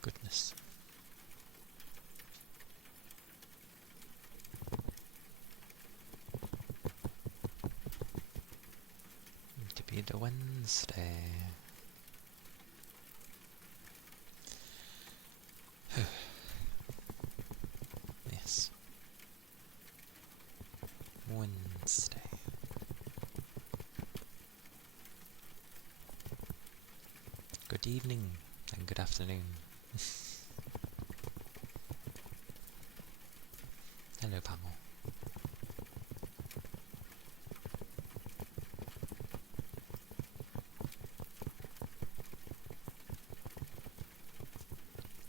Goodness. To be the Wednesday. Yes. Wednesday. Good evening and good afternoon. Hello, Pamela.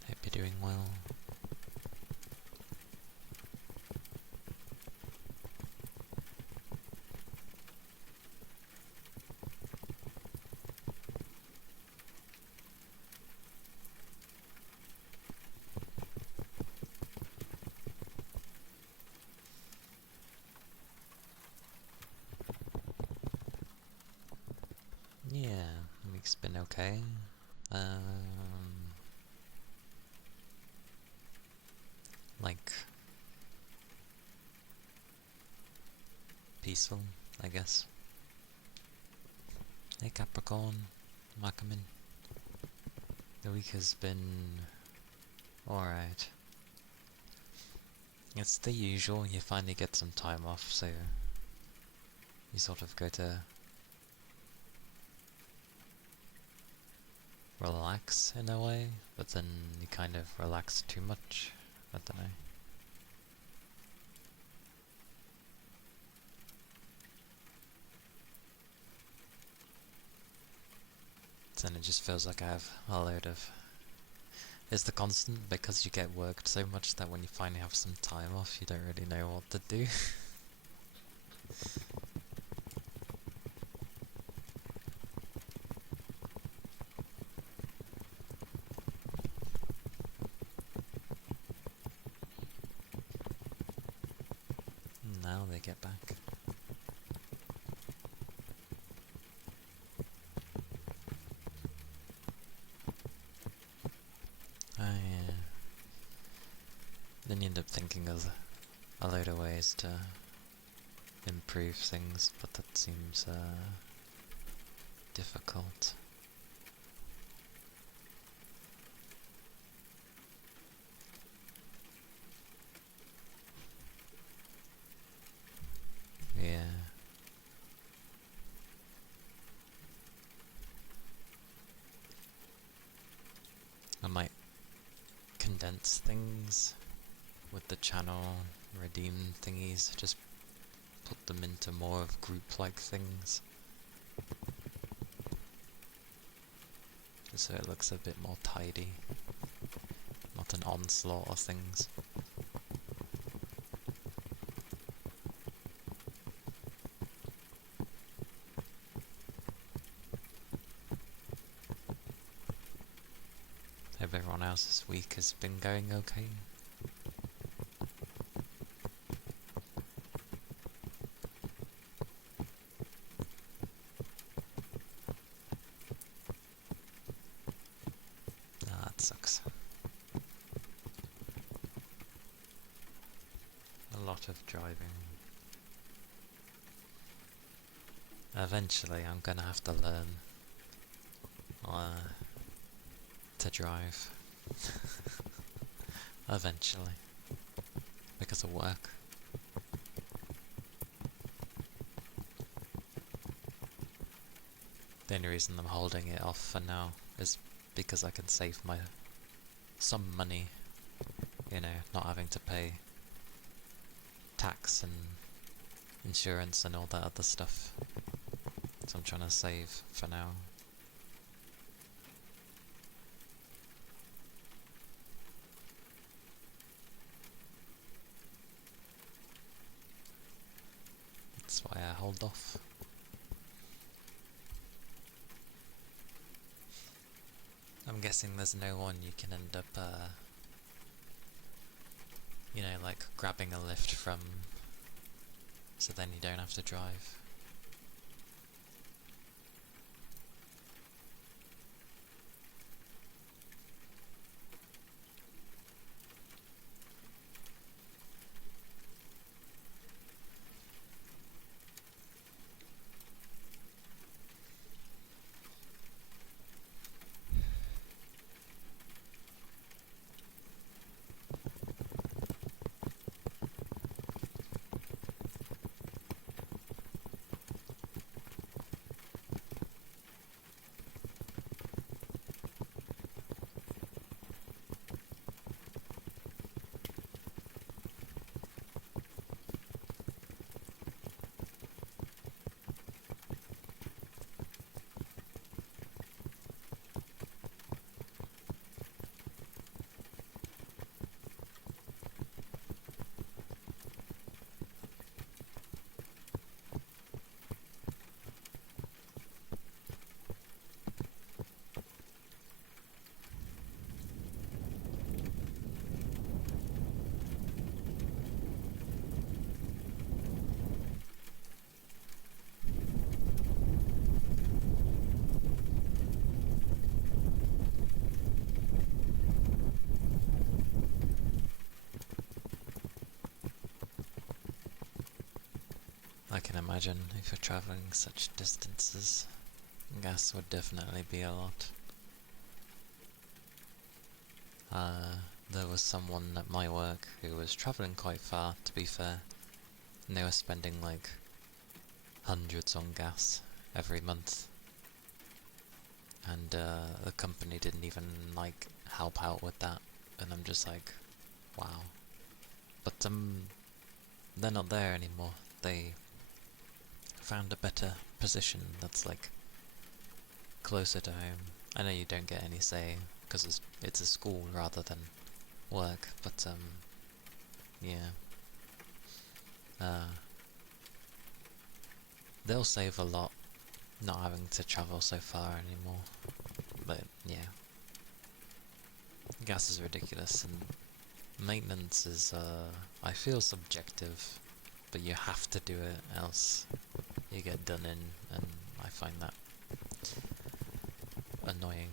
Hope you're doing well. Yeah, the week's been okay. Like, peaceful, I guess. Hey Capricorn, welcome in. The week has been alright. It's the usual, you finally get some time off, so you sort of go to relax in a way, but then you kind of relax too much. I don't know. Then it just feels like I have a load of... It's the constant, because you get worked so much that when you finally have some time off, you don't really know what to do. Now they get back. Then you end up thinking of a load of ways to improve things, but that seems difficult. Yeah. I might condense things with the channel redeem thingies, just put them into more of group-like things. Just so it looks a bit more tidy, not an onslaught of things. Hope everyone else this week has been going okay. Ah, that sucks. A lot of driving. Eventually I'm gonna have to learn to drive. Eventually. Because of work. The only reason I'm holding it off for now is because I can save some money, you know, not having to pay tax and insurance and all that other stuff. So I'm trying to save for now. That's why I hold off. I'm guessing there's no one you can end up, you know, like grabbing a lift from, so then you don't have to drive. I can imagine if you're travelling such distances, gas would definitely be a lot. There was someone at my work who was travelling quite far, to be fair, and they were spending like hundreds on gas every month. And the company didn't even like help out with that, and I'm just like, wow. But they're not there anymore. They found a better position that's like closer to home. I know you don't get any say because it's a school rather than work, but yeah, they'll save a lot not having to travel so far anymore. But yeah, gas is ridiculous, and maintenance is I feel subjective, but you have to do it else you get done in, and I find that annoying.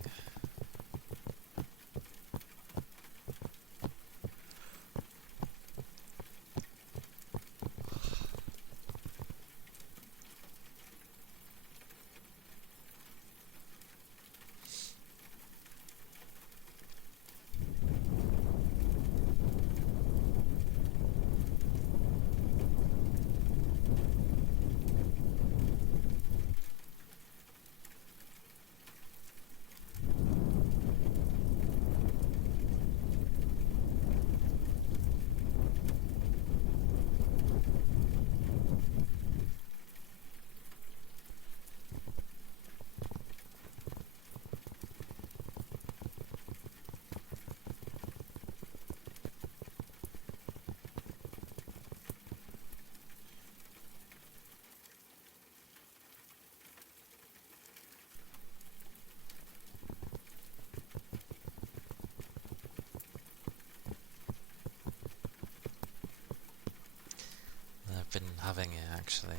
I've been having it actually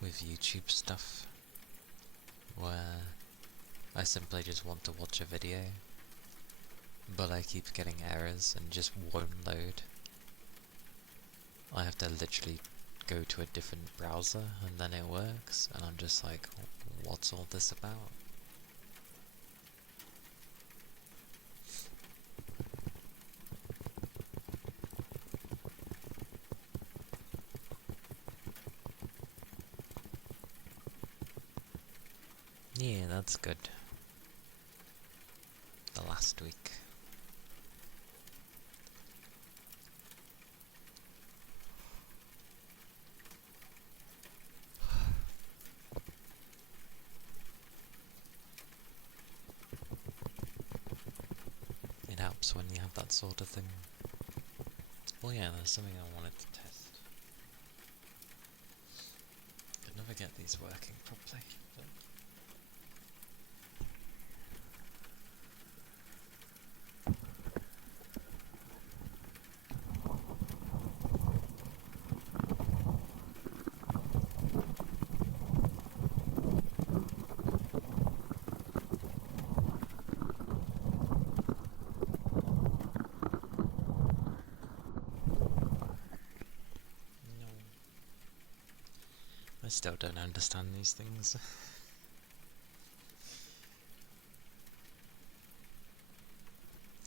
with YouTube stuff, where I simply just want to watch a video, but I keep getting errors and just won't load. I have to literally go to a different browser and then it works, and I'm just like, what's all this about? Yeah, that's good. The last week. It helps when you have that sort of thing. Oh yeah, there's something I wanted to test. Could never get these working properly. But no, I still don't understand these things.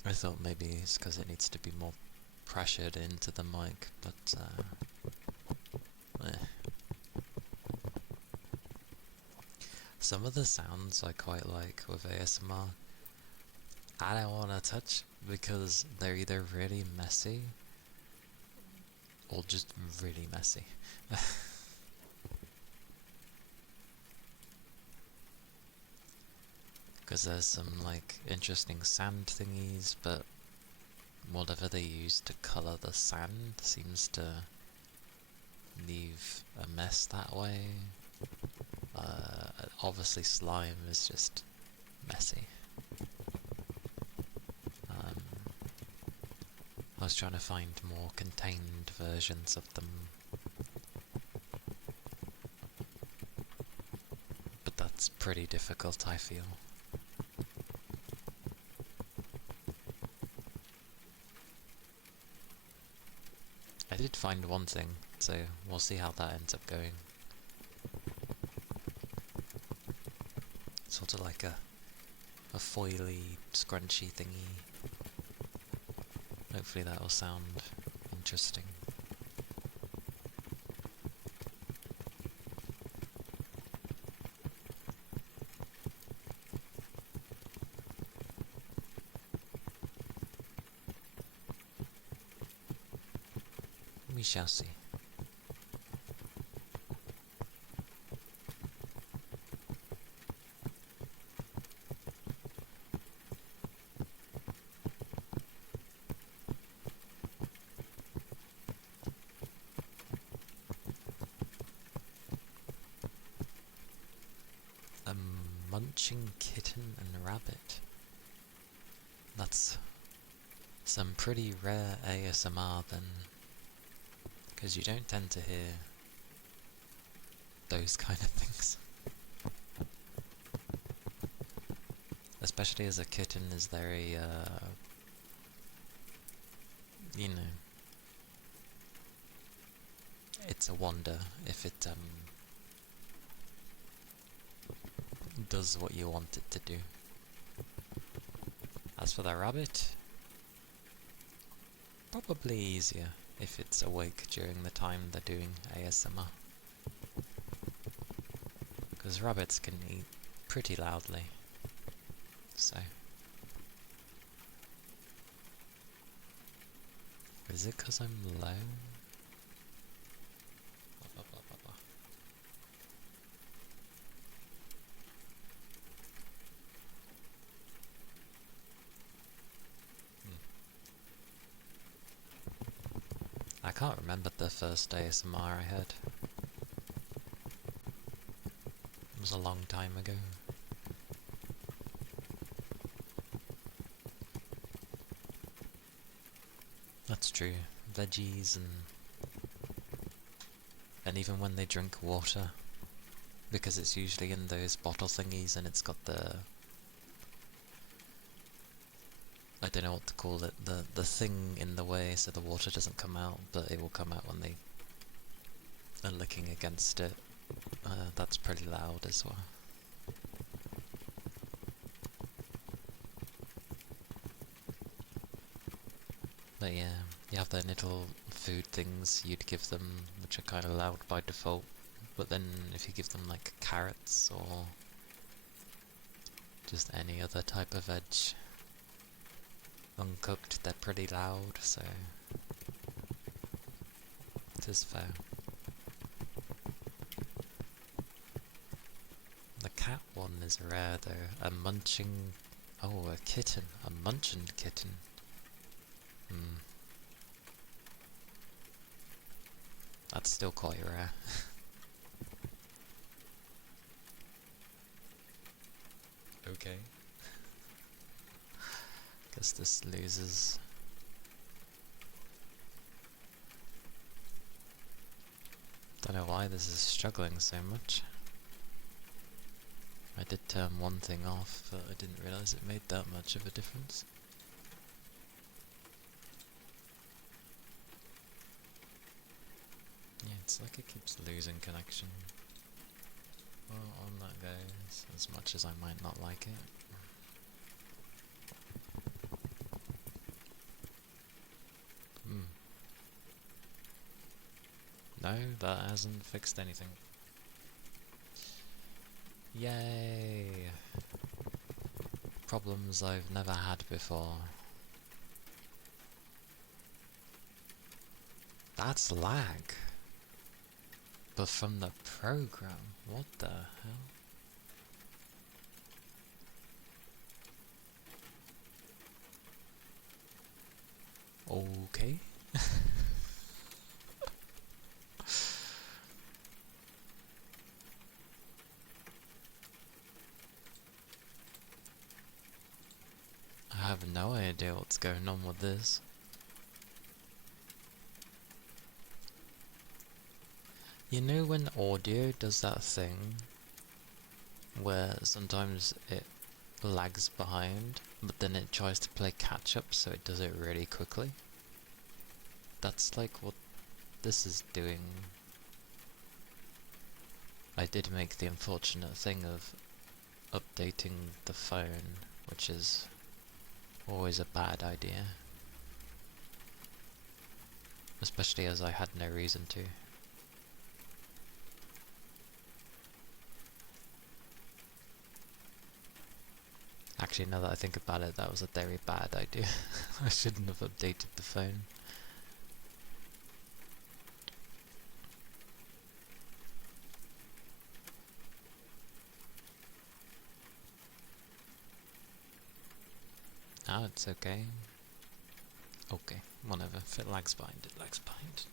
I thought maybe it's because it needs to be more pressured into the mic, but some of the sounds I quite like with ASMR, I don't want to touch because they're either really messy or just really messy. Because there's some like interesting sand thingies, but whatever they use to colour the sand seems to leave a mess that way. Obviously slime is just messy. I was trying to find more contained versions of them, but that's pretty difficult, I feel. I did find one thing, so we'll see how that ends up going. Sort of like a foily, scrunchy thingy. Hopefully that will sound interesting. We shall see. A munching kitten and rabbit. That's some pretty rare ASMR then, because you don't tend to hear those kind of things. Especially as a kitten, is there a, you know, it's a wonder if it does what you want it to do. As for the rabbit, probably easier if it's awake during the time they're doing ASMR. Because rabbits can eat pretty loudly, so... Is it because I'm low? I can't remember the first ASMR I heard. It was a long time ago. That's true. Veggies and even when they drink water, because it's usually in those bottle thingies and it's got the... I don't know what to call it, the thing in the way so the water doesn't come out, but it will come out when they are licking against it. That's pretty loud as well. But yeah, you have the little food things you'd give them, which are kind of loud by default, but then if you give them like carrots or just any other type of veg, uncooked, they're pretty loud, so it is fair. The cat one is rare though. A munching... Oh, a kitten. A munchin kitten. That's still quite rare. Okay. Guess this loses. Don't know why this is struggling so much. I did turn one thing off, but I didn't realise it made that much of a difference. Yeah, it's like it keeps losing connection. Well, on that goes, as much as I might not like it. No, that hasn't fixed anything. Yay! Problems I've never had before. That's lag. But from the program, what the hell? Okay. I have no idea what's going on with this. You know when audio does that thing where sometimes it lags behind, but then it tries to play catch up, so it does it really quickly? That's like what this is doing... I did make the unfortunate thing of updating the phone, which is always a bad idea. Especially as I had no reason to. Actually, now that I think about it, that was a very bad idea. I shouldn't have updated the phone. Ah, it's okay. Okay, whatever. If it lags behind, it lags behind.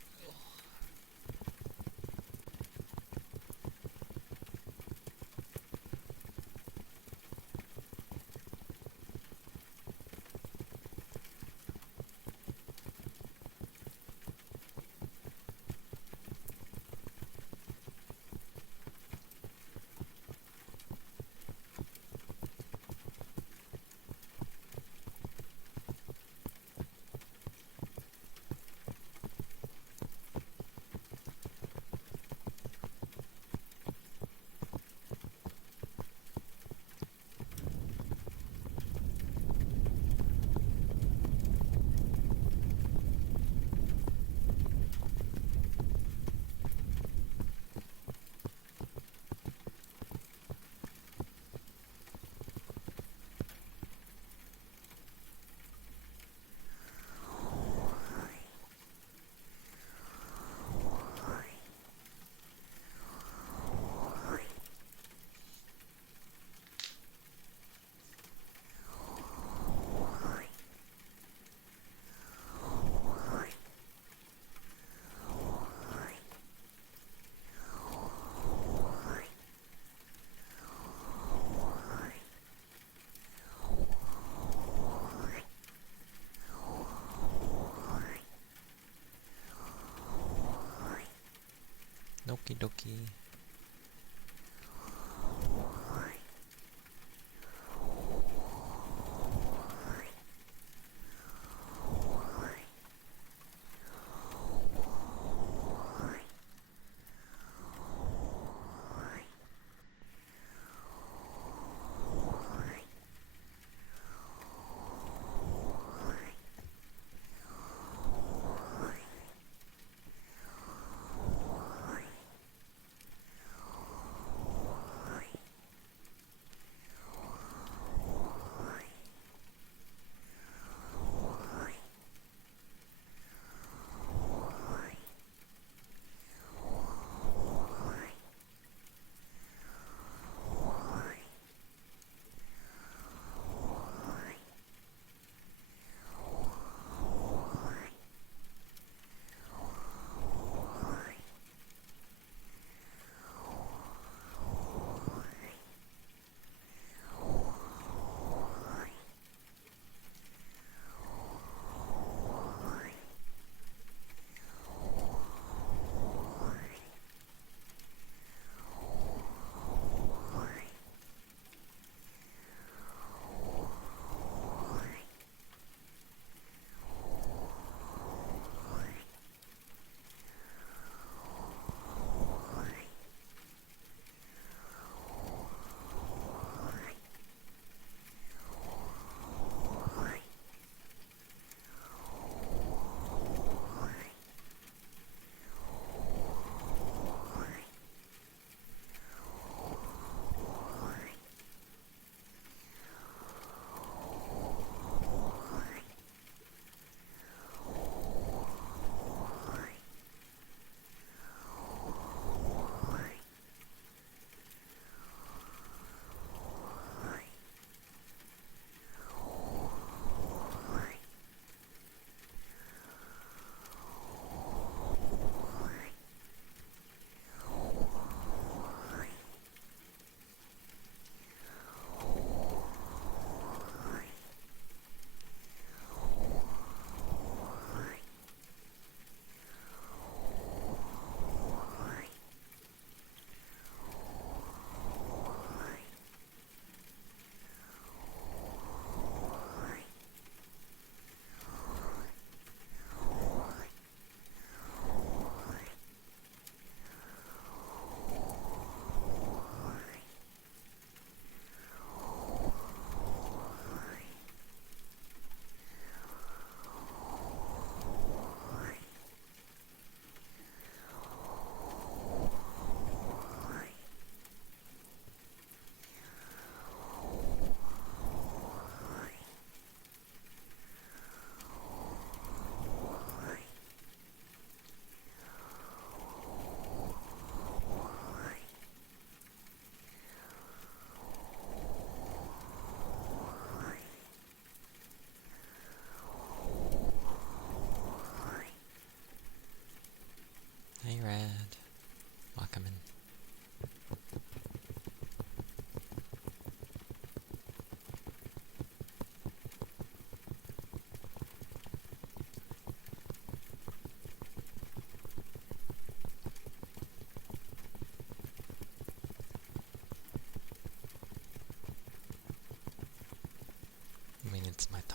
Okie dokie.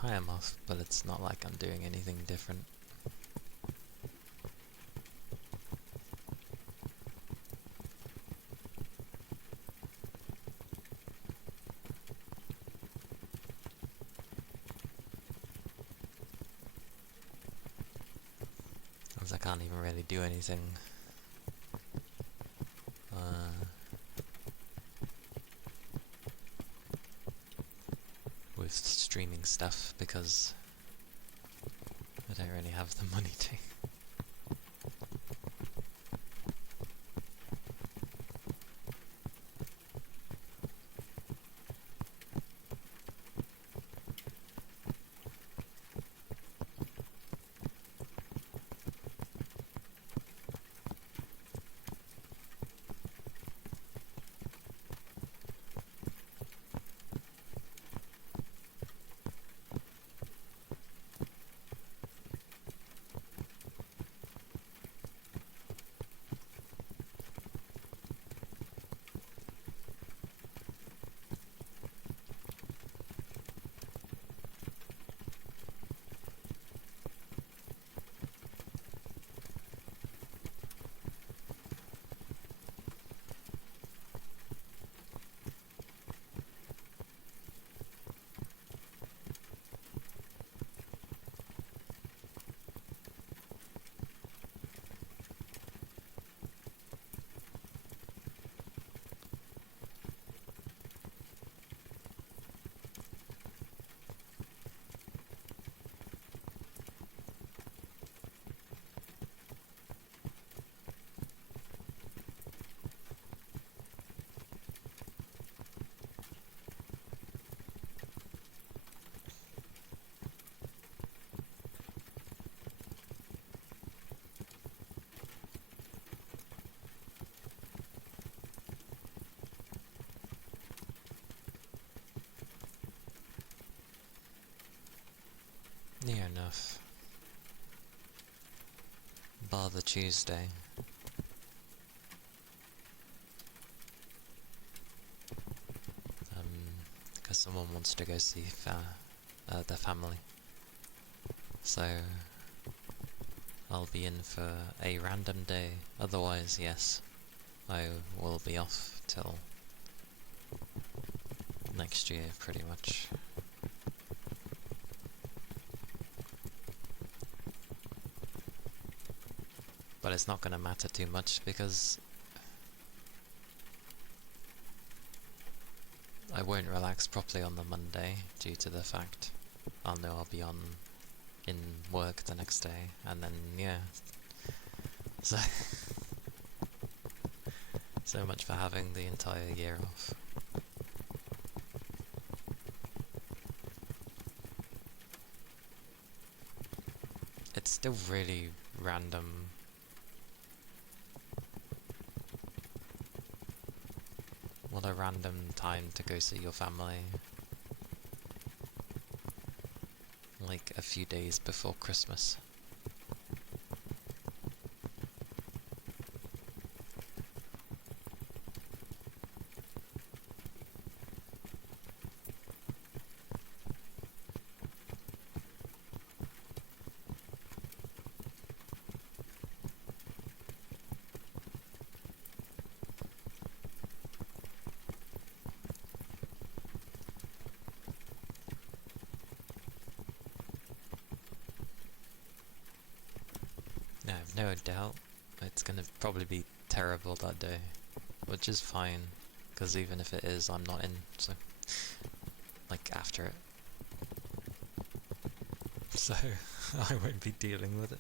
time off, but it's not like I'm doing anything different. Because I can't even really do anything with streaming stuff because I don't really have the money to. Near enough. Bar the Tuesday. Because someone wants to go see their family. So I'll be in for a random day. Otherwise, yes, I will be off till next year, pretty much. But it's not going to matter too much because I won't relax properly on the Monday due to the fact I'll know I'll be in work the next day, and then yeah. So so much for having the entire year off. It's still really random. What a random time to go see your family. Like a few days before Christmas. No, I've no doubt it's gonna probably be terrible that day, which is fine, because even if it is, I'm not in, so, like, after it. So, I won't be dealing with it.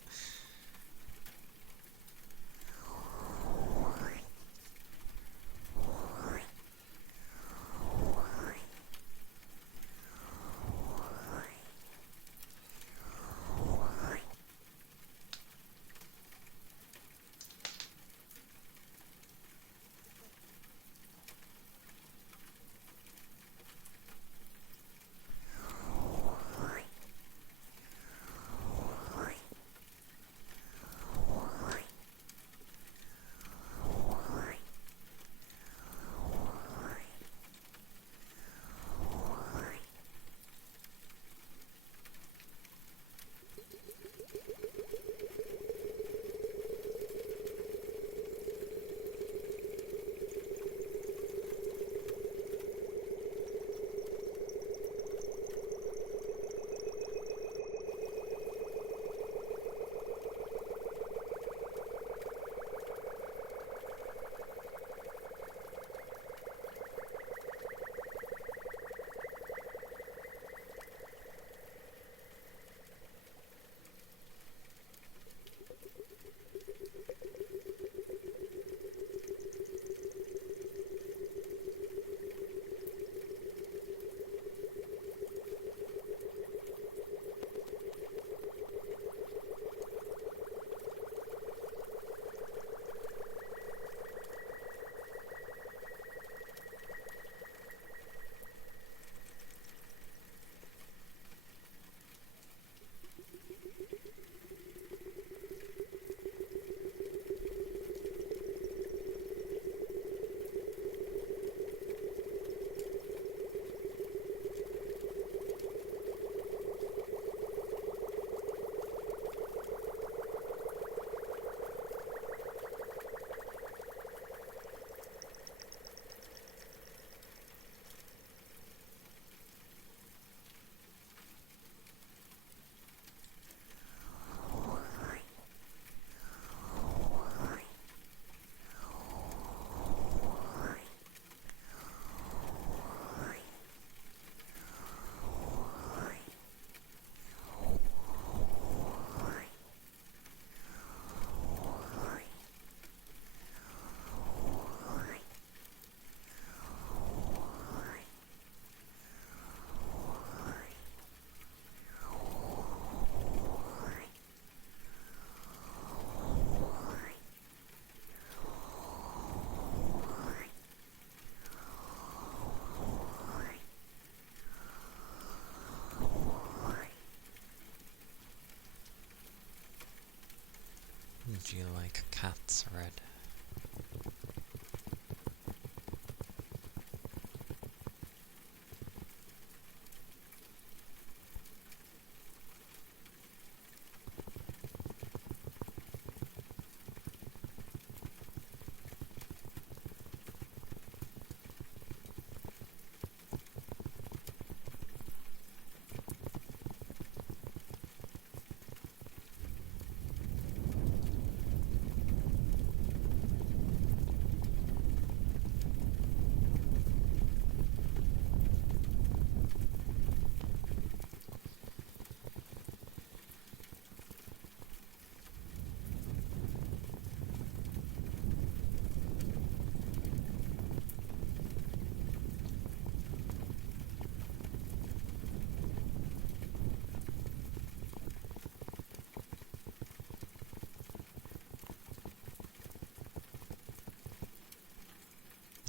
Would you like cats red?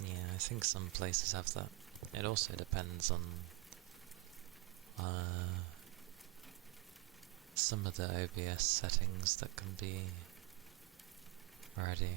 Yeah, I think some places have that. It also depends on some of the OBS settings that can be ready.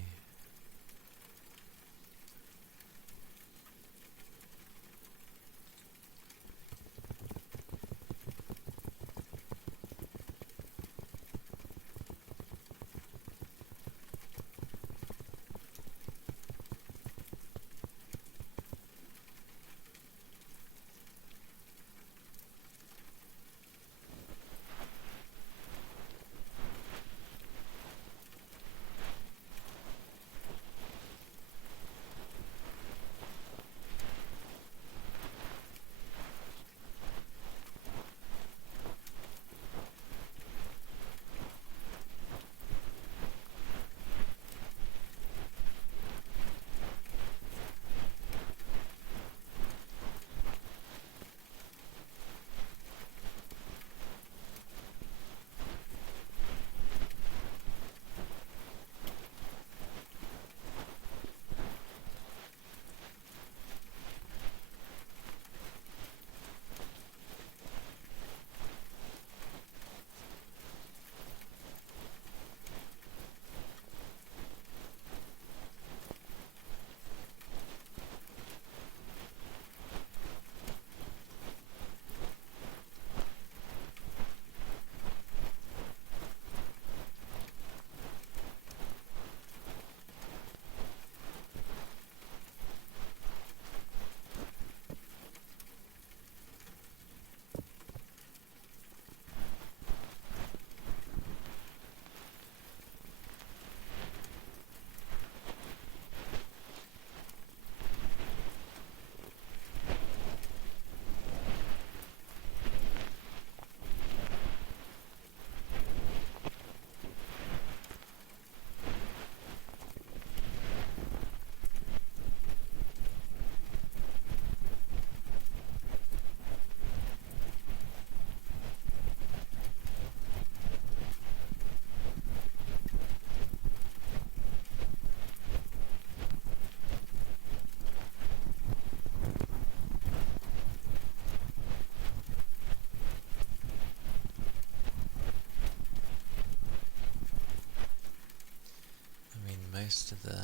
I mean, most of the...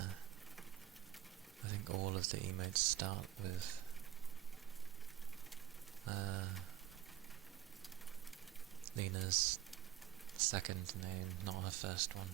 I think all of the emotes start with Lena's second name, not her first one.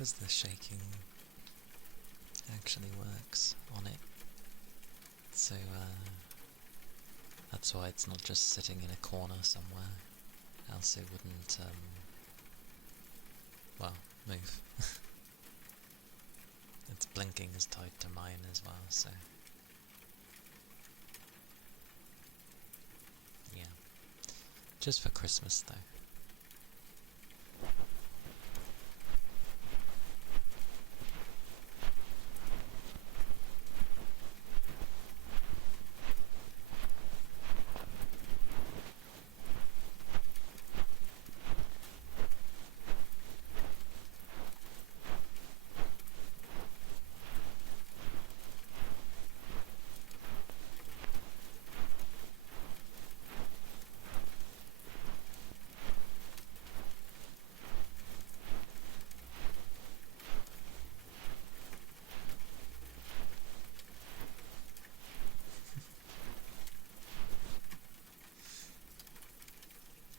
because the shaking actually works on it. So that's why it's not just sitting in a corner somewhere, else it wouldn't, well, move. Its blinking is tied to mine as well, so yeah. Just for Christmas though.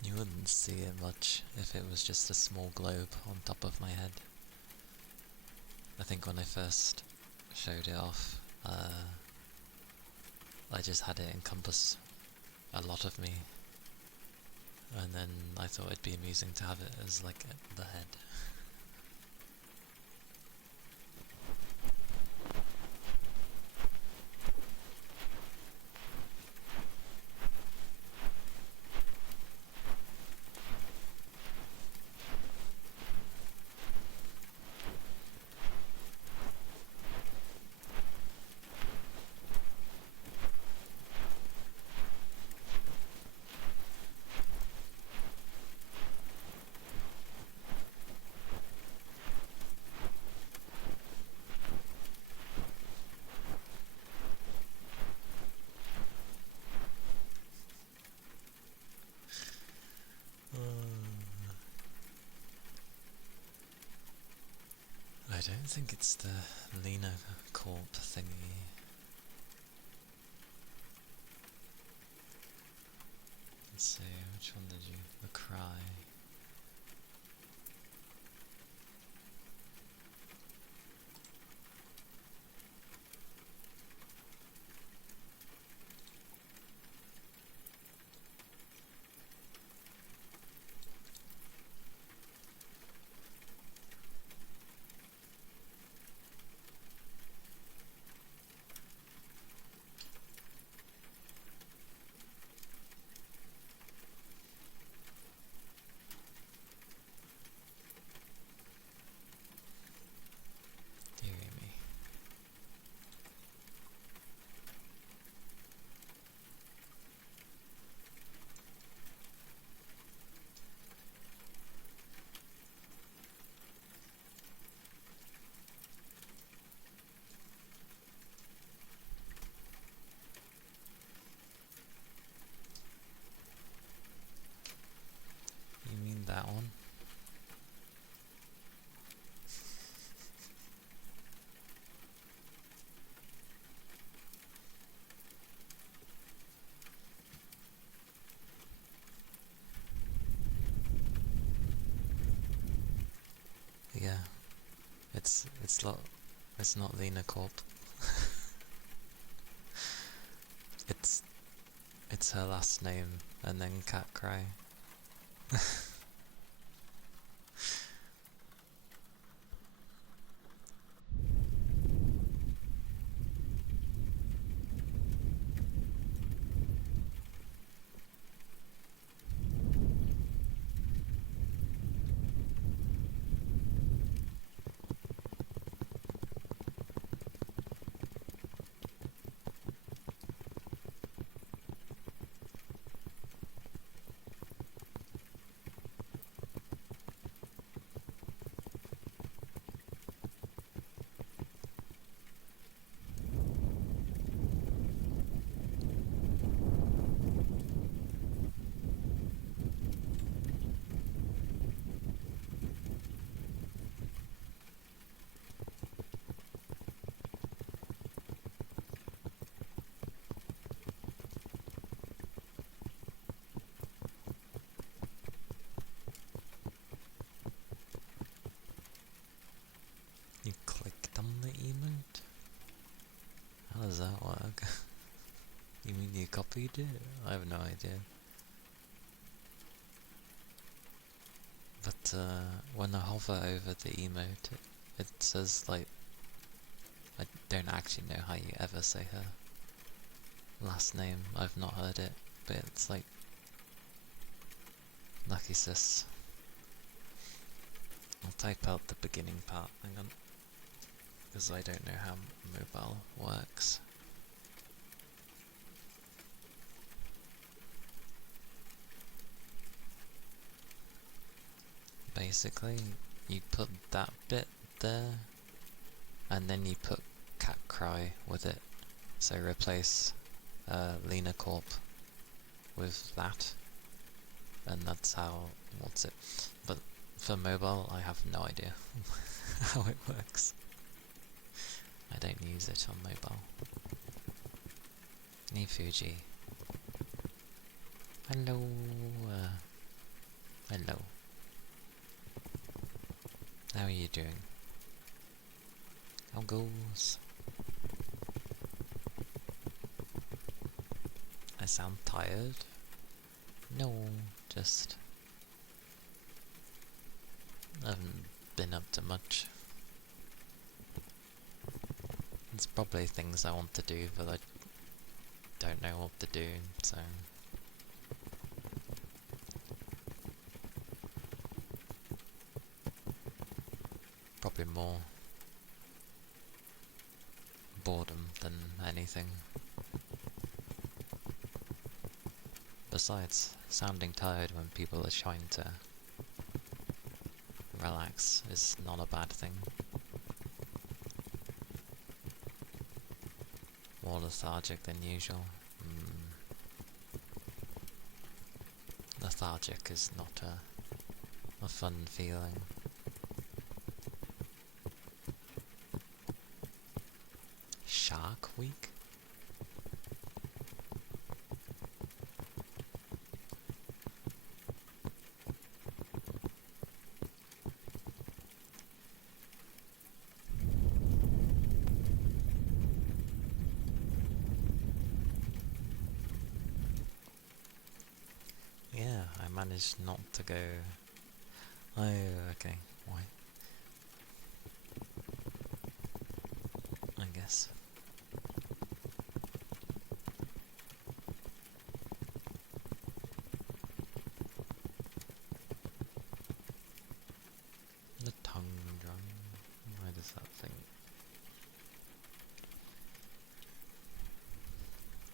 You wouldn't see it much if it was just a small globe on top of my head. I think when I first showed it off, I just had it encompass a lot of me, and then I thought it'd be amusing to have it as like the head. I don't think it's the Lena Corp thingy. Let's see, which one did you? The Cry. Dear me. You mean that one? Yeah, it's not Lena Corp. It's her last name and then Cat Cry. does that work? You mean you copied it? I have no idea. But when I hover over the emote, it says like, I don't actually know how you ever say her last name. I've not heard it, but it's like Lucky Sis. I'll type out the beginning part, hang on, because I don't know how mobile works. Basically, you put that bit there, and then you put cat cry with it. So replace Lena Corp with that, and that's how, what's it. But for mobile, I have no idea how it works. I don't use it on mobile. Hey Fuji. Hello. Hello. How are you doing? How goes? I sound tired? No, just I haven't been up to much. It's probably things I want to do, but I don't know what to do, so probably more boredom than anything. Besides, sounding tired when people are trying to relax is not a bad thing. More lethargic than usual. Lethargic is not a fun feeling. Shark Week? Yeah, I managed not to go... Oh, okay, why? I guess. The tongue drum. Why does that thing?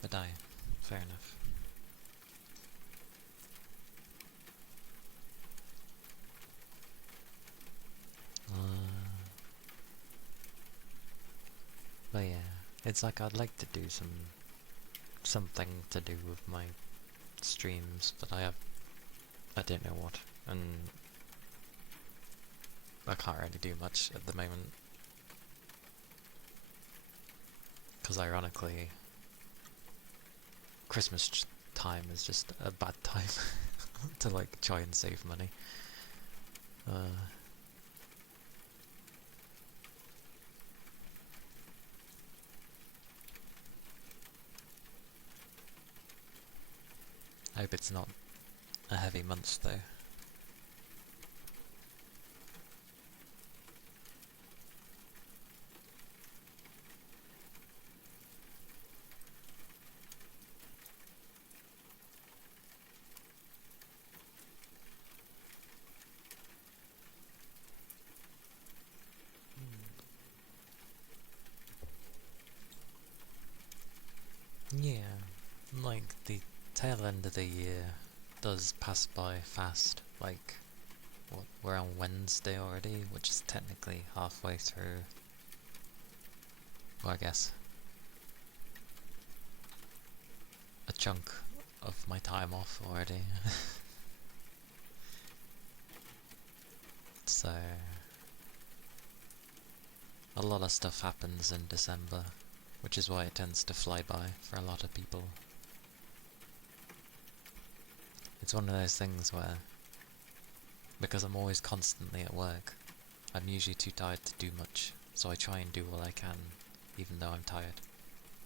But fair enough. But yeah, it's like I'd like to do something to do with my streams, but I don't know what, and I can't really do much at the moment. Because ironically, Christmas time is just a bad time to like try and save money. I hope it's not a heavy month though. Yeah, like the tail end of the year does pass by fast. Like, what, we're on Wednesday already, which is technically halfway through. Well, I guess a chunk of my time off already. So a lot of stuff happens in December, which is why it tends to fly by for a lot of people. It's one of those things where, because I'm always constantly at work, I'm usually too tired to do much, so I try and do what I can, even though I'm tired.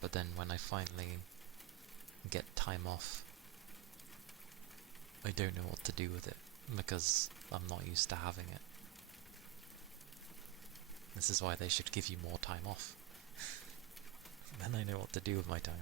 But then when I finally get time off, I don't know what to do with it, because I'm not used to having it. This is why they should give you more time off. Then I know what to do with my time.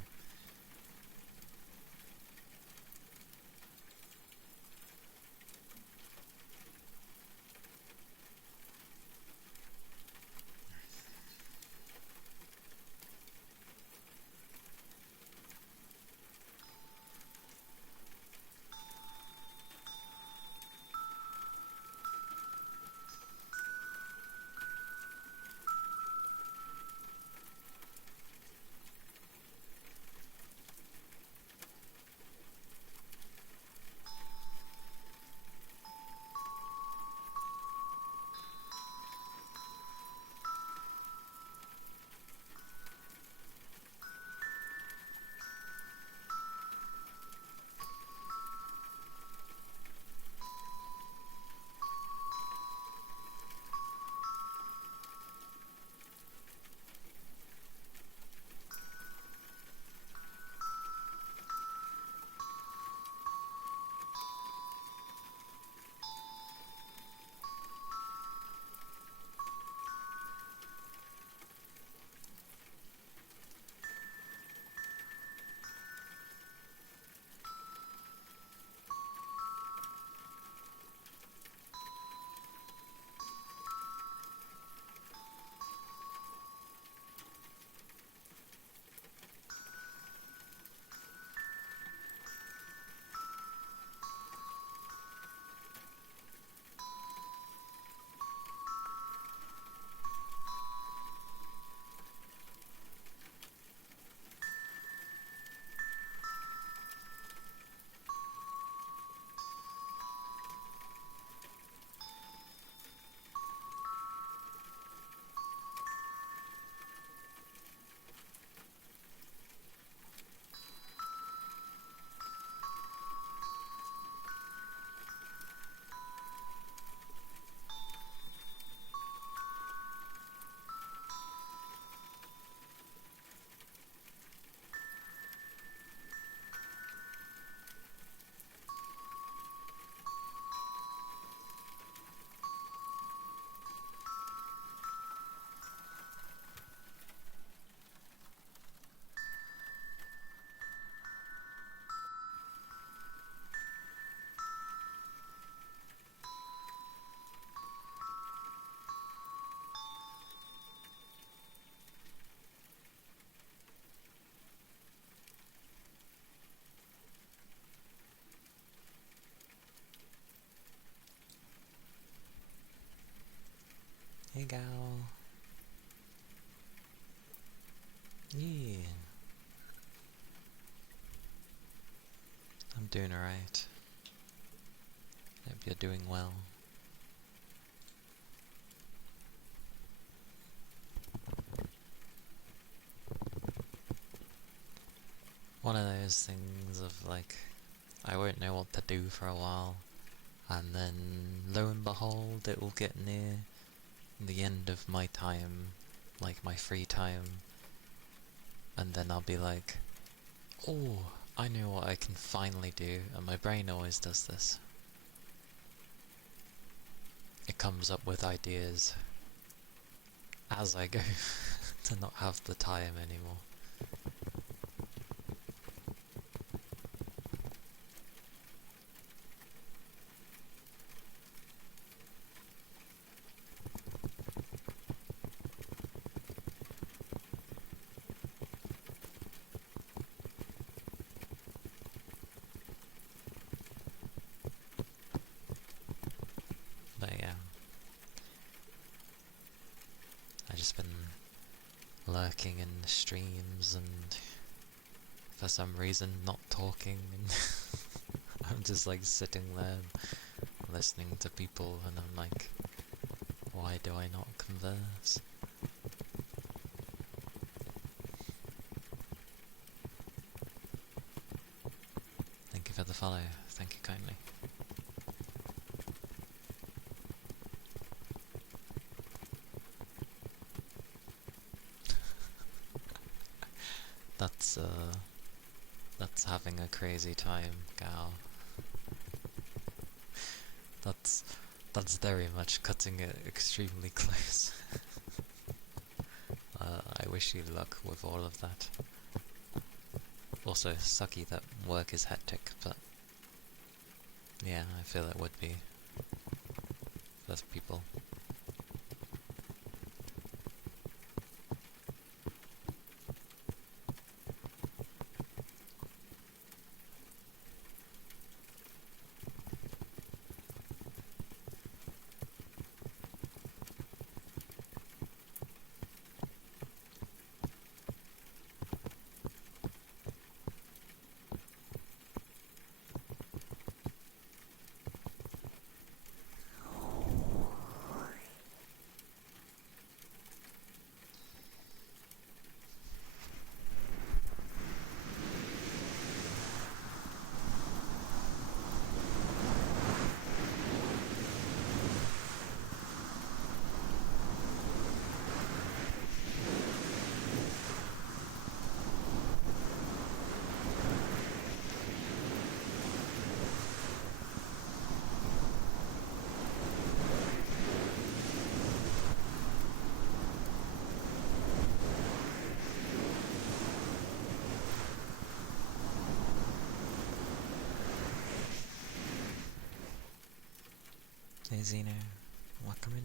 Hey gal. Yeah. I'm doing alright. Hope you're doing well. One of those things of like, I won't know what to do for a while, and then lo and behold it will get near the end of my time, like my free time, and then I'll be like, oh, I know what I can finally do, and my brain always does this. It comes up with ideas as I go to not have the time anymore. But yeah, I've just been lurking in the streams and for some reason not talking, and I'm just like sitting there listening to people, and I'm like, why do I not converse? Thank you for the follow, thank you kindly. That's that's having a crazy time, gal. That's that's very much cutting it extremely close. I wish you luck with all of that. Also, sucky that work is hectic, but yeah, I feel it would be for people. Hey Zeno, welcome in.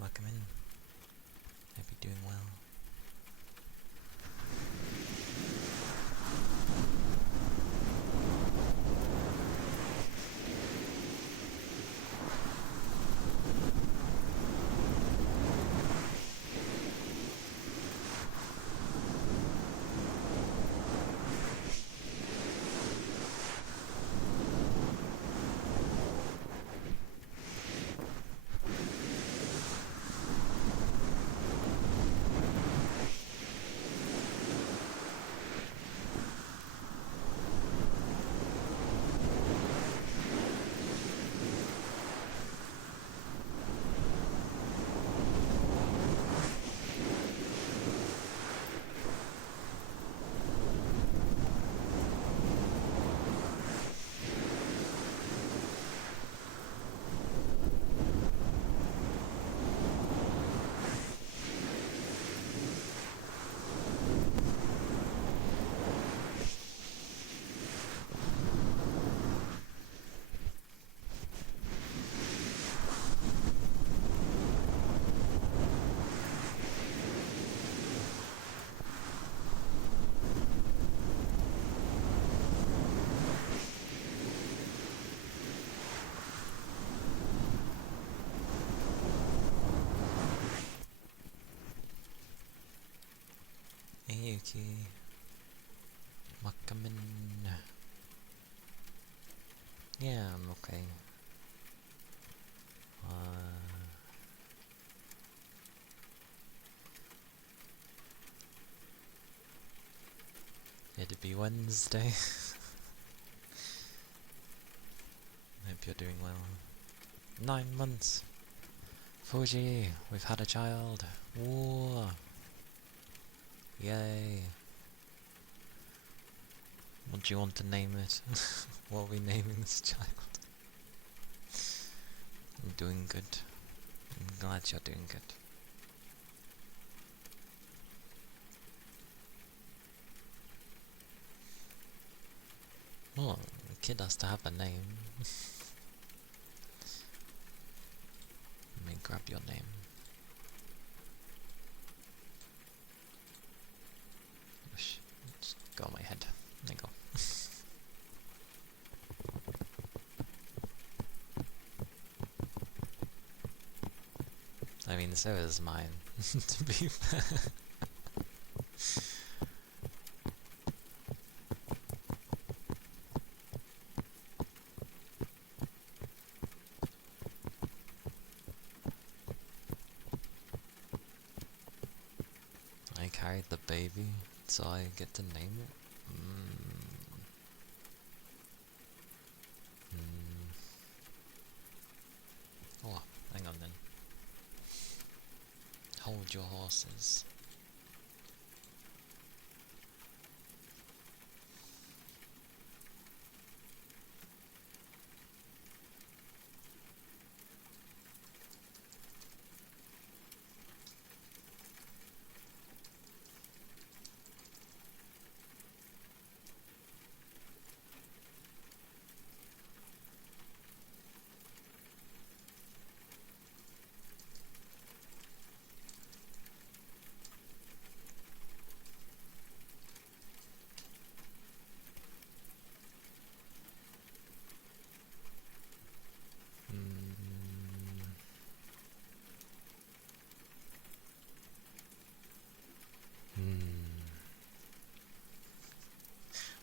Welcome in. Hope you're doing well. Hey Yuki, welcome in. Yeah, I'm okay. It'd be Wednesday. Hope you're doing well. 9 months! Fuji, we've had a child! Whoa! Yay! What do you want to name it? What are we naming this child? I'm doing good. I'm glad you're doing good. Oh, the kid has to have a name. Let me grab your name. Just go on my head. There you go. I mean, so is mine, to be fair. I carried the baby, so I get to name it? Oh, hang on then. Hold your horses.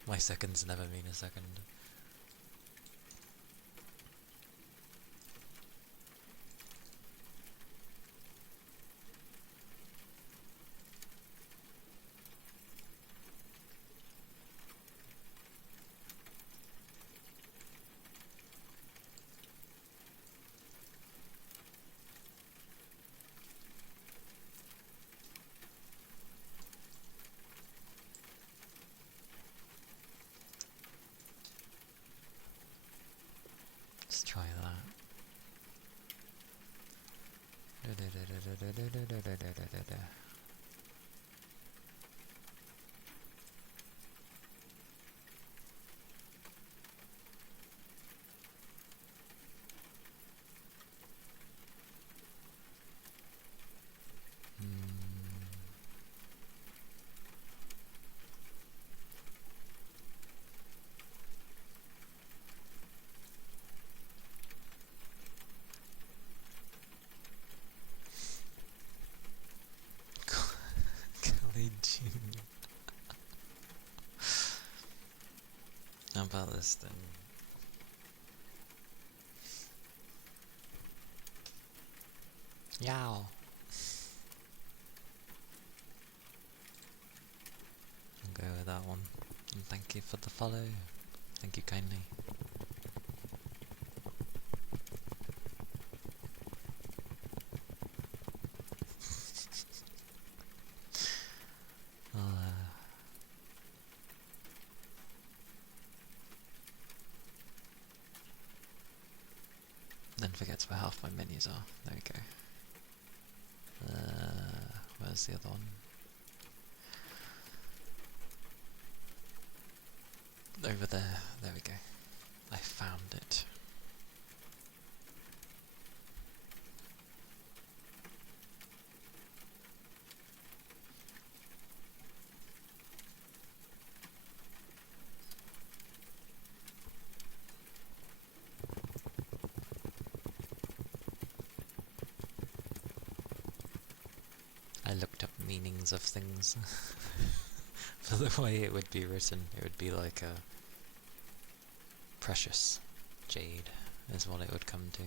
My seconds never mean a second. Let's try that. this then. Yow! I'll go with that one. And thank you for the follow. Thank you kindly. Then forgets where half my menus are. There we go. Where's the other one? Over there. There we go. I found it. I looked up meanings of things. For the way it would be written, it would be like a precious jade is what it would come to.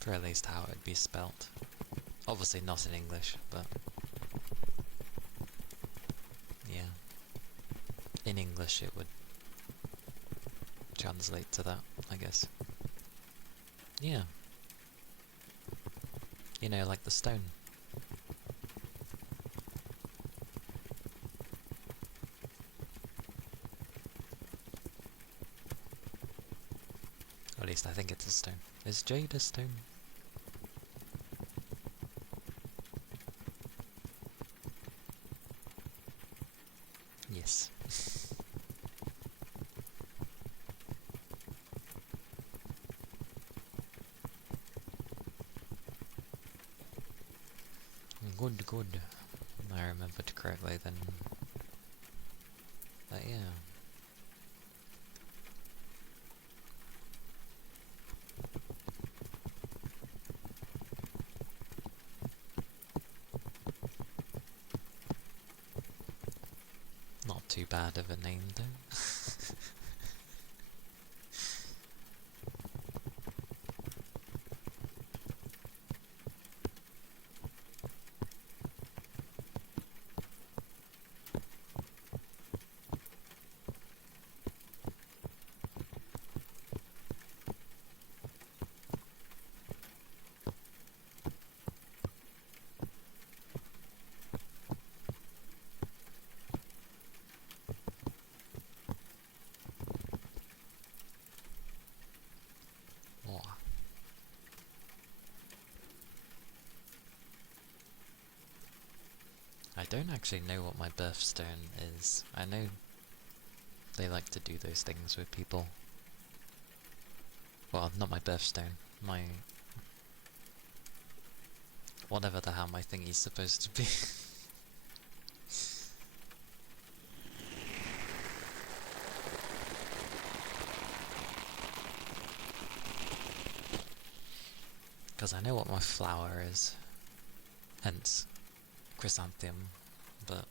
For at least how it would be spelt. Obviously not in English, but yeah. In English it would translate to that, I guess. Yeah. You know, like the stone. Or at least I think it's a stone. Is jade a stone? Yes. Good, good. I remembered correctly then. But yeah. Not too bad of a name though. I don't actually know what my birthstone is. I know they like to do those things with people. Well, not my birthstone. My... whatever the hell my thingy's supposed to be. Because I know what my flower is. Hence, chrysanthemum, but...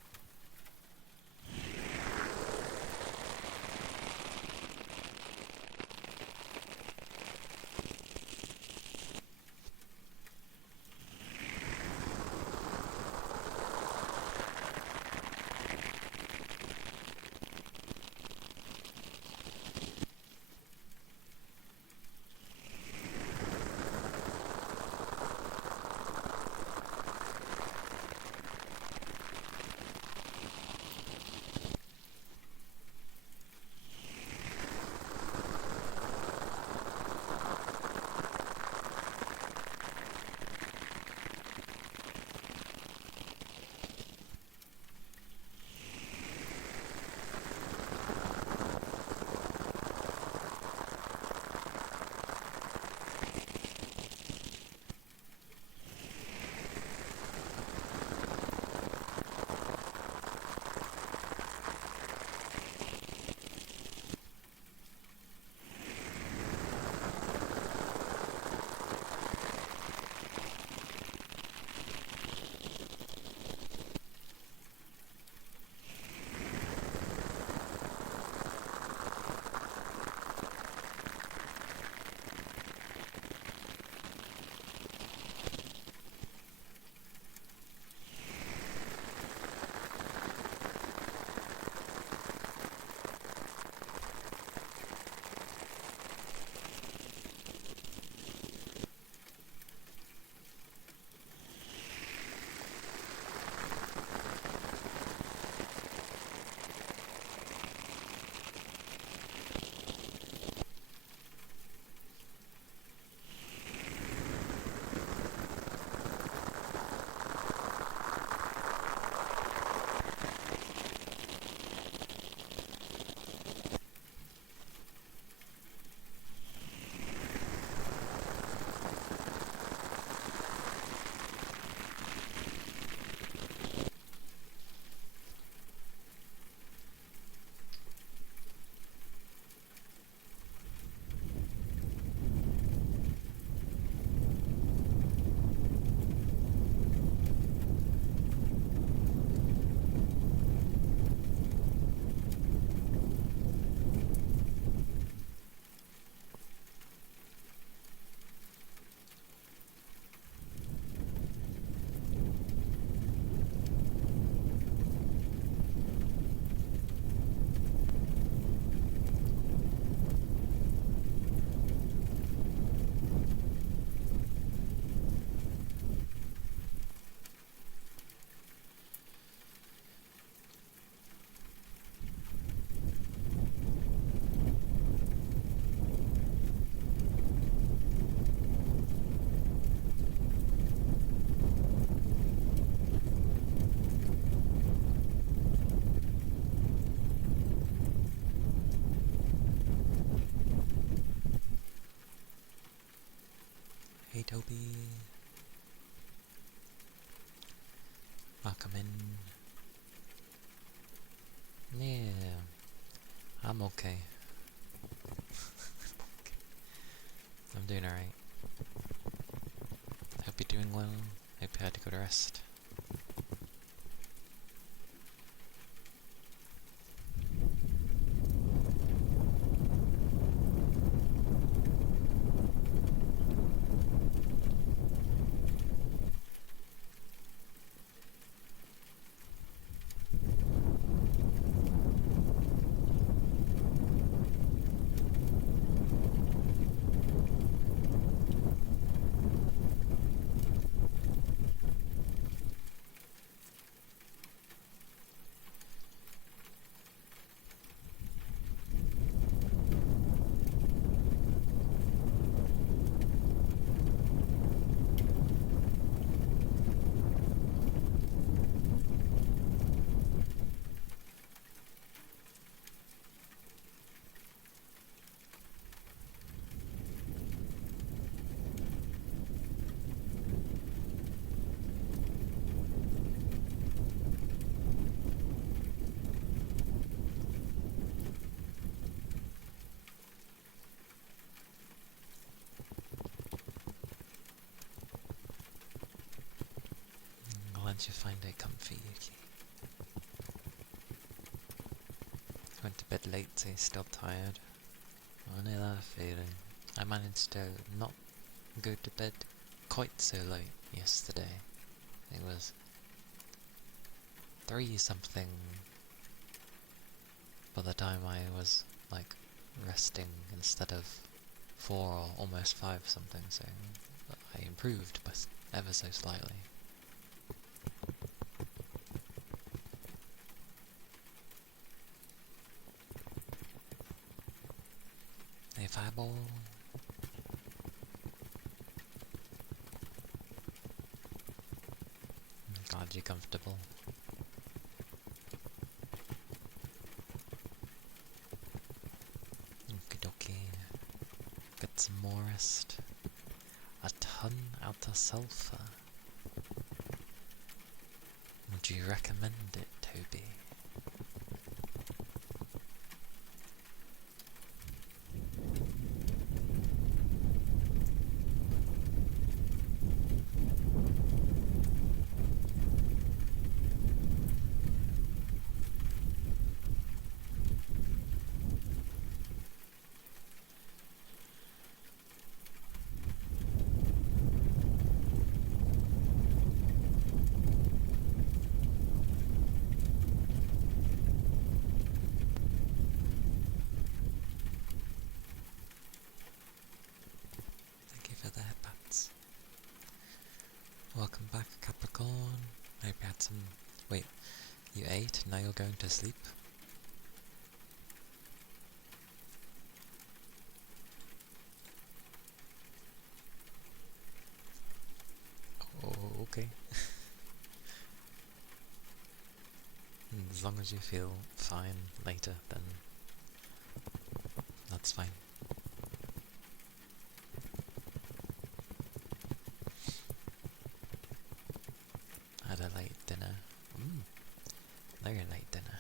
Toby. Welcome in. Yeah, I'm okay. I'm doing alright. Hope you're doing well. Hope you had a good rest. Glad you find it comfy, Yuki. Went to bed late, so you're still tired. I know that feeling. I managed to not go to bed quite so late yesterday. It was 3 something by the time I was like resting instead of 4 or almost 5 something, so I improved but ever so slightly. Hey Fireball. I'm glad you're comfortable. Okie dokie. Get some more rest. A ton out of sulfur. Would you recommend it, Toby? Thank you for the headpats. Welcome back, Capricorn. Hope you had some... Wait, you ate and now you're going to sleep? Oh, okay. As long as you feel fine later, then that's fine. Had a late dinner. Very late dinner.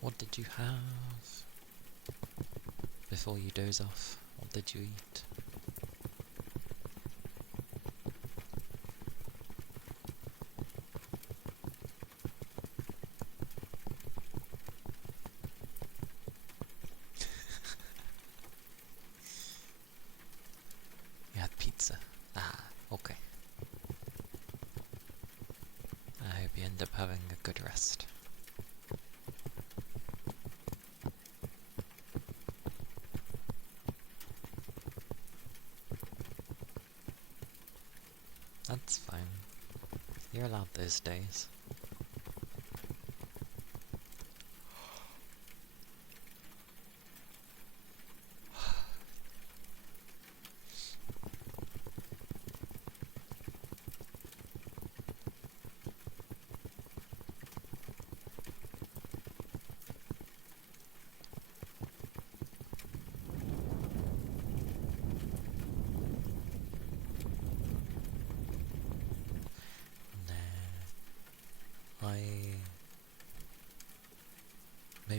What did you have? Before you doze off, what did you eat? You had pizza. Ah, okay. I hope you end up having a good rest. That's fine. You're allowed those days.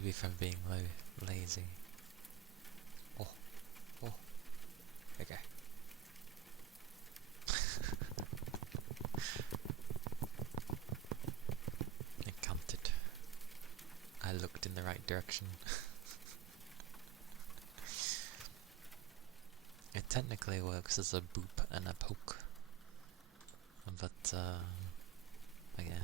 maybe from being lazy. Oh, oh, okay. It counted. I looked in the right direction. It technically works as a boop and a poke, but yeah.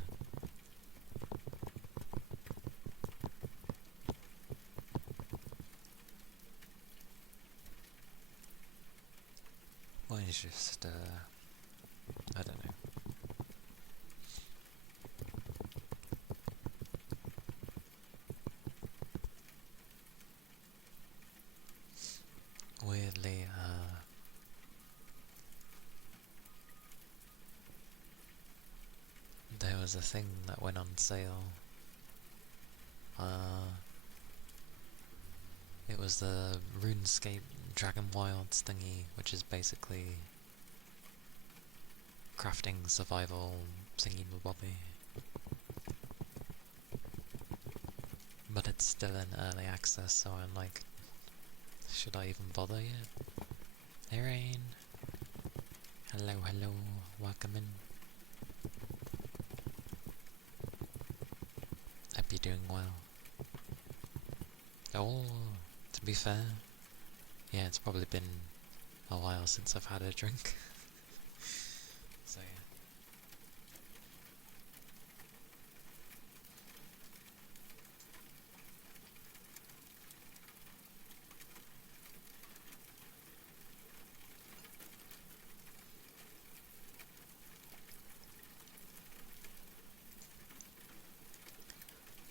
Well, it's just I don't know. Weirdly, there was a thing that went on sale. It was the RuneScape Dragon Wilds thingy, which is basically crafting survival thingy bobby. But it's still in early access, so I'm like, should I even bother yet? Hey Rain! Hello, hello, welcome in. Hope you're doing well. Oh, to be fair, yeah, it's probably been a while since I've had a drink. So yeah.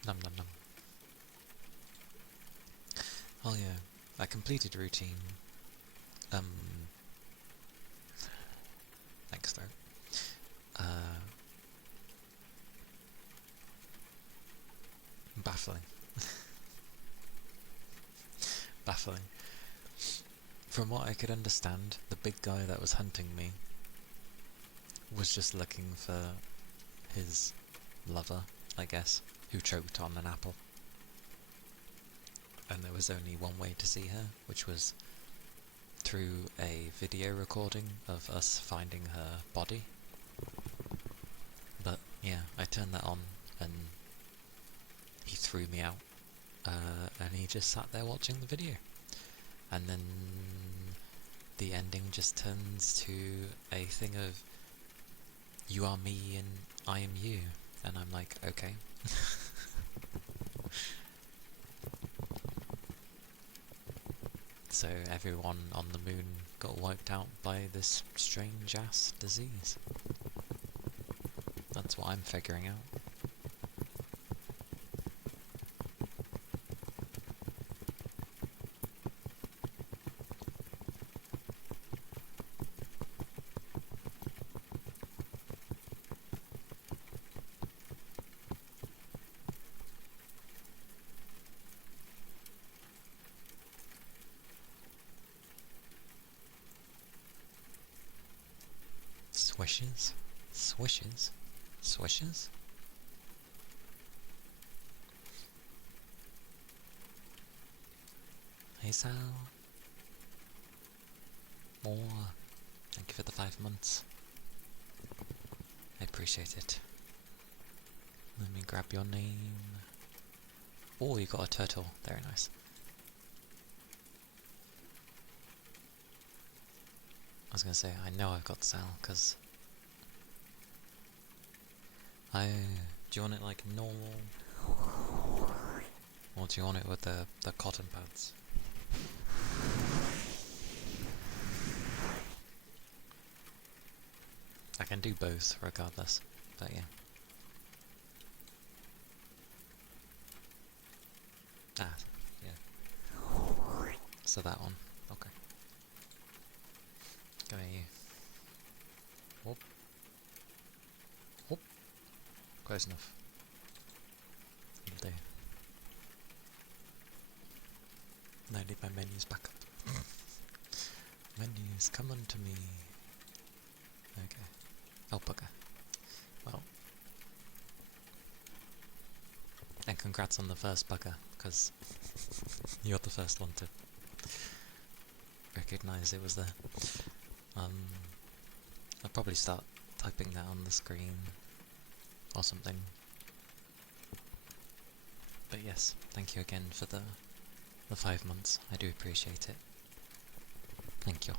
Num num num. Oh yeah, I completed routine. Thanks though. Baffling. Baffling. From what I could understand, the big guy that was hunting me was just looking for his lover, I guess, who choked on an apple. And there was only one way to see her, which was through a video recording of us finding her body. But yeah, I turned that on and he threw me out, and he just sat there watching the video. And then the ending just turns to a thing of, you are me and I am you. And I'm like, okay. So everyone on the moon got wiped out by this strange ass disease. That's what I'm figuring out. Swishes? Swishes? Swishes? Hey Sal. More. Thank you for the 5 months. I appreciate it. Let me grab your name. Oh, you got a turtle. Very nice. I was gonna say, I know I've got Sal, because do you want it like normal? Or do you want it with the cotton pads? I can do both regardless, but yeah. Ah, yeah. So that one, okay. Come here, you. Whoop. Whoop. Close enough. Will do. Now I need my menus back up. Menus, come on to me. Okay. Oh, bugger. Well. And congrats on the first bugger, because you're the first one to recognise it was there. I'll probably start typing that on the screen or something. But yes, thank you again for the 5 months. I do appreciate it. Thank you.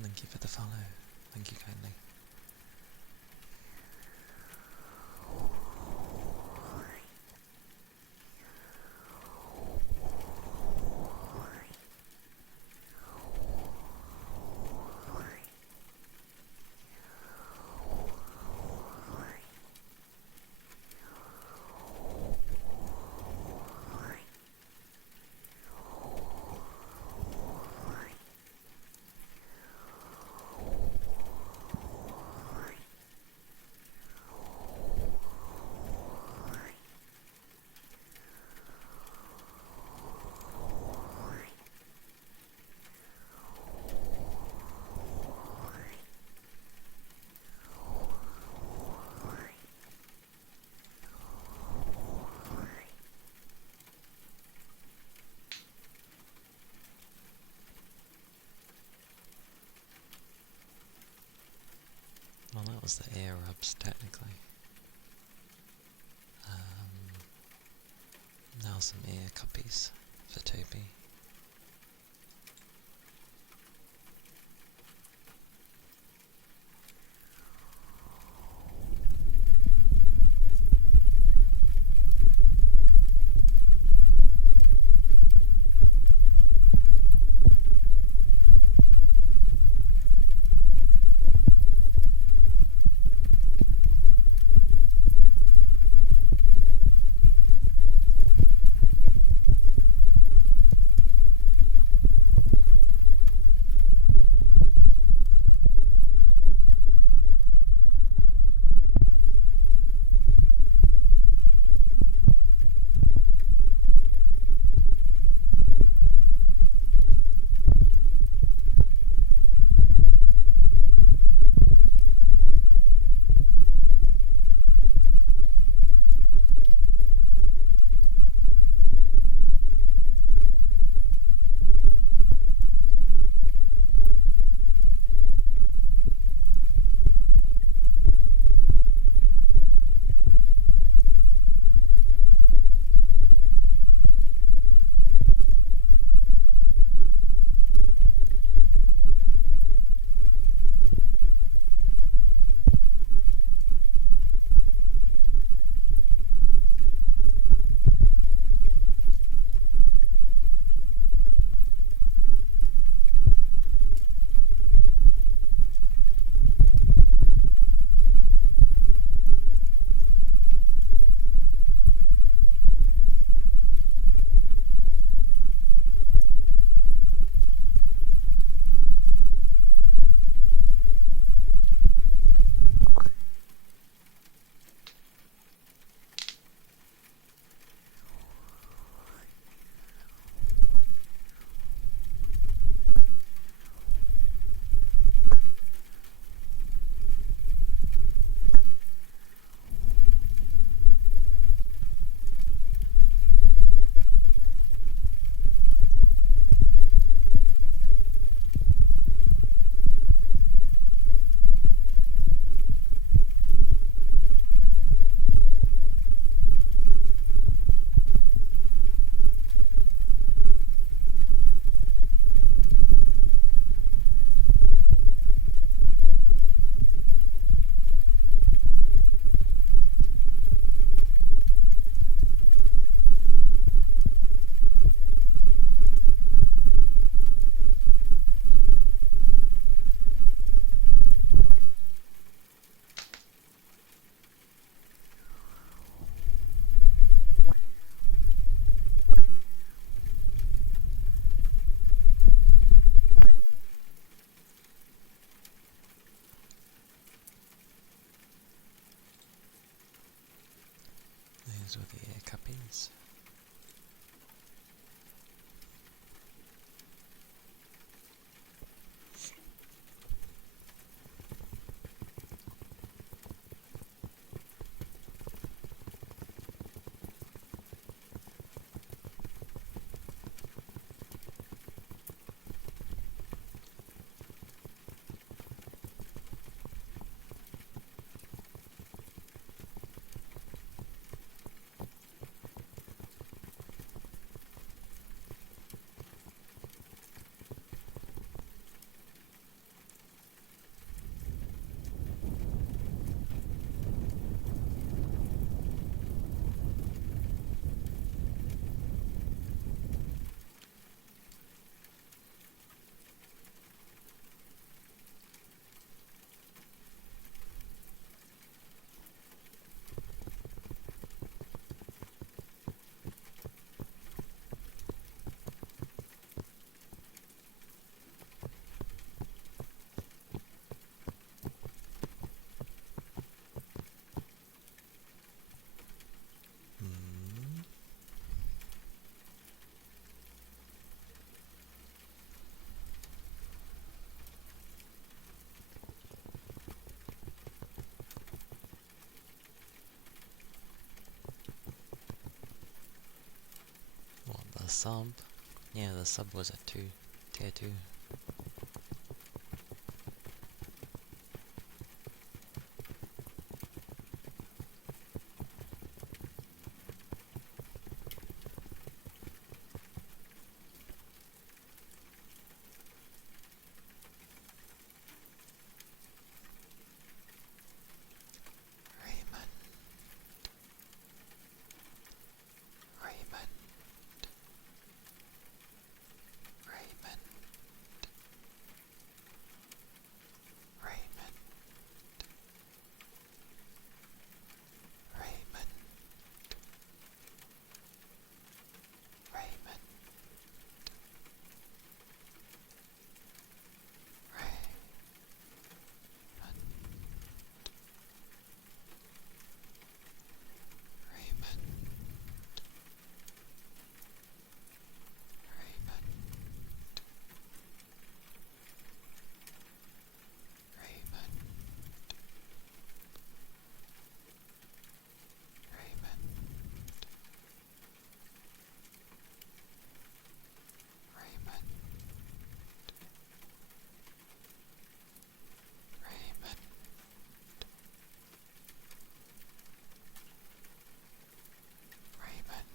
Thank you for the follow. Thank you kindly. Well, that was the ear rubs, technically. Now some ear cuppies for Toby. Those were the ear cuppies. What, the sub? Yeah, the sub was at tier 2. Raymond. Raymond. Raymond. Raymond. Raymond. Raymond. Raymond. Raymond. Raymond. Raymond. Raymond. Raymond. Raymond.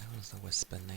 That was the whisper name.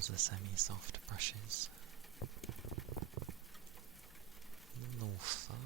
Those are semi-soft brushes. No fun.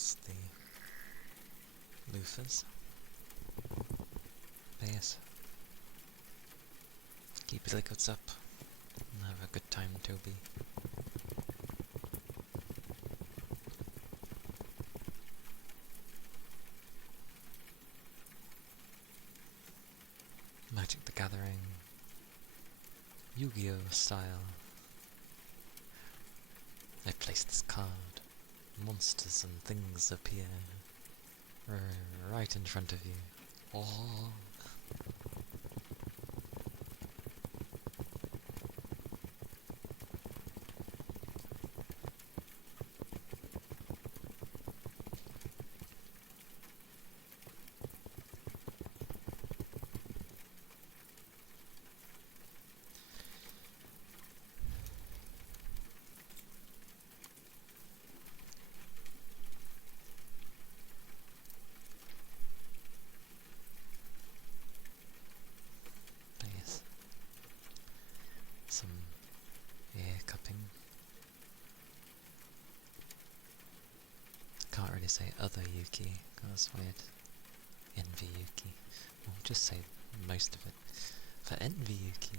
there's the loofahs. But yes, keep your liquids up and have a good time, Toby. Magic the Gathering, Yu-Gi-Oh style. I place this card. Monsters and things appear right in front of you. Oh. Some ear cupping. Can't really say other Yuki, that's weird. Envy Yuki. We'll just say most of it. For Envy Yuki.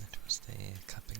That was the cupping.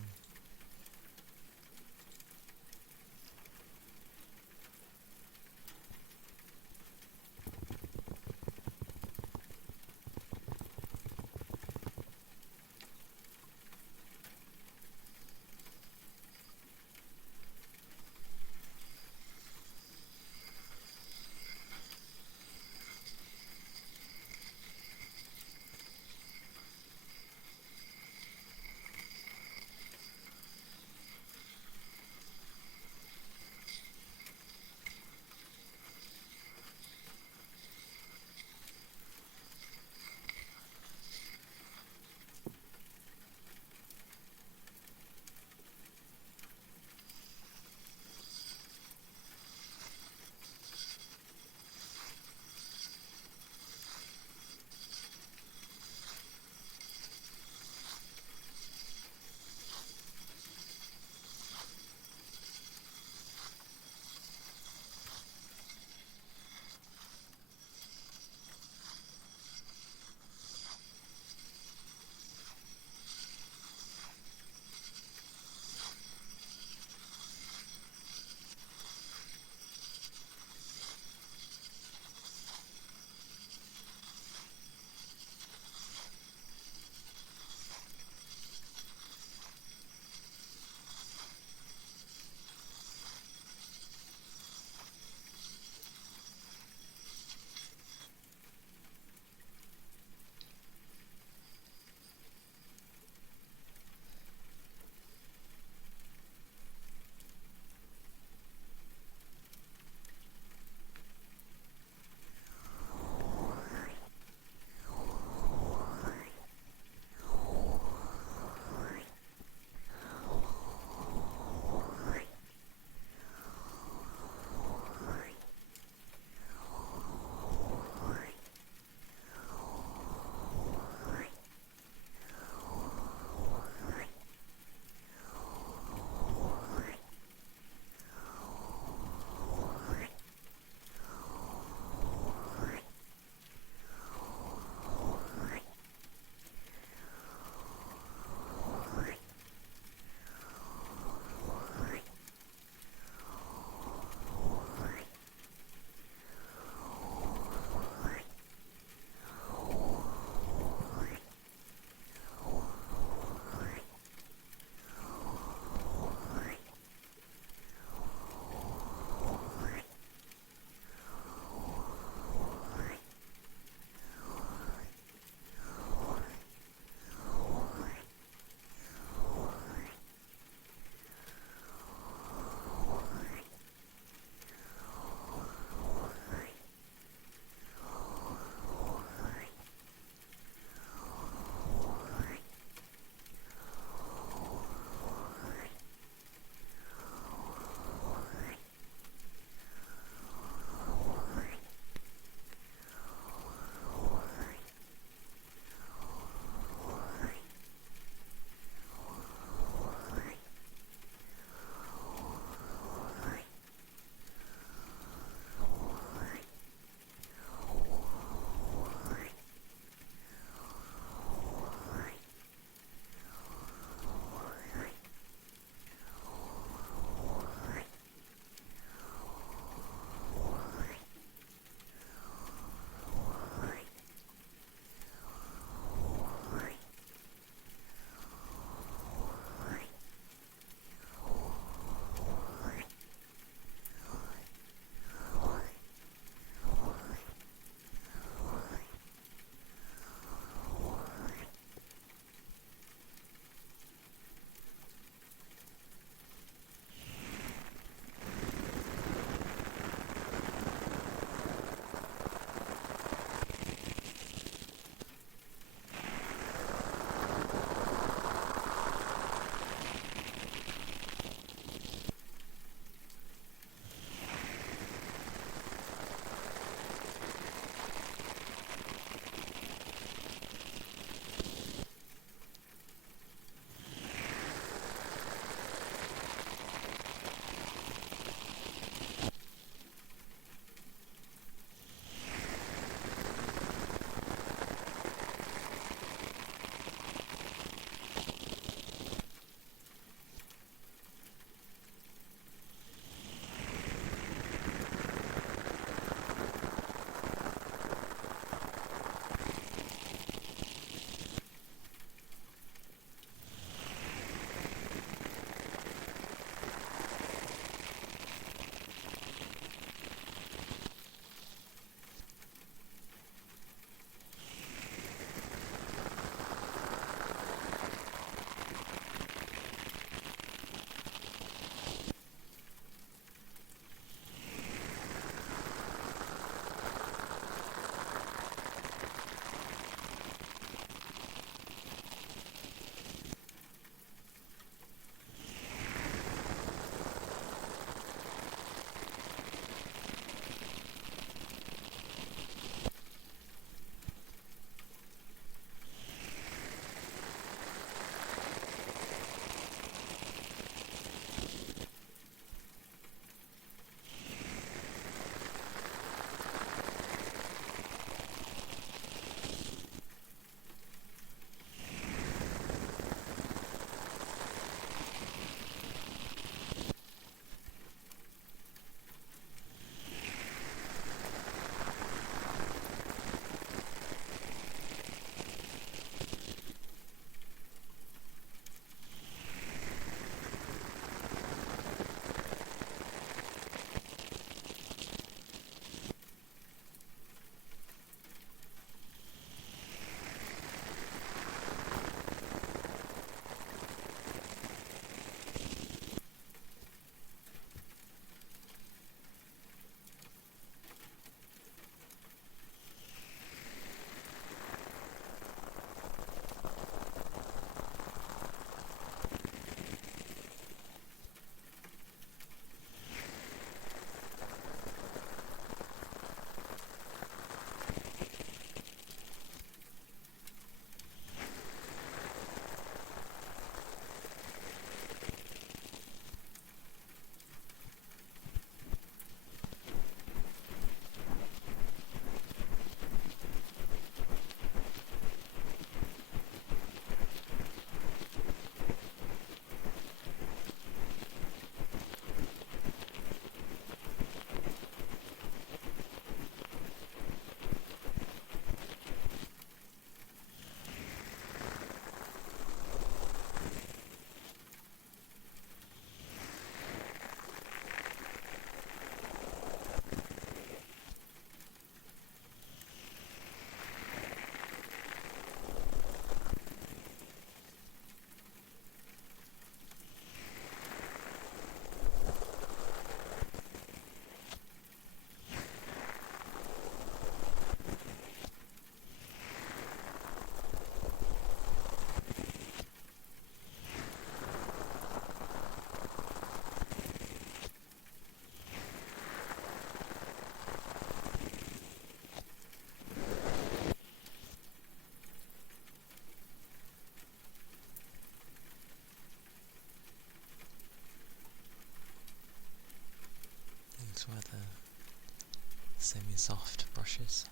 semi-soft brushes.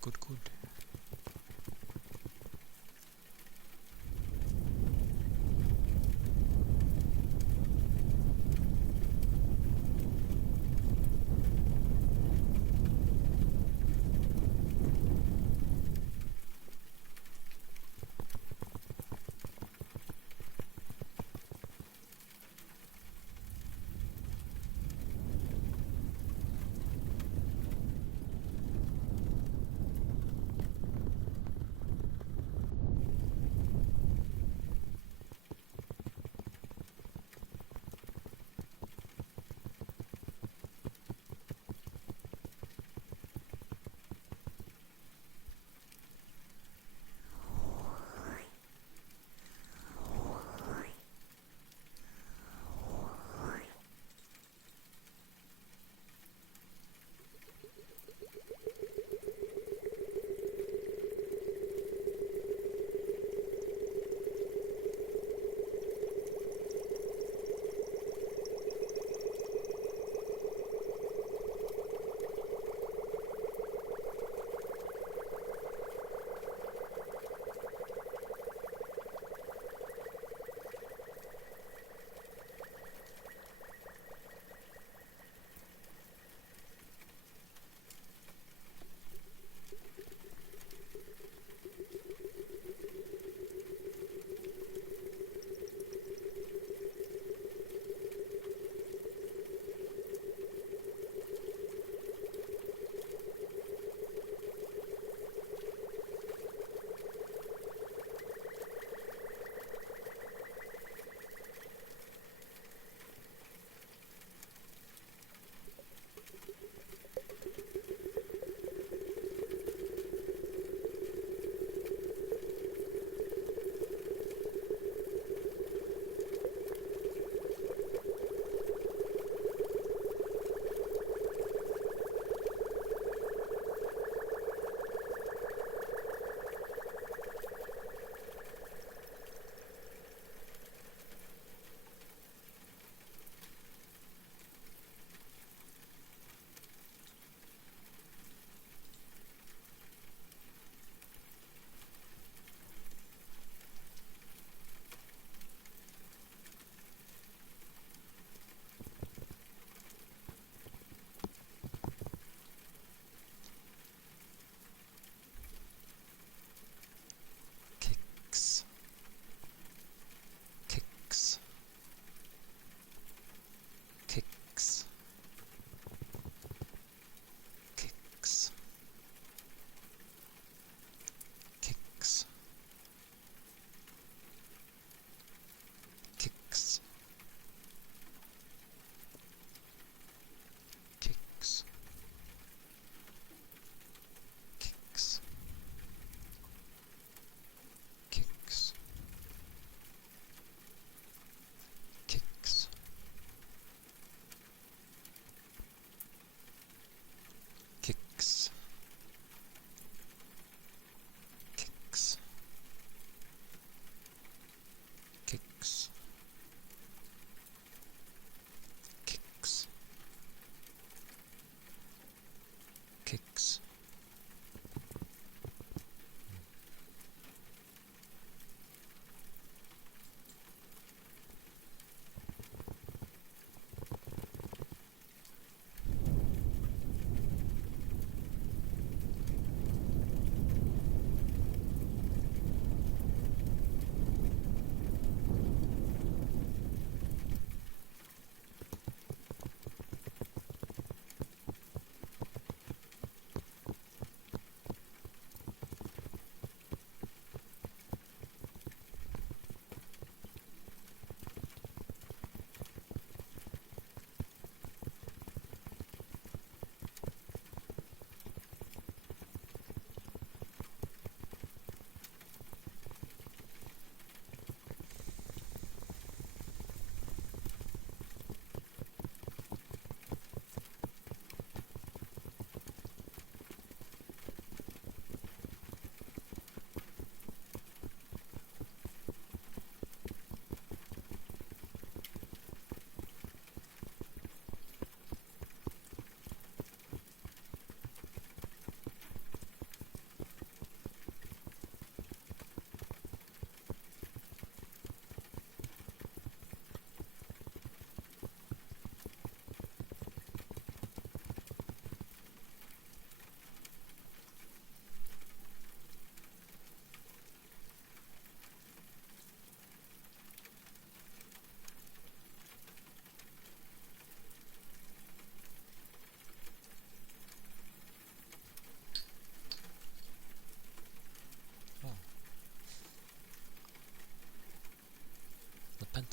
Good, good.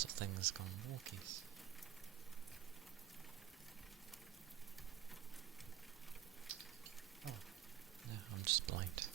of things gone walkies. Oh, no, I'm just blind.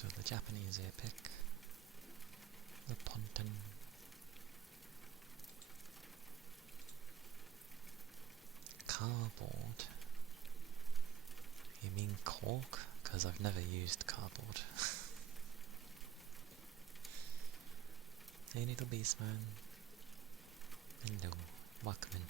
So the Japanese epic, the ponton. Cardboard? You mean cork? Because I've never used cardboard. Hey little beastman. Hello, welcome in.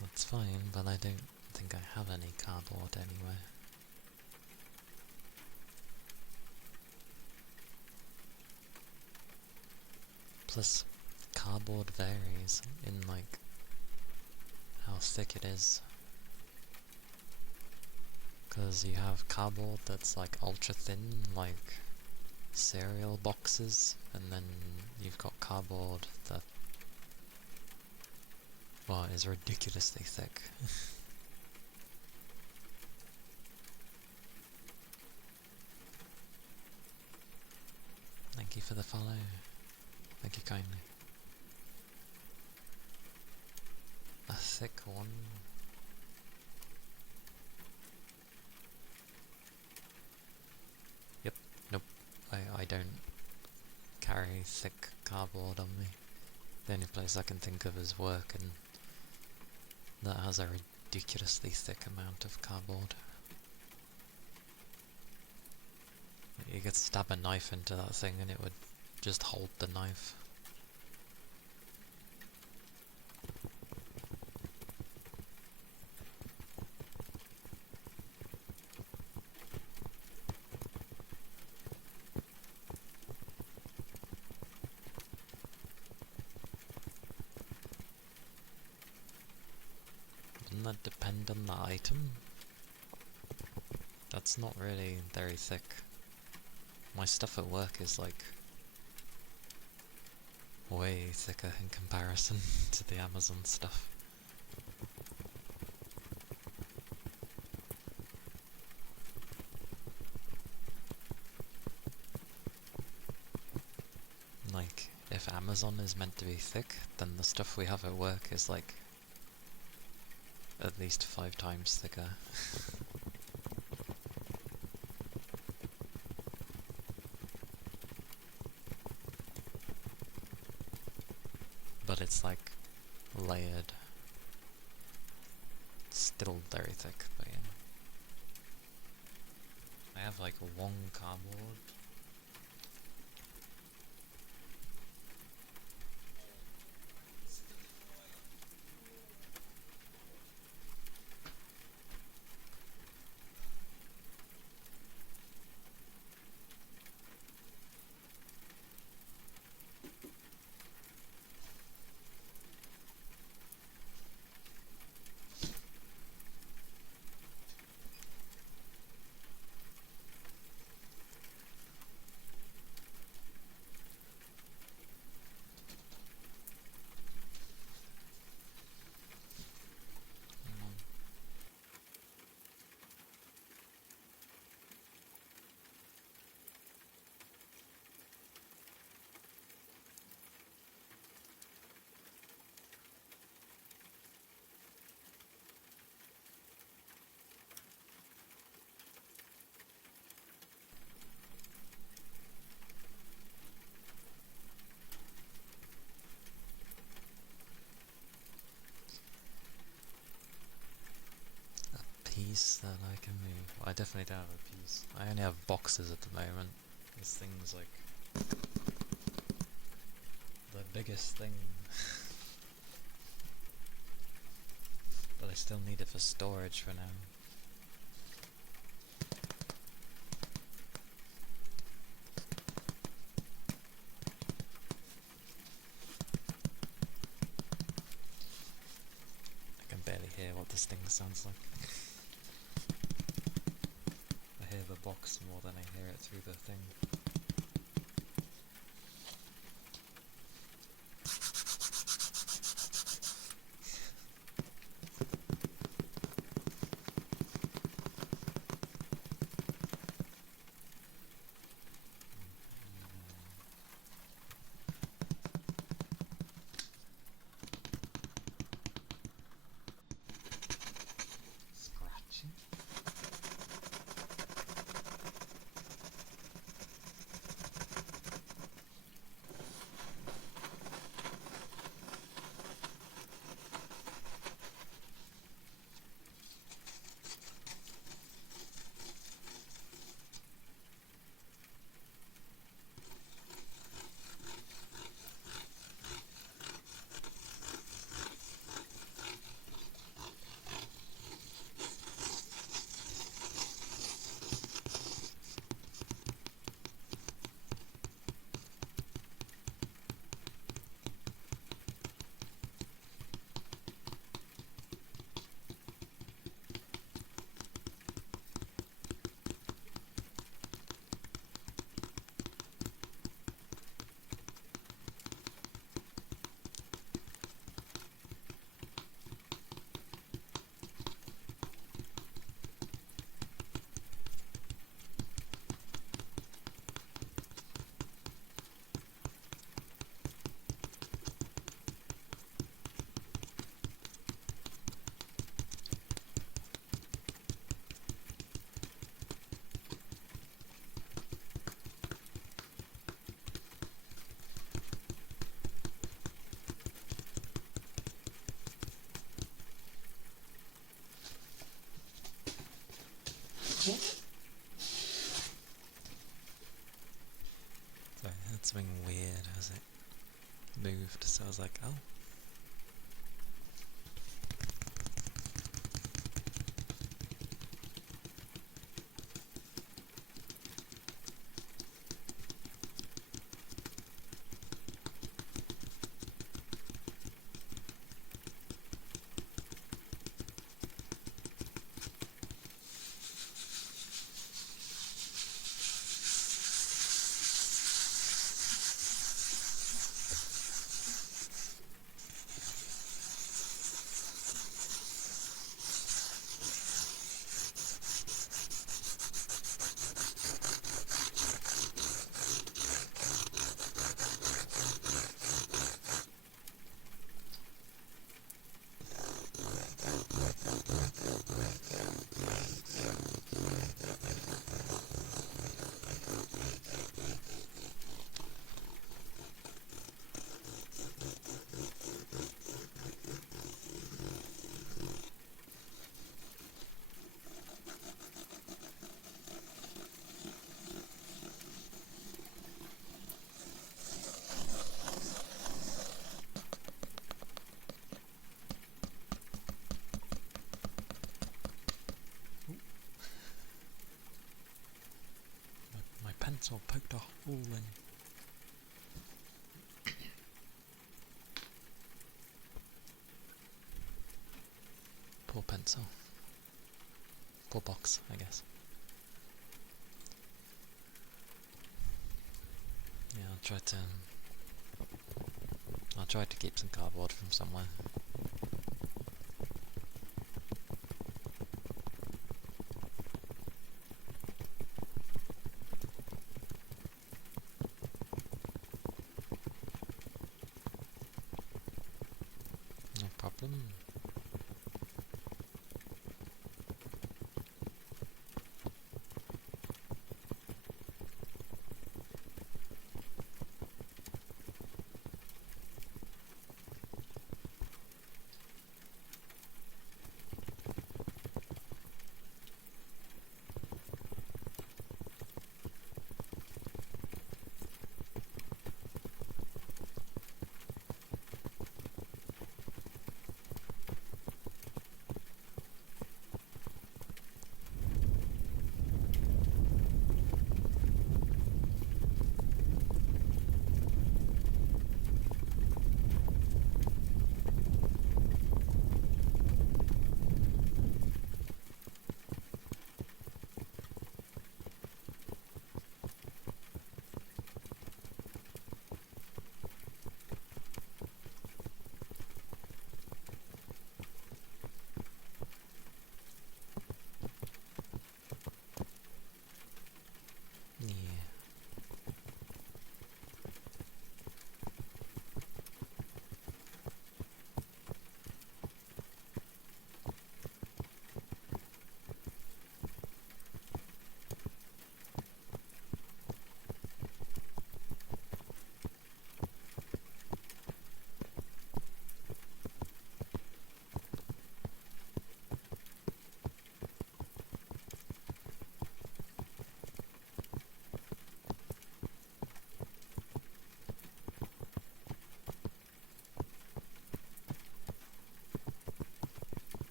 That's fine, but I don't think I have any cardboard anywhere. Plus, cardboard varies in, like, how thick it is. Because you have cardboard that's, like, ultra thin, like cereal boxes, and then you've got cardboard that, well, is ridiculously thick. Thank you for the follow. Thank you kindly. A thick one. Yep, nope. I don't carry thick cardboard on me. The only place I can think of is work, and that has a ridiculously thick amount of cardboard. You could stab a knife into that thing and it would just hold the knife. Doesn't that depend on the item? That's not really very thick. My stuff at work is like way thicker in comparison to the Amazon stuff. Like, if Amazon is meant to be thick, then the stuff we have at work is like at least 5 times thicker. But it's like layered. Still very thick, but yeah. I have like one cardboard. Piece that I can move. I definitely don't have a piece. I only have boxes at the moment. This thing's like the biggest thing. But I still need it for storage for now. I can barely hear what this thing sounds like. I hear the box more than I hear it through the thing. Sorry, I had something weird as it moved, so I was like, oh. My pencil poked a hole in. Poor pencil. Poor box, I guess. Yeah, I'll try to keep some cardboard from somewhere. No problem. Yeah.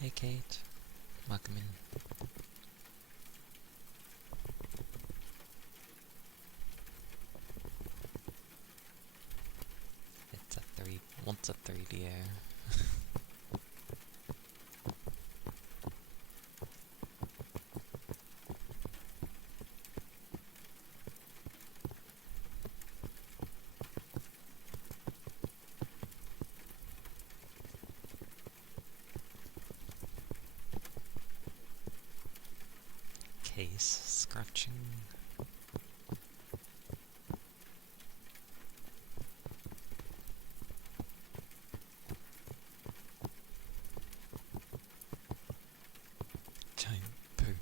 Hey Kate, welcome in. It's a 3D air. case scratching. Giant ponytail.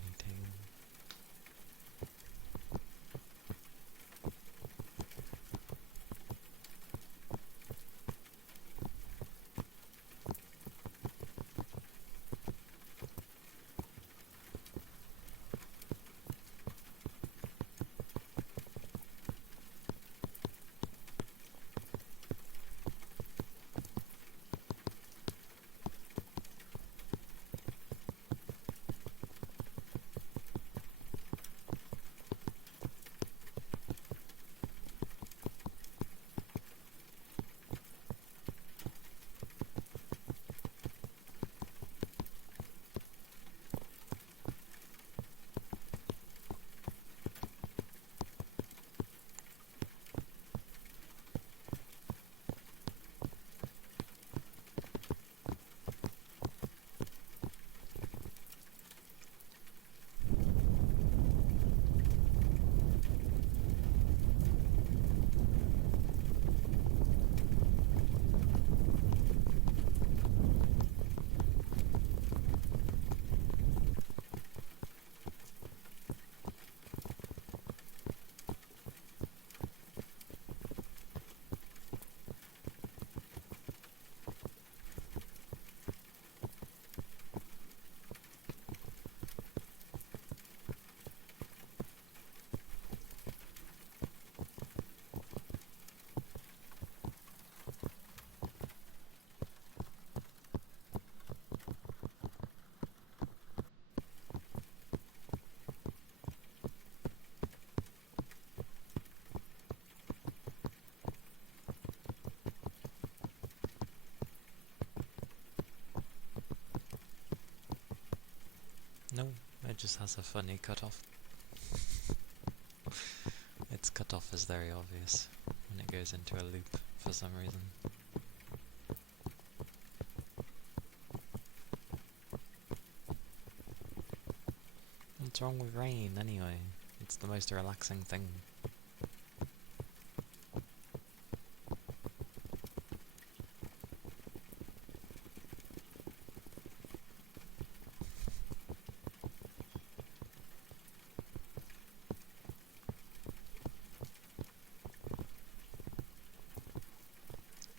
No, it just has a funny cutoff. Its cutoff is very obvious when it goes into a loop for some reason. What's wrong with rain anyway? It's the most relaxing thing.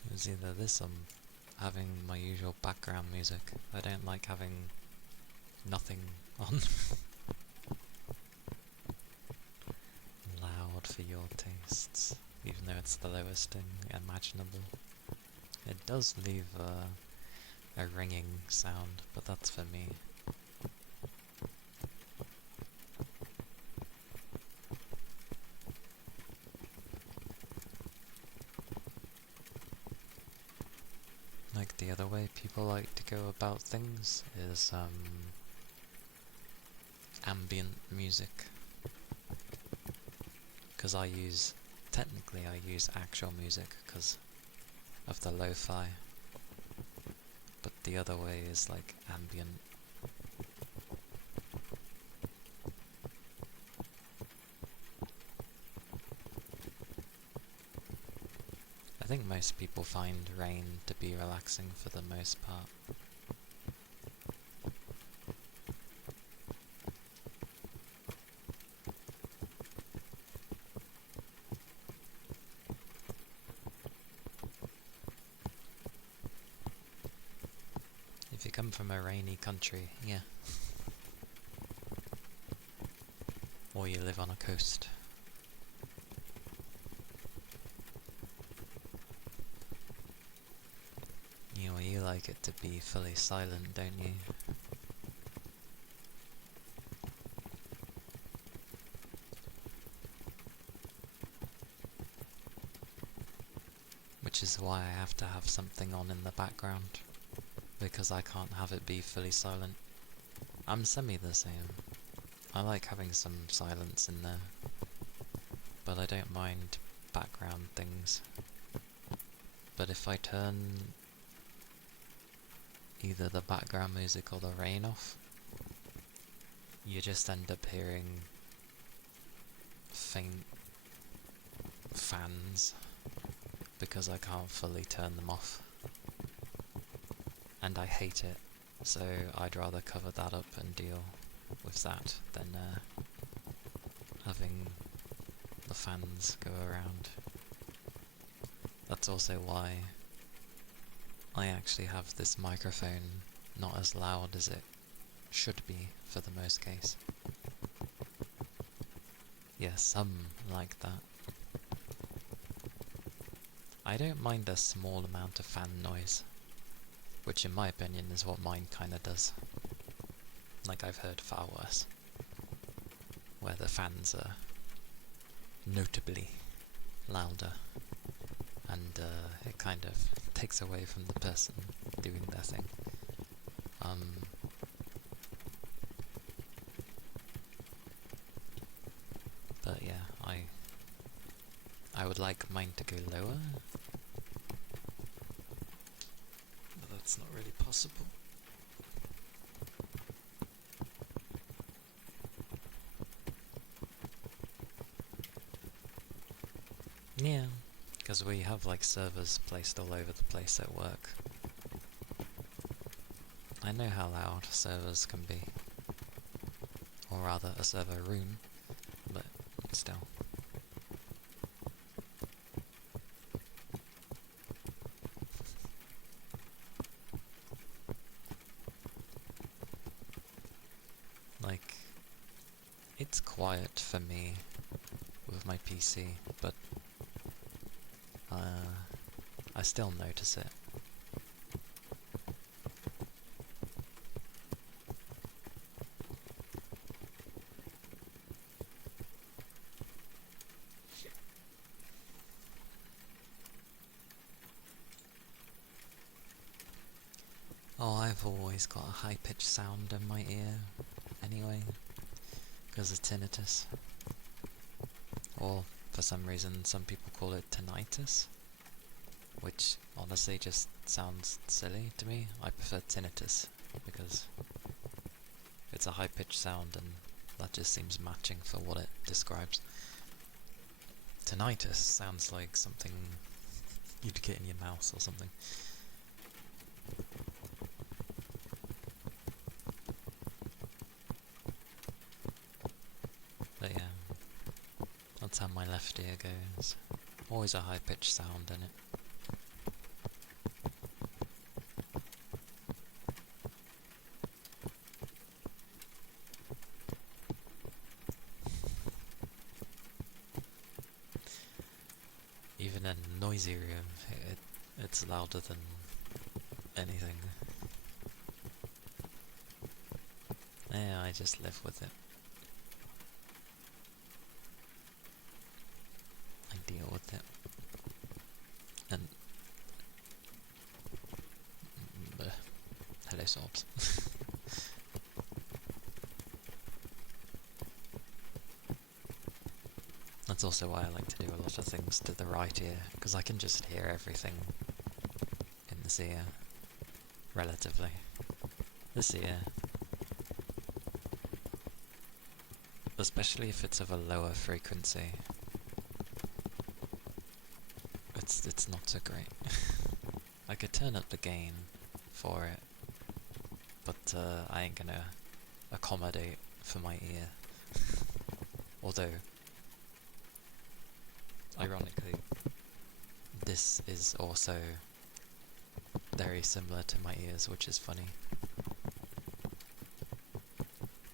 It was either this or having my usual background music. I don't like having nothing on. Loud for your tastes, even though it's the lowest thing imaginable. It does leave a ringing sound, but that's for me. Like the other way people like to go about things is ambient music. Because technically I use actual music because of the lo-fi, but the other way is like ambient. I think most people find rain to be relaxing for the most part. If you come from a rainy country, yeah. Or you live on a coast. You like it to be fully silent, don't you? Which is why I have to have something on in the background, because I can't have it be fully silent. I'm semi the same. I like having some silence in there, but I don't mind background things. But if I turn either the background music or the rain off, you just end up hearing faint fans because I can't fully turn them off. And I hate it, so I'd rather cover that up and deal with that than having the fans go around. That's also why I actually have this microphone not as loud as it should be for the most case. Yeah, some like that. I don't mind a small amount of fan noise, which in my opinion is what mine kinda does. Like I've heard far worse, where the fans are notably louder, and it kind of takes away from the person doing their thing. But yeah, I would like mine to go lower, but that's not really possible. Yeah, because we have like servers placed all over the place at work. I know how loud servers can be, or rather a server room, but still. Like, it's quiet for me with my PC, but I still notice it. Oh, I've always got a high-pitched sound in my ear, anyway, because of tinnitus. Or, for some reason, some people call it tinnitus, which honestly just sounds silly to me. I prefer tinnitus, because it's a high-pitched sound and that just seems matching for what it describes. Tinnitus sounds like something you'd get in your mouth or something. But yeah, that's how my left ear goes. Always a high-pitched sound in it. Even in a noisy room, it's louder than anything. Yeah, I just live with it. I deal with it. And hello sobs. That's also why I like to do a lot of things to the right ear, because I can just hear everything in this ear, relatively. This ear, especially if it's of a lower frequency, it's not so great. I could turn up the gain for it, but I ain't gonna accommodate for my ear. Although, ironically, this is also very similar to my ears, which is funny.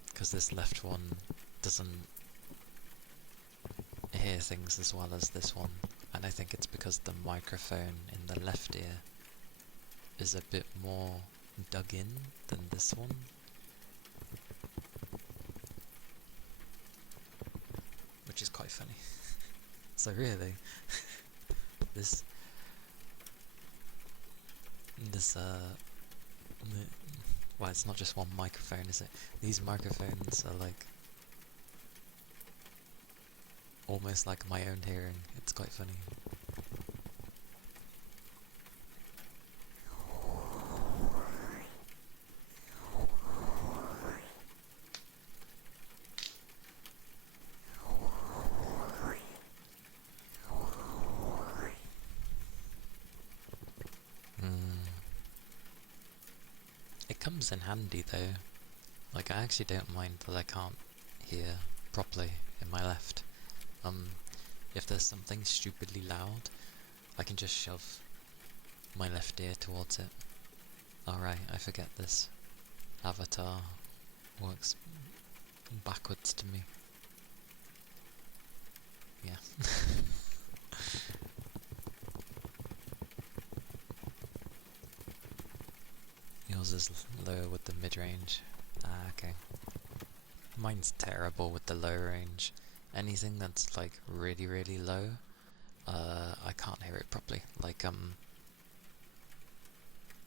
Because this left one doesn't hear things as well as this one, and I think it's because the microphone in the left ear is a bit more dug in than this one. Which is quite funny. So really, this well, it's not just one microphone, is it? These microphones are like almost like my own hearing. It's quite funny. It comes in handy though. Like, I actually don't mind that I can't hear properly in my left. If there's something stupidly loud, I can just shove my left ear towards it. Alright, I forget this. Avatar works backwards to me. Yeah. Yours is lower with the mid-range. Ah, okay. Mine's terrible with the low range. Anything that's like really, really low, I can't hear it properly. Like,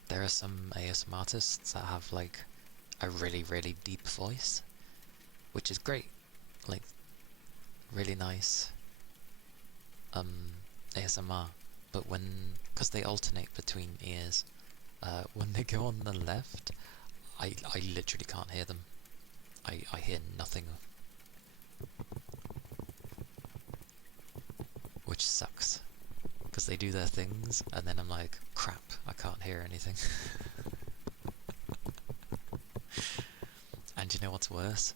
there are some ASMR artists that have like a really, really deep voice, which is great. Like, really nice ASMR. But because they alternate between ears, when they go on the left, I literally can't hear them. I hear nothing, which sucks, because they do their things, and then I'm like, crap, I can't hear anything. And you know what's worse?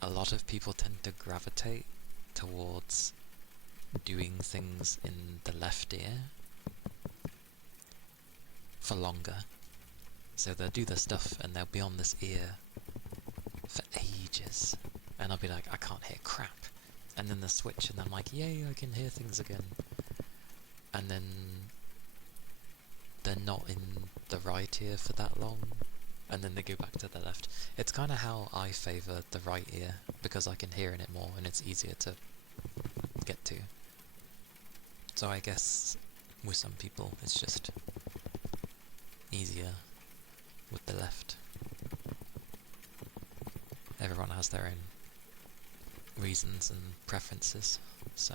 A lot of people tend to gravitate towards doing things in the left ear for longer. So they'll do their stuff, and they'll be on this ear for ages, and I'll be like, I can't hear crap. And then they'll switch, and I'm like, yay, I can hear things again. And then they're not in the right ear for that long, and then they go back to the left. It's kind of how I favour the right ear, because I can hear in it more, and it's easier to get to. So I guess with some people it's just easier with the left. Everyone has their own reasons and preferences, so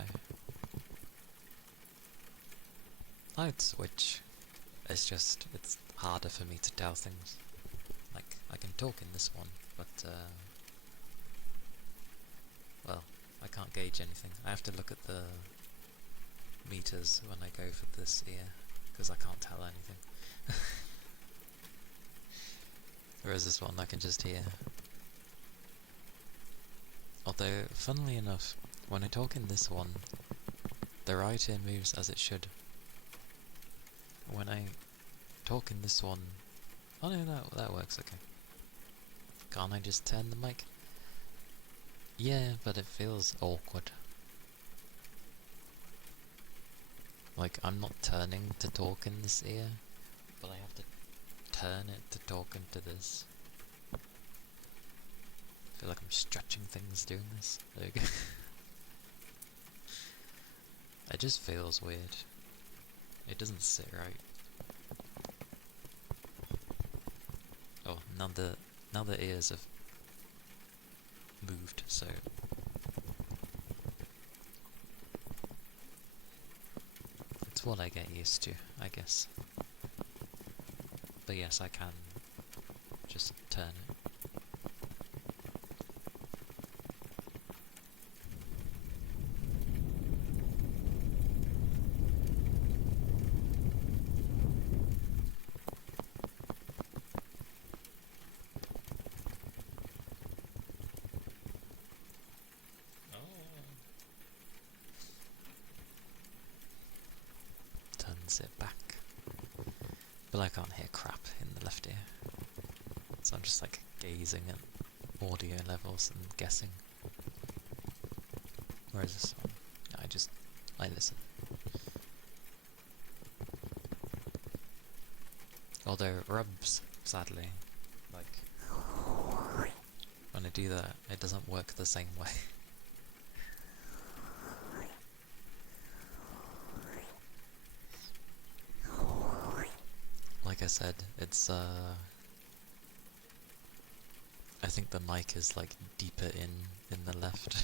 I'd switch. It's harder for me to tell things. Like, I can talk in this one, but well, I can't gauge anything. I have to look at the meters when I go for this ear, because I can't tell anything. Whereas this one I can just hear. Although, funnily enough, when I talk in this one, the right ear moves as it should. When I talk in this one... Oh no, that works okay. Can't I just turn the mic? Yeah, but it feels awkward. Like, I'm not turning to talk in this ear, but I have to turn it to talk into this. I feel like I'm stretching things doing this. There you go. It just feels weird. It doesn't sit right. Oh, now the ears have moved, so it's what I get used to, I guess. But yes, I can just turn it. Turns it back. But I can't hear crap in the left ear. So I'm just like gazing at audio levels and guessing. Whereas this one, I listen. Although it rubs, sadly, like, when I do that, it doesn't work the same way. Like I said, it's I think the mic is like deeper in the left.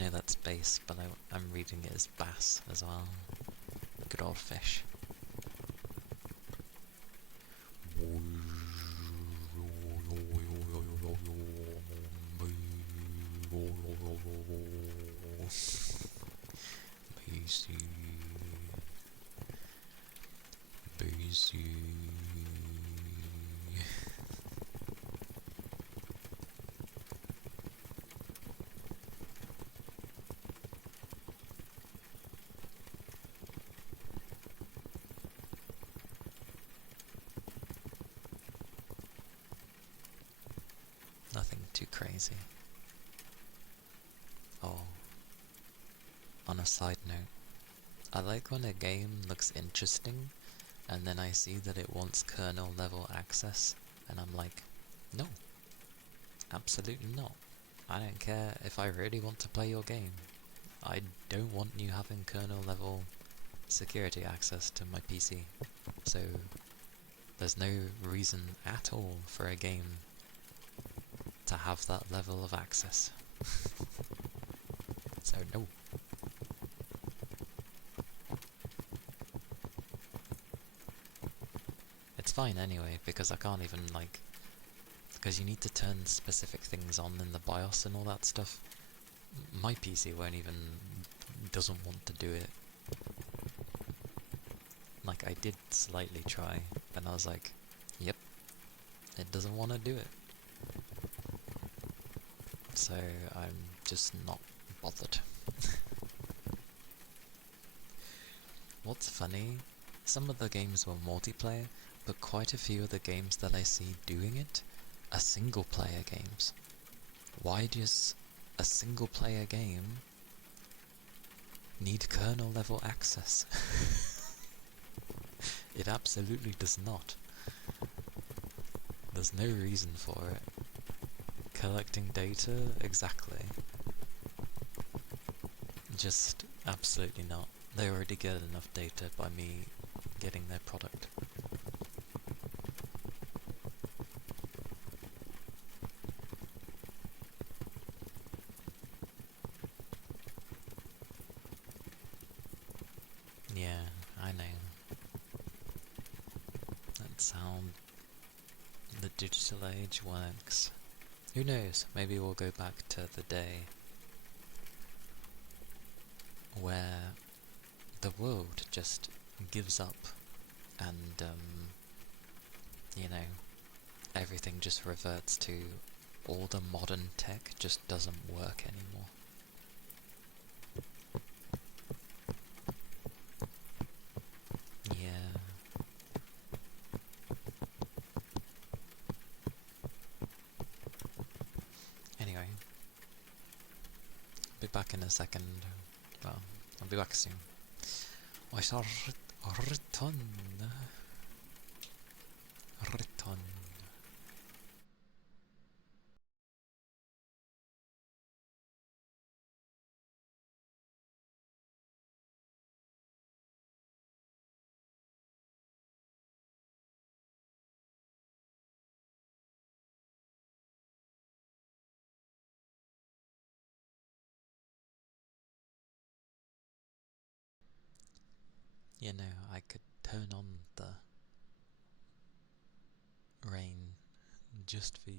know that's bass, but I'm reading it as bass as well. Good old fish. Bassy. Bassy. Nothing too crazy. Oh, on a side note, I like when a game looks interesting and then I see that it wants kernel level access and I'm like, no, absolutely not. I don't care if I really want to play your game. I don't want you having kernel level security access to my PC. So there's no reason at all for a game to have that level of access. So no. It's fine anyway, because I can't even because you need to turn specific things on in the BIOS and all that stuff. My PC doesn't want to do it. Like, I did slightly try, and I was like, yep, it doesn't want to do it. So I'm just not bothered. What's funny, some of the games were multiplayer, but quite a few of the games that I see doing it are single player games. Why does a single player game need kernel level access? It absolutely does not. There's no reason for it. Collecting data? Exactly. Just absolutely not. They already get enough data by me getting their product. Yeah, I know. That's how the digital age works. Who knows, maybe we'll go back to the day where the world just gives up and, everything just reverts to all the modern tech just doesn't work anymore. Yeah. Anyway, I'll be back in a second. Well, I'll be back soon. I shall return. Return. I could turn on the rain just for you.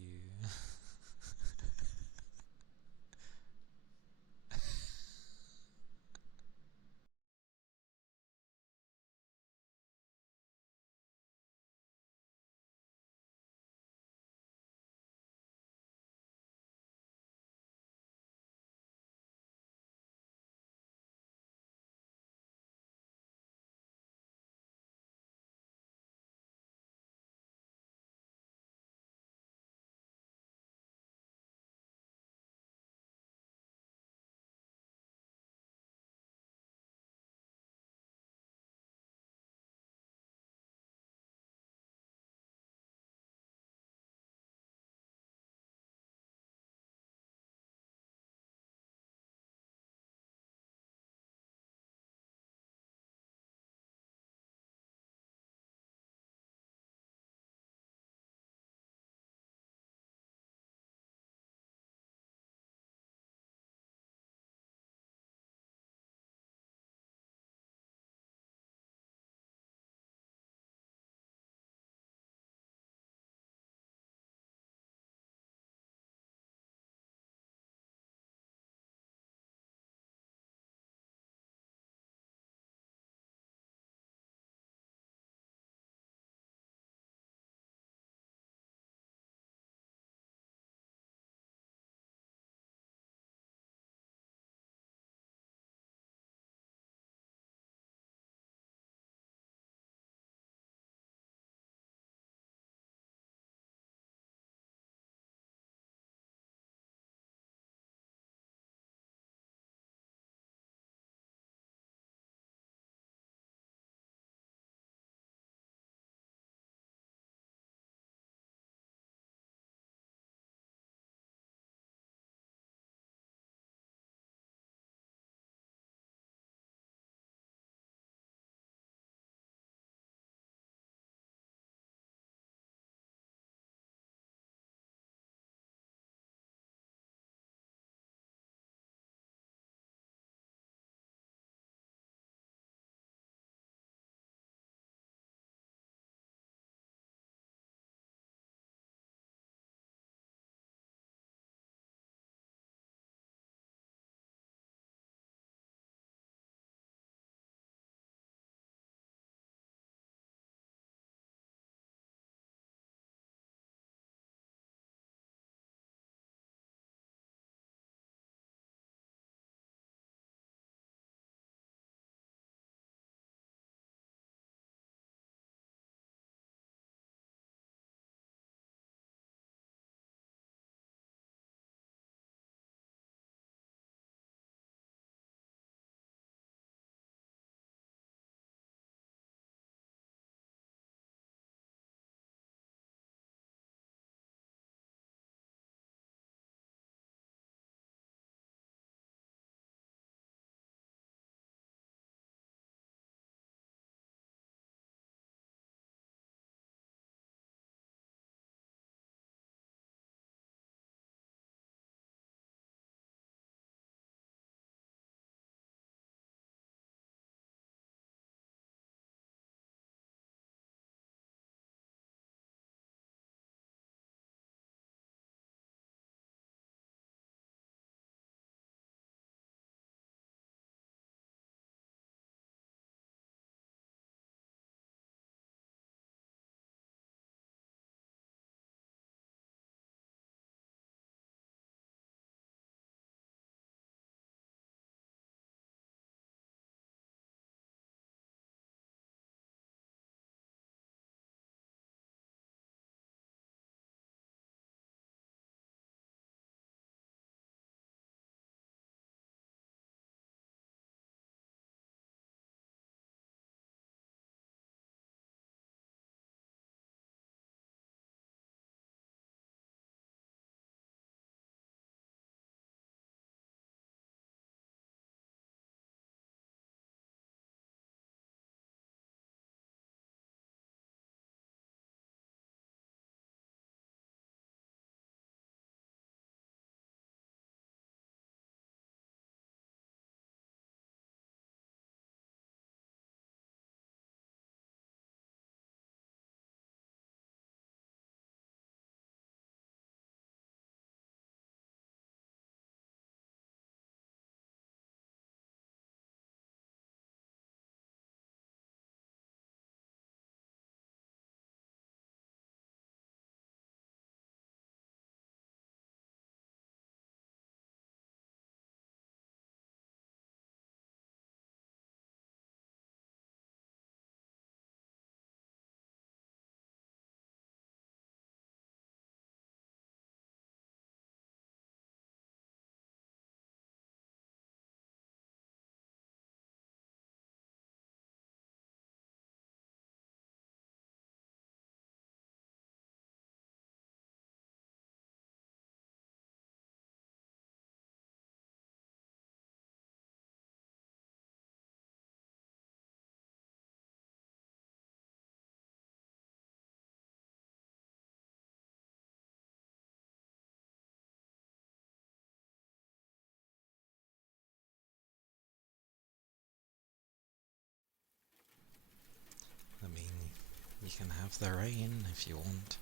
can have the rain if you want.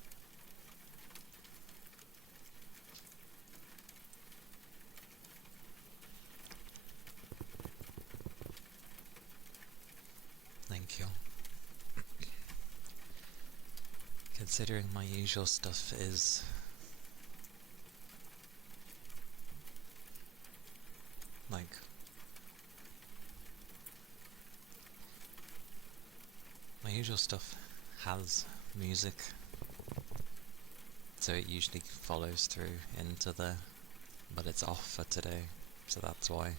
Thank you. Considering my usual stuff is like my usual stuff has music, so it usually follows through into there, but it's off for today, so that's why.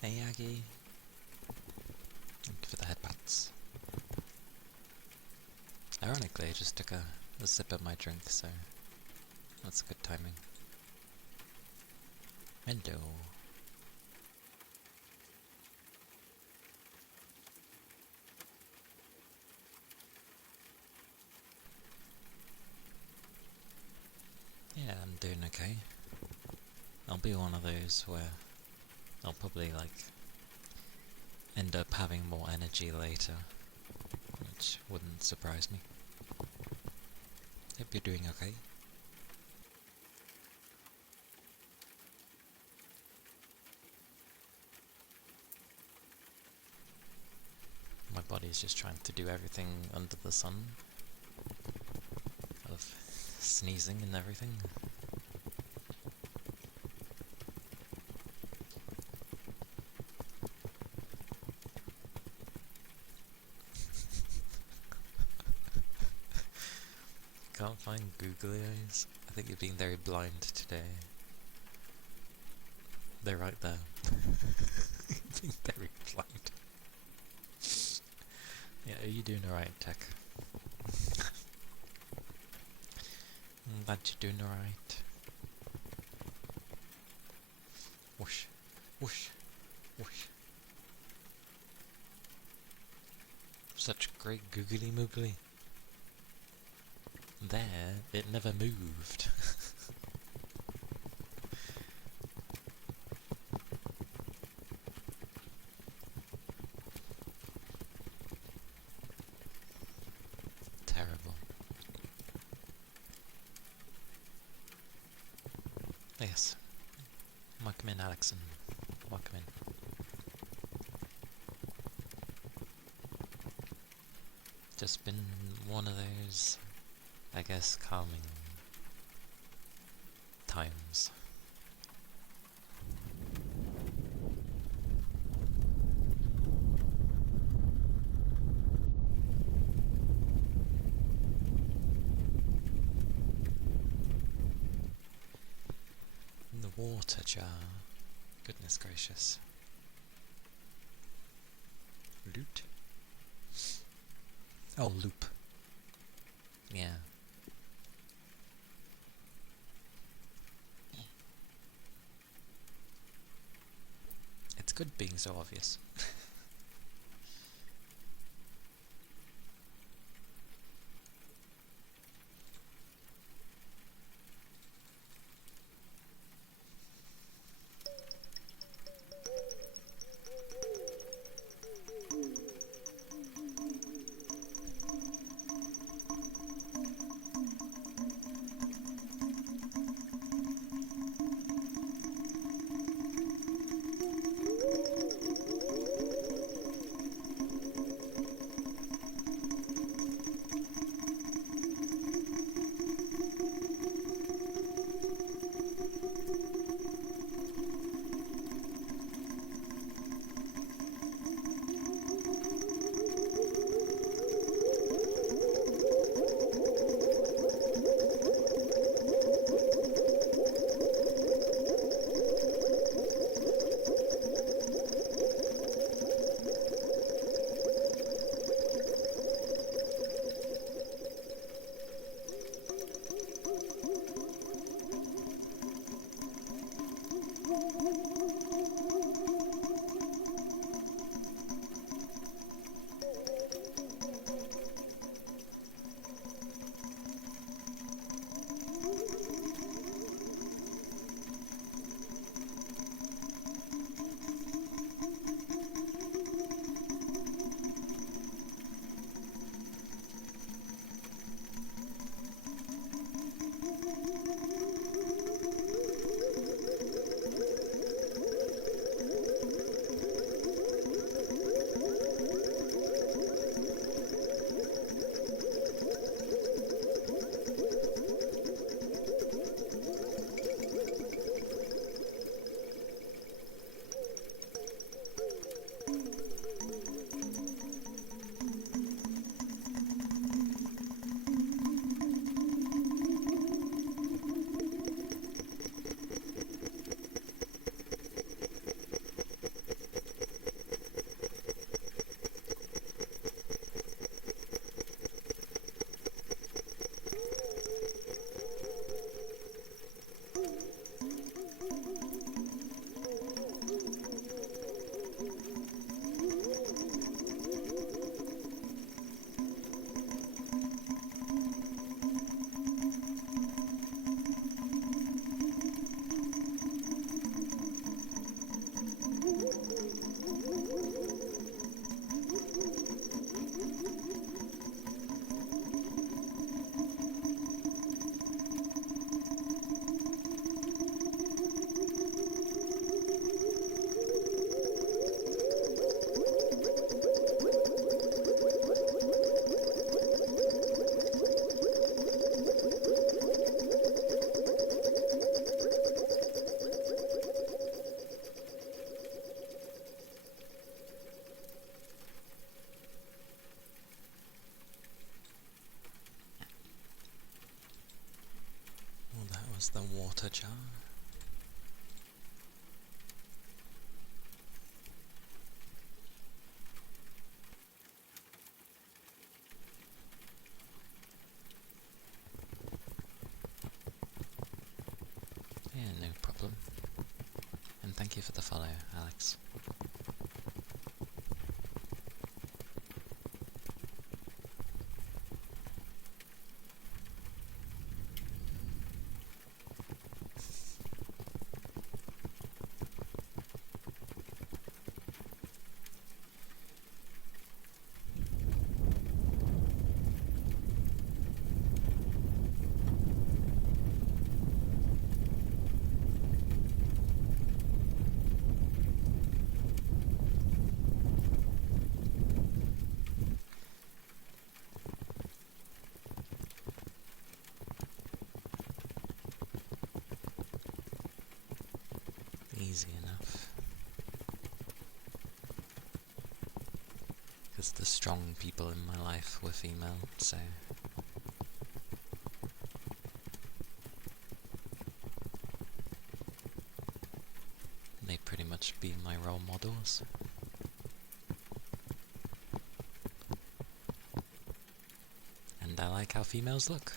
Hey Aggie, thank you for the headbats. Ironically, I just took a sip of my drink, so that's good timing. Hello. Yeah, I'm doing okay. I'll be one of those where I'll probably end up having more energy later, which wouldn't surprise me. Hope you're doing okay. My body's just trying to do everything under the sun, of sneezing and everything. Can't find googly eyes. I think you're being very blind today. They're right there. Being very blind. Yeah, are you doing alright, Tech? I'm glad you're doing alright. Whoosh, whoosh, whoosh. Such great googly moogly. There, it never moved. Terrible. Yes. Welcome in, Alexon. Welcome in. Just been one of those, I guess, calming times. In the water jar. Goodness gracious. Loot? Oh, loop. Yeah. It's good being so obvious. Where's the water jar? Yeah, no problem. And thank you for the follow, Alex. Easy enough. Because the strong people in my life were female, so... they pretty much be my role models. And I like how females look.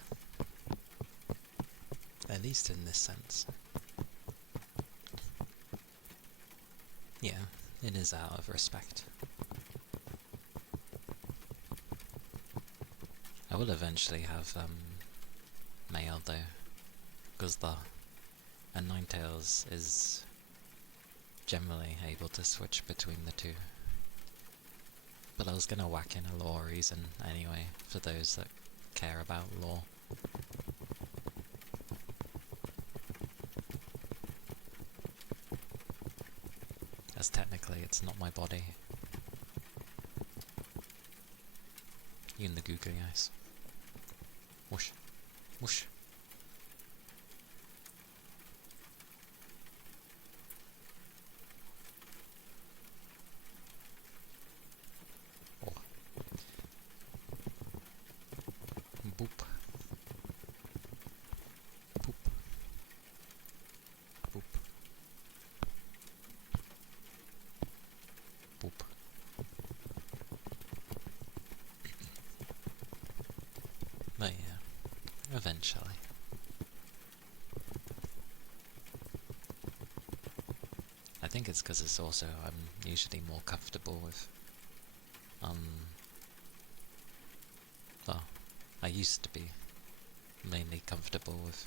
At least in this sense. Yeah, it is out of respect. I will eventually have male though, because a Ninetales is generally able to switch between the two. But I was gonna whack in a lore reason anyway, for those that care about lore. As technically it's not my body. You and the googly eyes. Whoosh. Whoosh. Oh. Boop. Boop. Boop. Boop. But yeah, eventually. I think it's because it's also, I'm usually more comfortable with, well, I used to be mainly comfortable with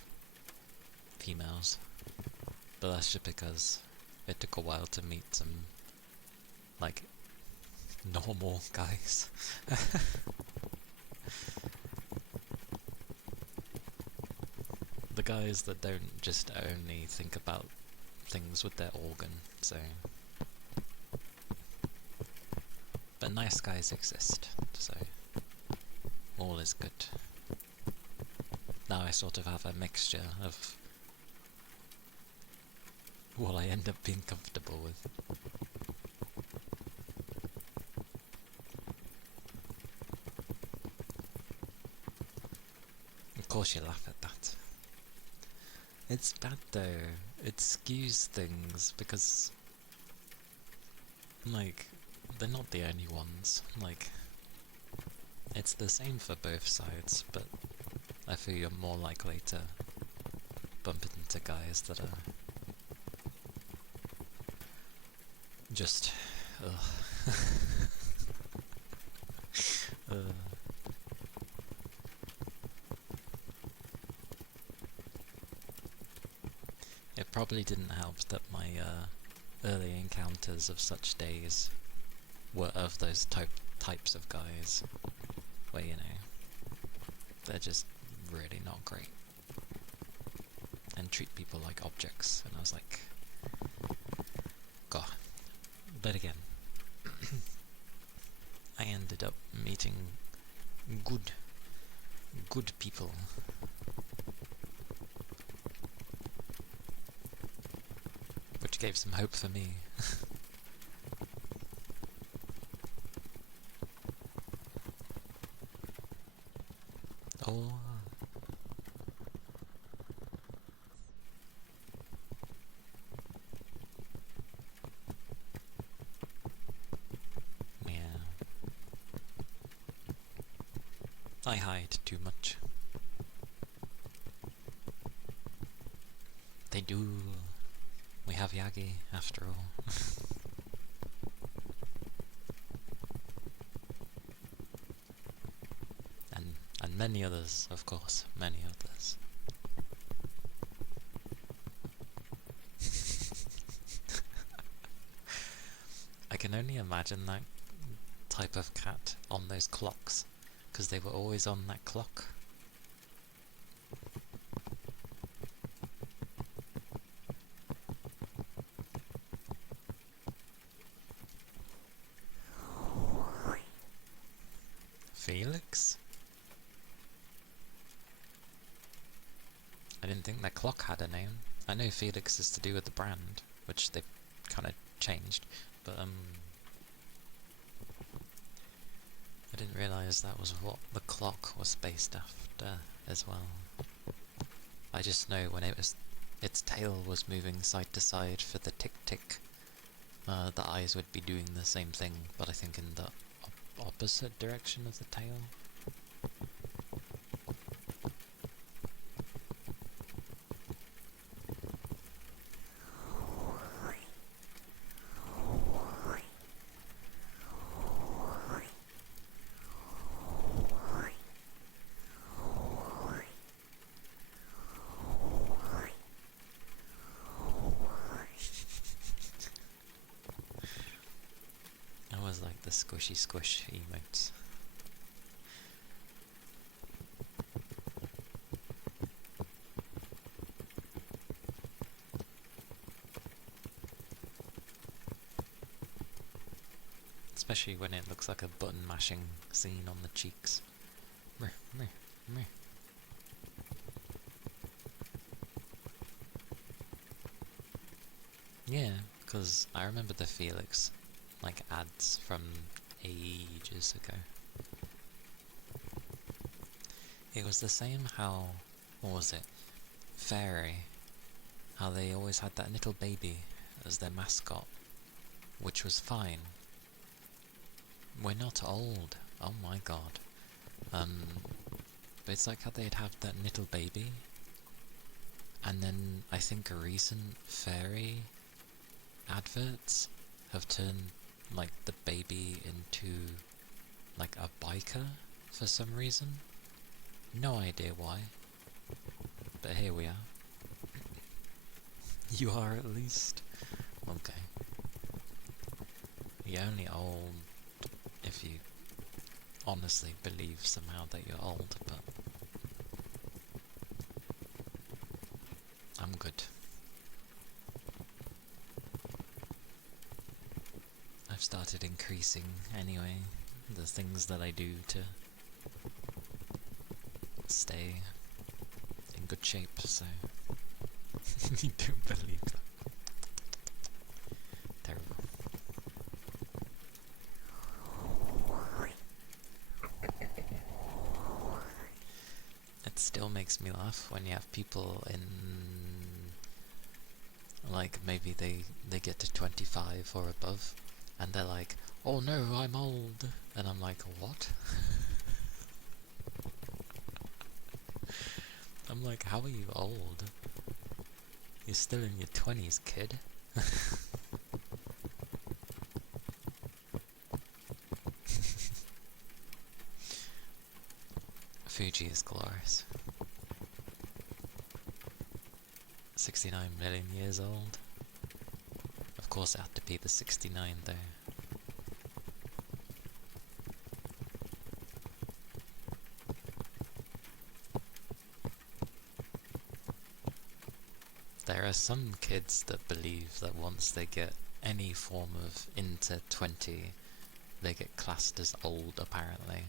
females, but that's just because it took a while to meet some, like, normal guys. The guys that don't just only think about things with their organ, so... But nice guys exist, so all is good. Now I sort of have a mixture of what I end up being comfortable with. Of course you laugh at that. It's bad though, it skews things because, like, they're not the only ones, like, it's the same for both sides, but I feel you're more likely to bump into guys that are just, ugh. It probably didn't help that my early encounters of such days were of those types of guys, where, you know, they're just really not great, and treat people like objects, and I was like, God. But again, I ended up meeting good people. Which gave some hope for me. Oh. I hide too much. They do. We have Yagi, after all. and many others, of course, many others. I can only imagine that type of cat on those clocks, because they were always on that clock. Felix? I didn't think that clock had a name. I know Felix is to do with the brand, which they kind of changed, but I didn't realise that was what the clock was based after as well. I just know when its tail was moving side to side for the tick-tick, the eyes would be doing the same thing, but I think in the opposite direction of the tail. I always like the squishy squish emotes. Especially when it looks like a button mashing scene on the cheeks. Meh, meh, meh. Yeah, because I remember the Felix ads from ages ago. It was the same how, what was it, Fairy, how they always had that little baby as their mascot, which was fine. We're not old, oh my god. But it's like how they'd have that little baby, and then I think recent Fairy adverts have turned the baby into a biker for some reason. No idea why, but here we are. You are at least? Okay. You're only old if you honestly believe somehow that you're old, but I'm good. I've started increasing anyway the things that I do to stay in good shape, so you don't believe that. Terrible. It still makes me laugh when you have people in maybe they get to 25 or above and they're like, oh no, I'm old, and I'm like, what? I'm like, how are you old? You're still in your 20s, kid. Fuji is glorious. 69 million years old. Of course it had to be the 69 though. There are some kids that believe that once they get any form of into 20, they get classed as old, apparently.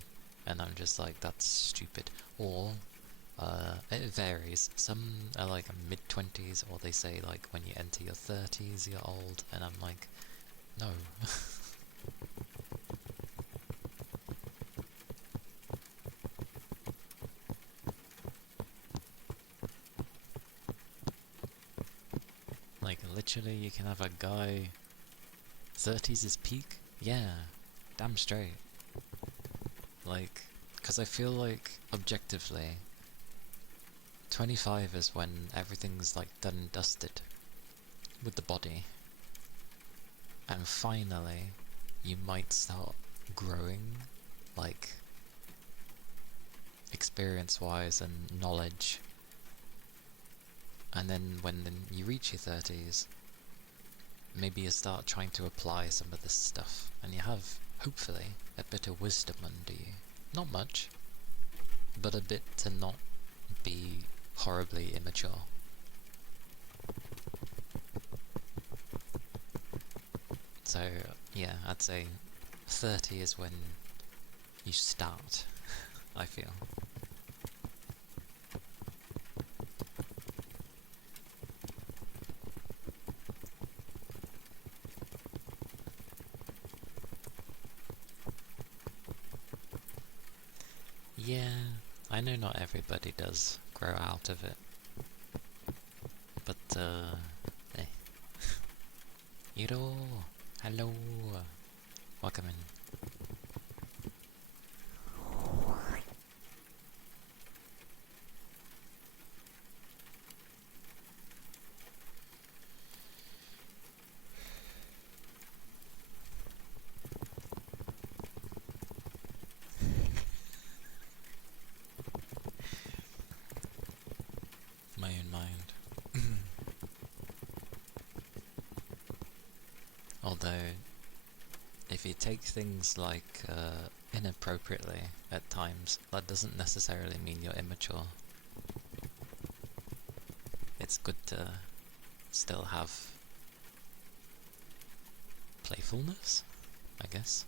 And I'm just like, that's stupid. Or, it varies. Some are mid-20s, or they say when you enter your 30s, you're old. And I'm like, no. Literally, you can have a guy, 30s is peak? Yeah, damn straight. Because I feel like, objectively, 25 is when everything's like done and dusted with the body. And finally, you might start growing, like, experience-wise and knowledge. And then when you reach your 30s, maybe you start trying to apply some of this stuff, and you have, hopefully, a bit of wisdom under you. Not much, but a bit to not be horribly immature. So, yeah, I'd say 30 is when you start, I feel. Yeah, I know not everybody does grow out of it, but, eh. Hiro, hello, welcome in. My own mind. Although, if you take things like inappropriately at times, that doesn't necessarily mean you're immature. It's good to still have playfulness, I guess.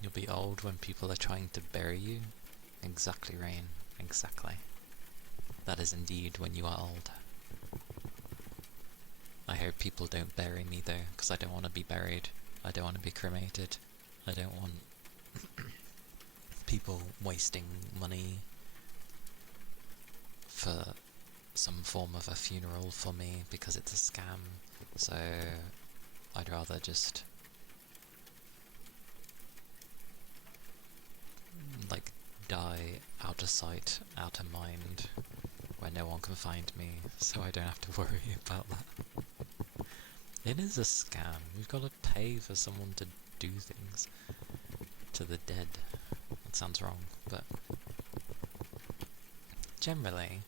You'll be old when people are trying to bury you. Exactly, Rain. Exactly. That is indeed when you are old. I hope people don't bury me though, because I don't want to be buried. I don't want to be cremated. I don't want people wasting money for some form of a funeral for me because it's a scam. So I'd rather just like die out of sight, out of mind, where no one can find me, so I don't have to worry about that. It is a scam. You've got to pay for someone to do things to the dead. That sounds wrong, but generally,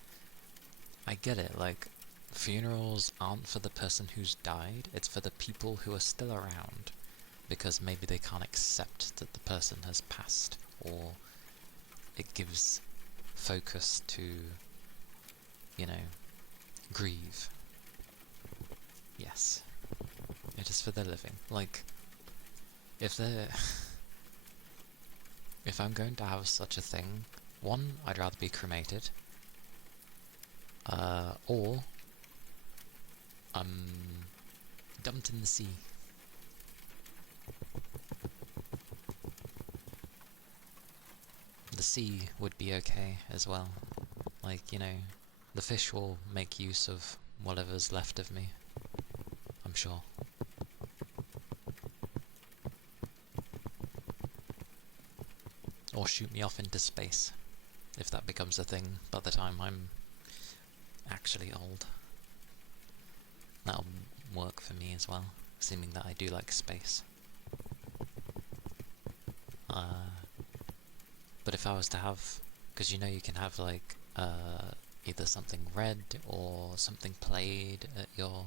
I get it. Like, funerals aren't for the person who's died, it's for the people who are still around, because maybe they can't accept that the person has passed, or it gives focus to, you know, grieve. Yes. It is for the living. Like, if I'm going to have such a thing, one, I'd rather be cremated, or dumped in the sea. The sea would be okay as well. Like, you know, the fish will make use of whatever's left of me, I'm sure. Or shoot me off into space, if that becomes a thing by the time I'm actually old. That'll work for me as well, assuming that I do like space. But if I was to have, because you know you can have like either something read or something played at your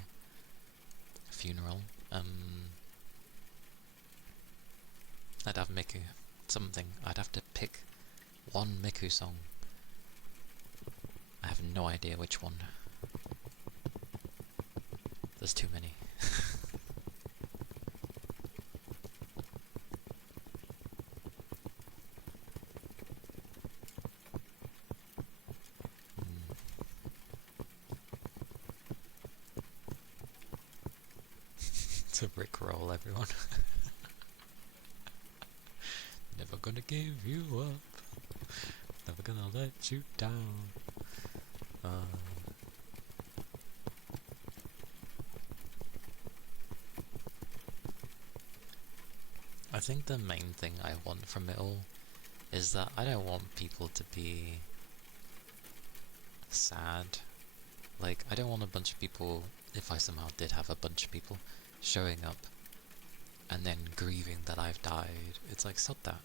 funeral, I'd have Miku. Something. I'd have to pick one Miku song. I have no idea which one. There's too many. To rickroll everyone. Never gonna give you up. Never gonna let you down. I think the main thing I want from it all is that I don't want people to be sad. Like, I don't want a bunch of people, if I somehow did have a bunch of people, showing up and then grieving that I've died. It's like, stop that.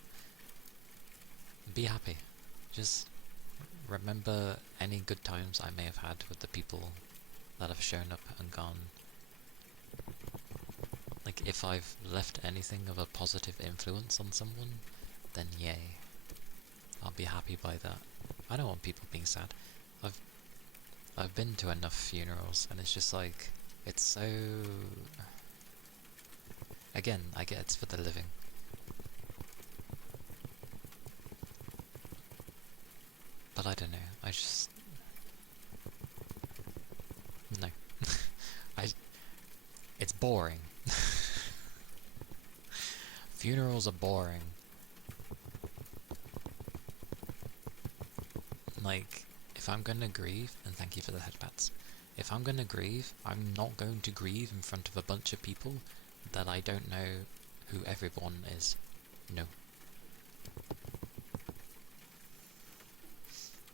Be happy. Just remember any good times I may have had with the people that have shown up and gone. Like, if I've left anything of a positive influence on someone, then yay. I'll be happy by that. I don't want people being sad. I've been to enough funerals, and it's just like, it's so... Again, I get it's for the living. But I don't know, I just... No. It's boring. Funerals are boring. Like, if I'm gonna grieve, and thank you for the headpats, if I'm gonna grieve, I'm not going to grieve in front of a bunch of people that I don't know who everyone is. No.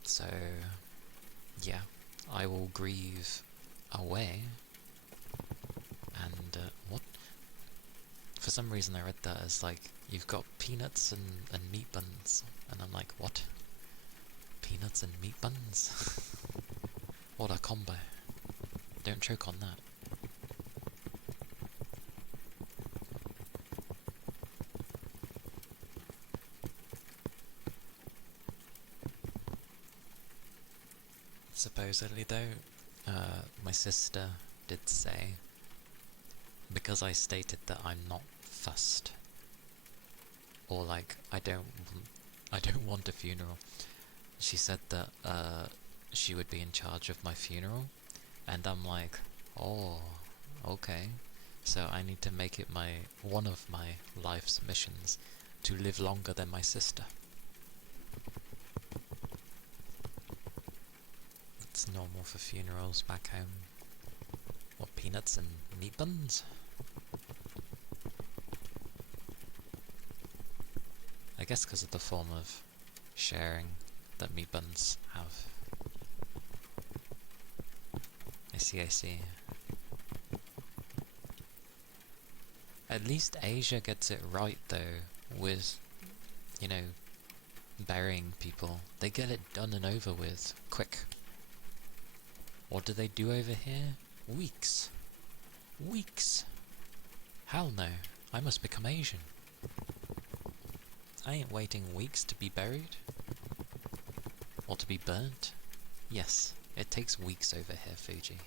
So, yeah, I will grieve away, and, what? For some reason I read that as, like, you've got peanuts and meat buns, and I'm like, what? Peanuts and meat buns? What a combo. Don't choke on that. Supposedly though, my sister did say, because I stated that I'm not fussed, or like, I don't want a funeral, she said that she would be in charge of my funeral, and I'm like, oh, okay, so I need to make it one of my life's missions to live longer than my sister. It's normal for funerals back home. What, peanuts and meat buns? I guess because of the form of sharing that meat buns have. I see. At least Asia gets it right though, with, you know, burying people. They get it done and over with, quick. What do they do over here? Weeks. Weeks. Hell no, I must become Asian. I ain't waiting weeks to be buried. Or to be burnt. Yes, it takes weeks over here, Fuji,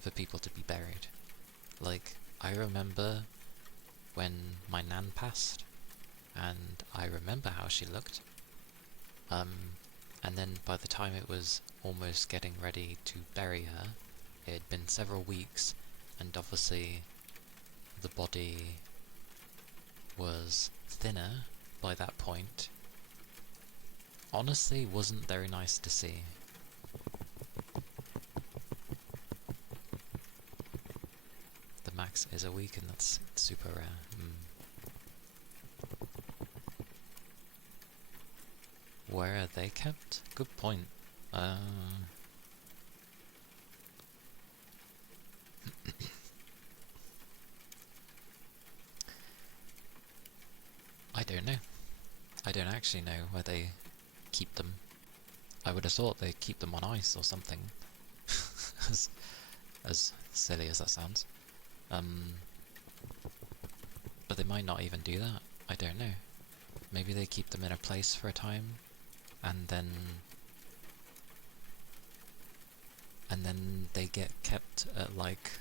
for people to be buried. Like, I remember when my nan passed, and I remember how she looked. And then by the time it was almost getting ready to bury her, it had been several weeks, and obviously the body was thinner by that point. Honestly, wasn't very nice to see. The max is a week, and that's super rare. Where are they kept? Good point. I don't know. I don't actually know where they keep them. I would have thought they'd keep them on ice or something. as silly as that sounds. But they might not even do that. I don't know. Maybe they keep them in a place for a time, and then they get kept at like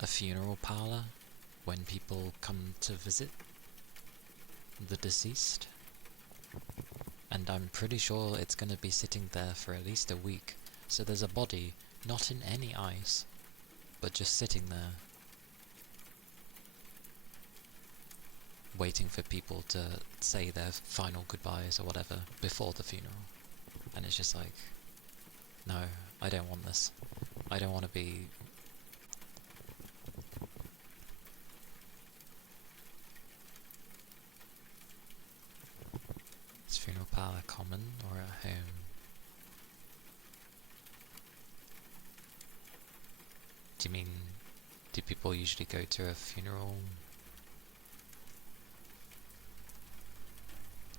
a funeral parlour when people come to visit the deceased. And I'm pretty sure it's going to be sitting there for at least a week. So there's a body, not in any ice, but just sitting there, waiting for people to say their final goodbyes or whatever before the funeral. And it's just like, no, I don't want this. I don't want to be... common or at home? Do you mean, do people usually go to a funeral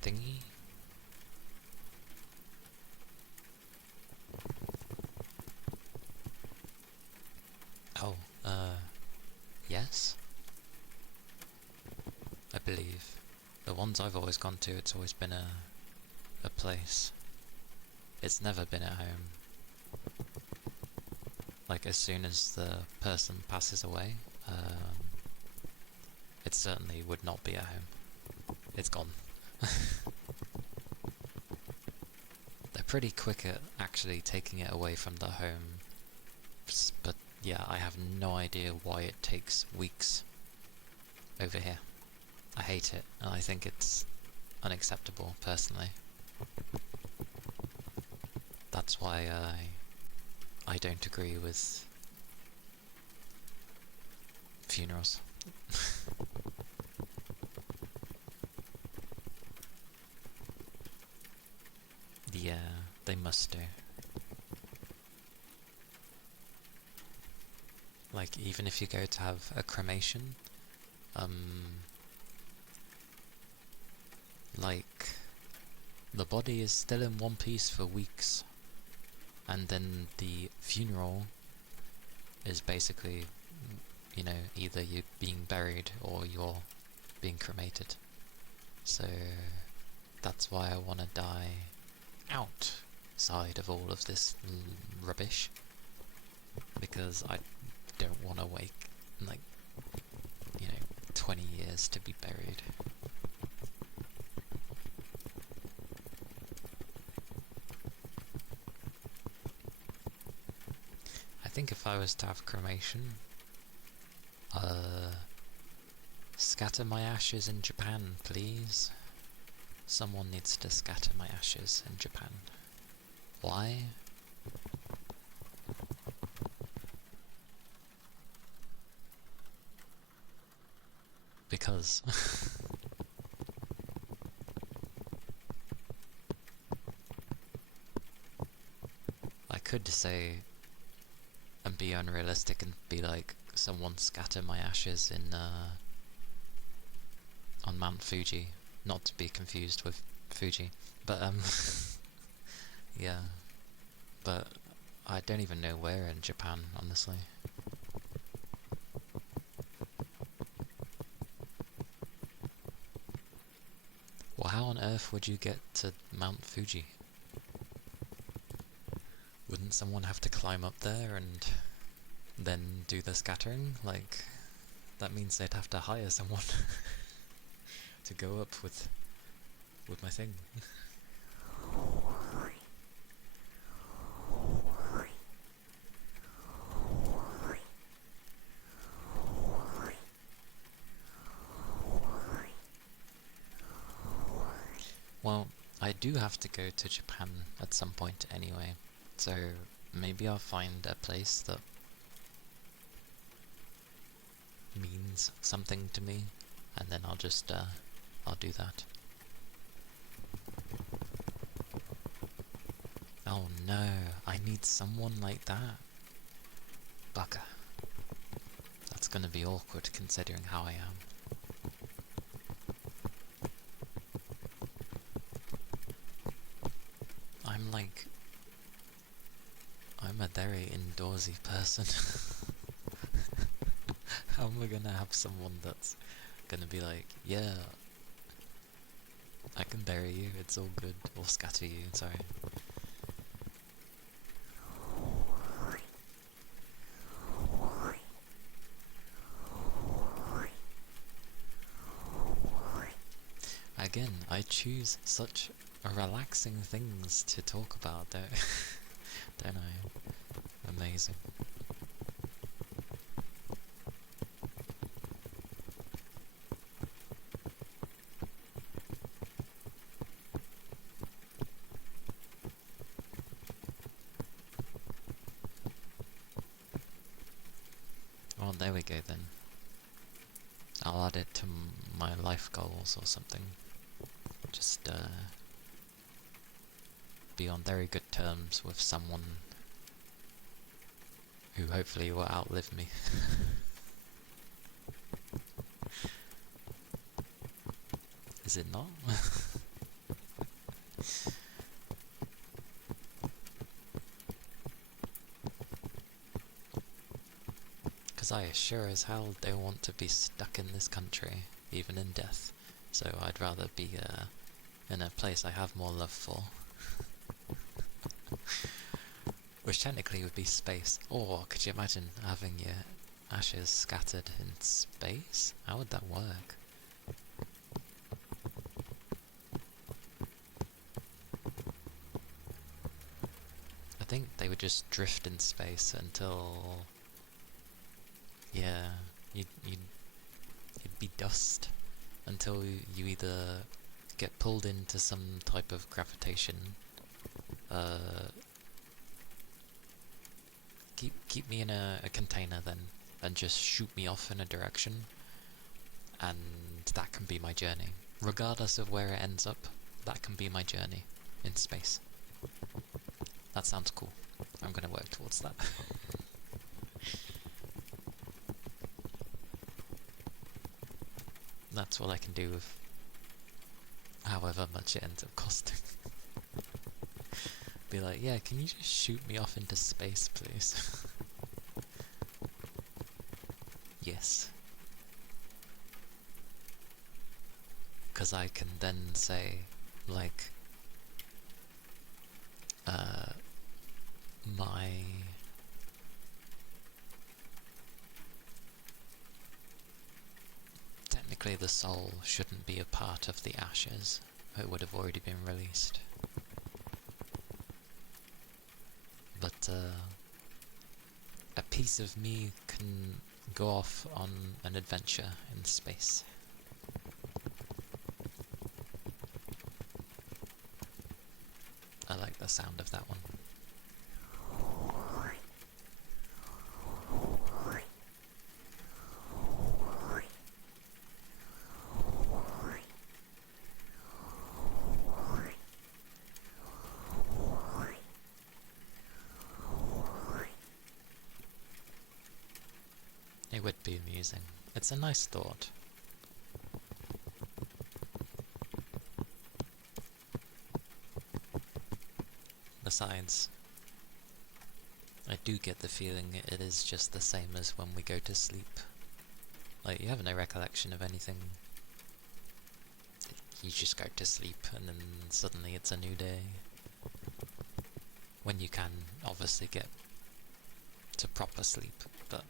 thingy? Oh, yes, I believe. The ones I've always gone to, it's always been a place. It's never been at home. Like, as soon as the person passes away, it certainly would not be at home. It's gone. They're pretty quick at actually taking it away from the home, but yeah, I have no idea why it takes weeks over here. I hate it, and I think it's unacceptable, personally. That's why I don't agree with funerals. Yeah, they must do. Like, even if you go to have a cremation, like, the body is still in one piece for weeks, and then the funeral is basically, you know, either you're being buried or you're being cremated. So that's why I want to die outside of all of this rubbish, because I don't want to wait, like, 20 years to be buried. I think if I was to have cremation, scatter my ashes in Japan, please. Someone needs to scatter my ashes in Japan. Why? Because. I could say and be unrealistic and be like, someone scatter my ashes in on Mount Fuji, not to be confused with Fuji, but yeah, but I don't even know where in Japan, honestly. Well, how on earth would you get to Mount Fuji? Wouldn't someone have to climb up there and then do the scattering? Like, that means they'd have to hire someone to go up with my thing. Well, I do have to go to Japan at some point anyway, so maybe I'll find a place that means something to me, and then I'll just, I'll do that. Oh no, I need someone like that. Bugger. That's gonna be awkward considering how I am. I'm a very indoorsy person. How am I gonna have someone that's gonna be like, yeah, I can bury you, it's all good, or scatter you, sorry. Again, I choose such relaxing things to talk about, don't I? Amazing. Oh, there we go then. I'll add it to my life goals or something. Just, be on very good terms with someone who hopefully will outlive me. Is it not? Because I sure as hell don't want to be stuck in this country, even in death. So I'd rather be in a place I have more love for. Which technically would be space. Or could you imagine having your ashes scattered in space? How would that work? I think they would just drift in space until... yeah, you'd be dust until you either get pulled into some type of gravitation. Keep me in a container then, and just shoot me off in a direction, and that can be my journey. Regardless of where it ends up, that can be my journey in space. That sounds cool. I'm gonna work towards that. That's what I can do with however much it ends up costing. Be like, yeah, can you just shoot me off into space, please? Yes. Because I can then say, like, technically the soul shouldn't be a part of the ashes. It would have already been released. But a piece of me can go off on an adventure in space. I like the sound of that one. It would be amusing. It's a nice thought. Besides, I do get the feeling it is just the same as when we go to sleep. Like, you have no recollection of anything. You just go to sleep and then suddenly it's a new day. When you can, obviously, get to proper sleep, but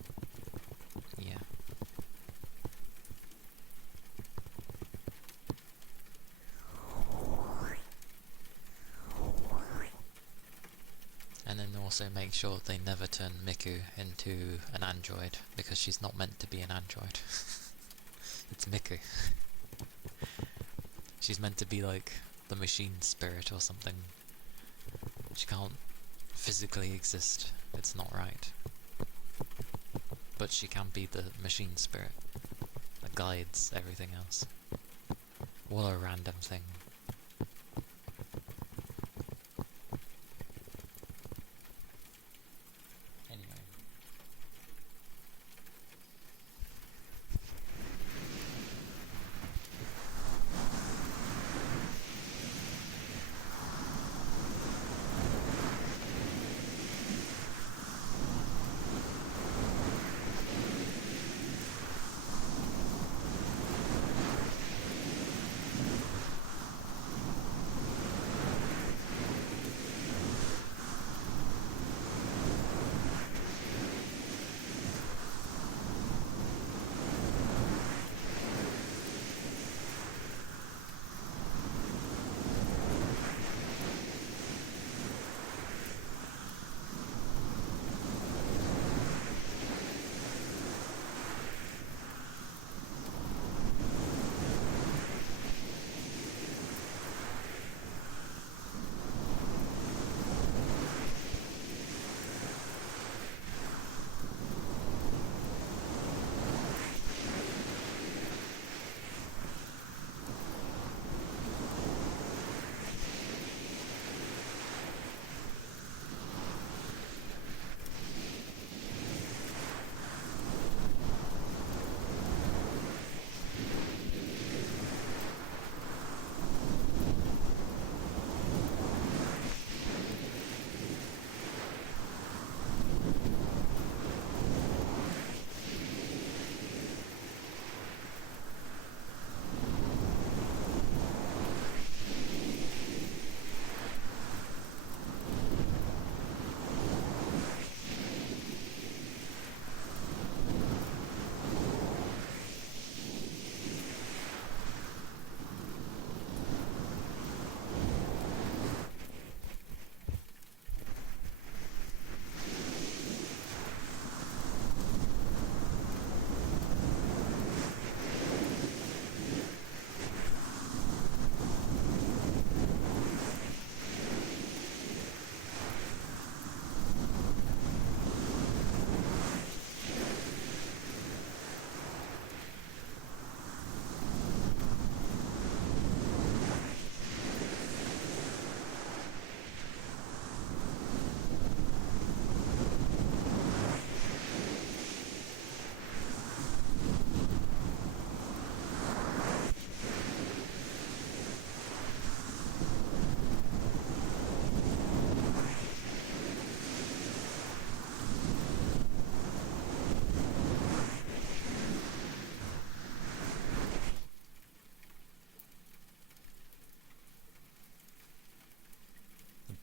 yeah. And then also make sure they never turn Miku into an android, because she's not meant to be an android. It's Miku. She's meant to be like the machine spirit or something. She can't physically exist. It's not right. But she can be the machine spirit that guides everything else. What a random thing. Anyway.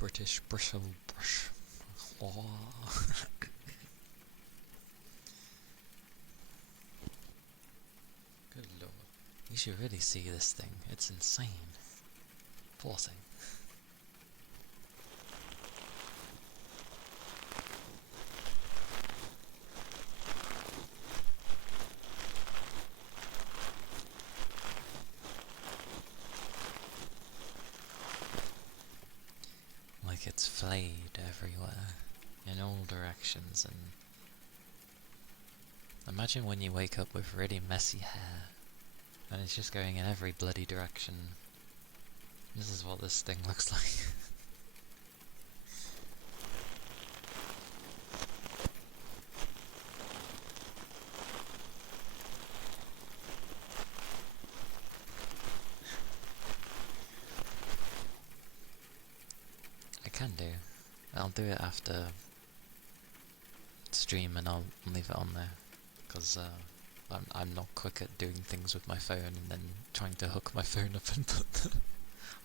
British bristle brush. Good lord. You should really see this thing. It's insane. Poor thing. Like it's flayed everywhere, in all directions, and imagine when you wake up with really messy hair, and it's just going in every bloody direction. This is what this thing looks like. I can do. I'll do it after stream and I'll leave it on there, because I'm not quick at doing things with my phone and then trying to hook my phone up and put the...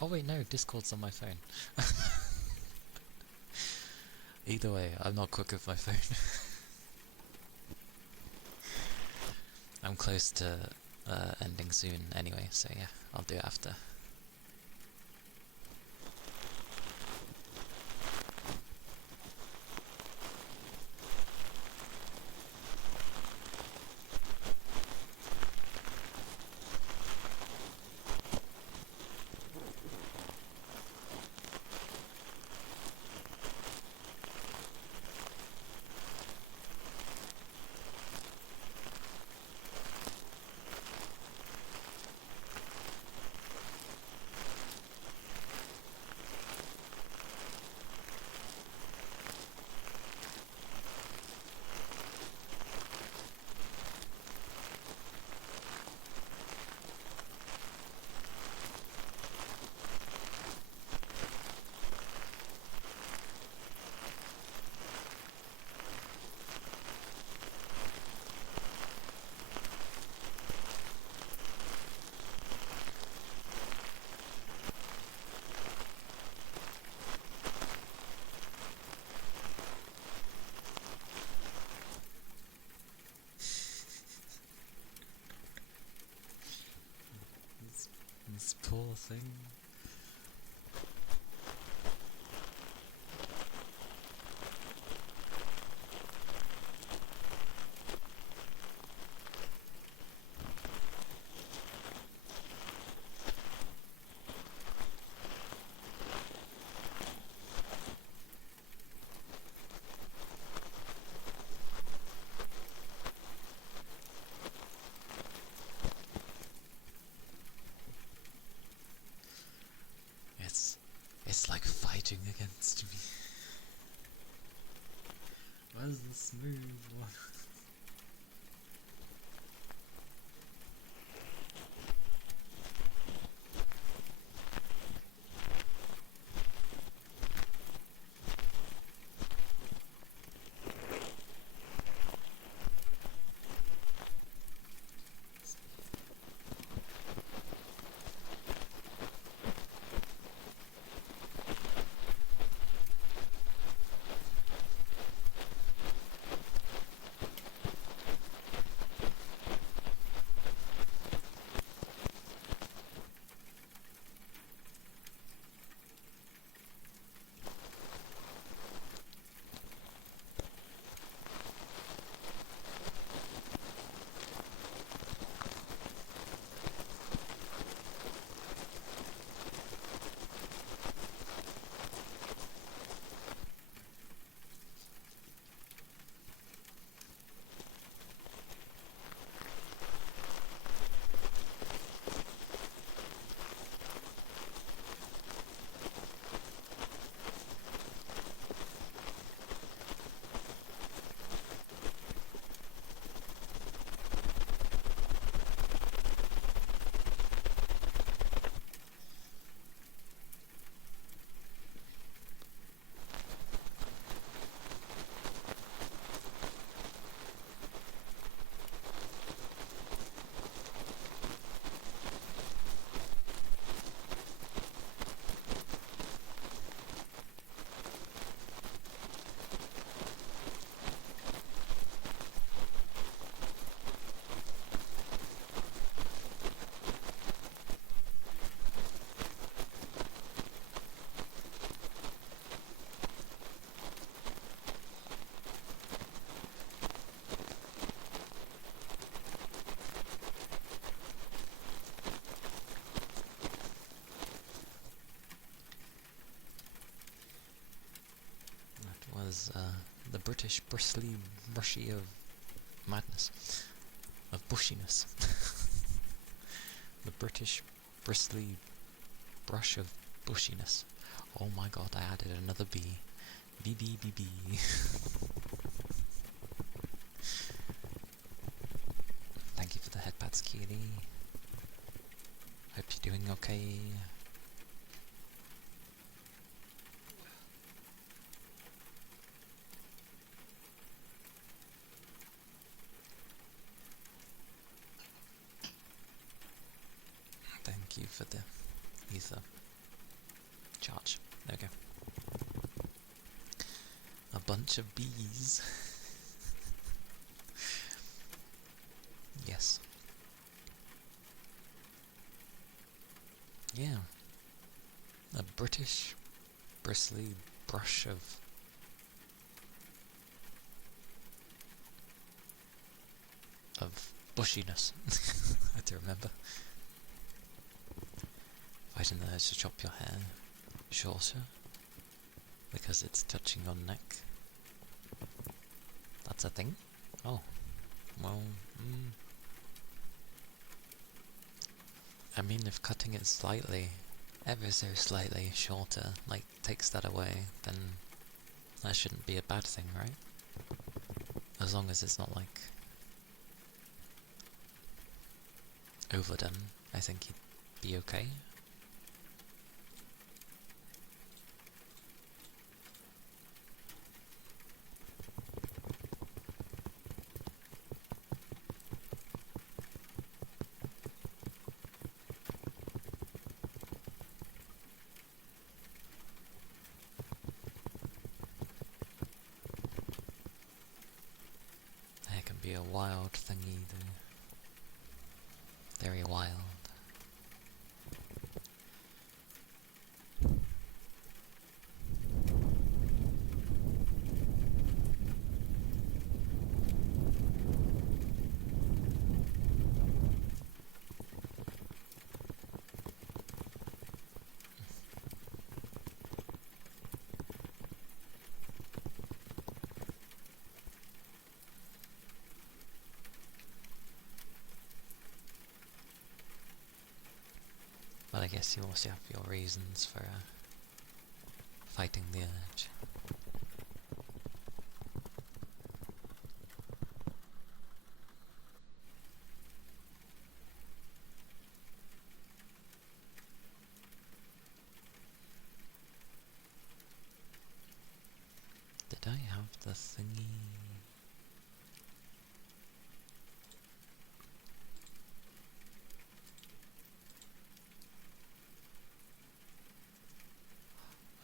Oh wait, no, Discord's on my phone. Either way, I'm not quick with my phone. I'm close to ending soon anyway, so yeah, I'll do it after. This poor thing. It's like fighting against me. Where's the smooth one? the British bristly brushy of madness, of bushiness. The British bristly brush of bushiness. Oh my god, I added another B. B, B, B, B. Thank you for the headpats, Keely. Hope you're doing okay. Thank you for the ether charge. There we go. A bunch of bees. Yes. Yeah. A British bristly brush of bushiness. I have to remember. Fighting the urge to chop your hair shorter because it's touching your neck. That's a thing? Oh. Well, I mean, if cutting it slightly, ever so slightly shorter, like, takes that away, then that shouldn't be a bad thing, right? As long as it's not, like, overdone, I think you'd be okay. Hair can be a wild thingy, though. Very wild. But I guess you also have your reasons for fighting the urge. Did I have the thingy?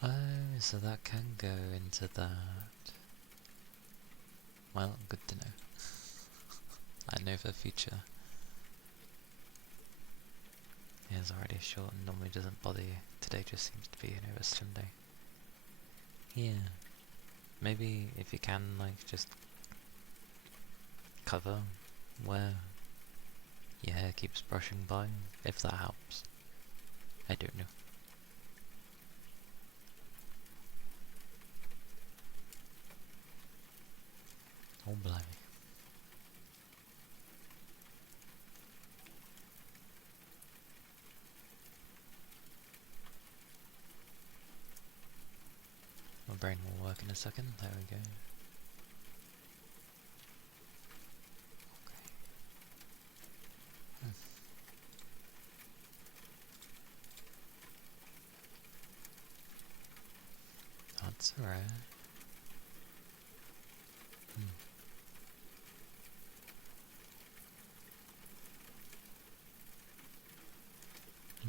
Oh, so that can go into that. Well, good to know. I know for the future. Yeah, it's already short and normally doesn't bother you. Today just seems to be an over slim day. Yeah. Maybe if you can, like, just cover where your hair keeps brushing by, if that helps. I don't know. Oh, blimey. My brain will work in a second. There we go. Okay. That's alright.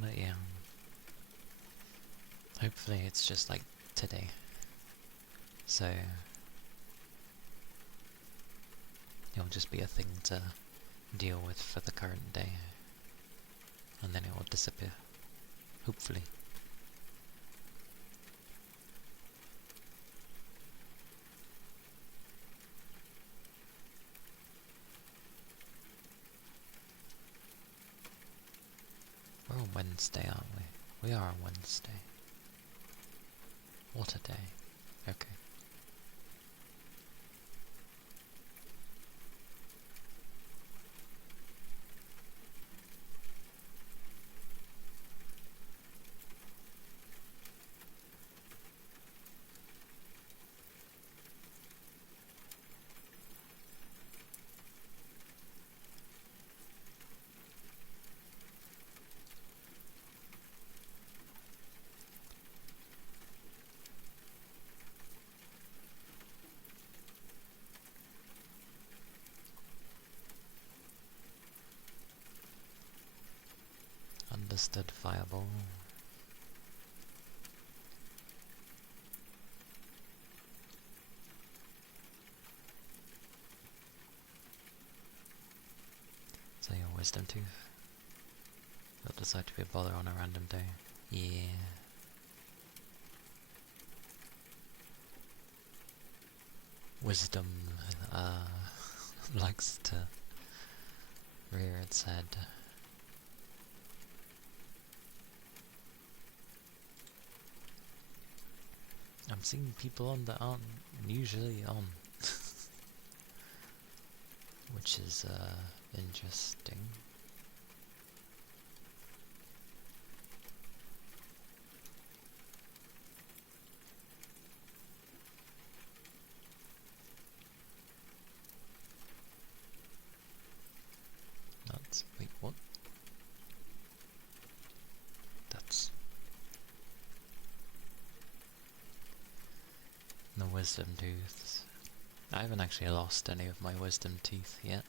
But yeah. Hopefully it's just like today. So it'll just be a thing to deal with for the current day. And then it will disappear. Hopefully. We're on Wednesday, aren't we? We are on Wednesday. What a day. Okay. Understood, Fireball. So your wisdom tooth? You'll decide to be a bother on a random day. Yeah. Wisdom likes to rear its head. I'm seeing people on that aren't usually on. Which is interesting. Wait, what? That's the wisdom tooths. I haven't actually lost any of my wisdom teeth yet.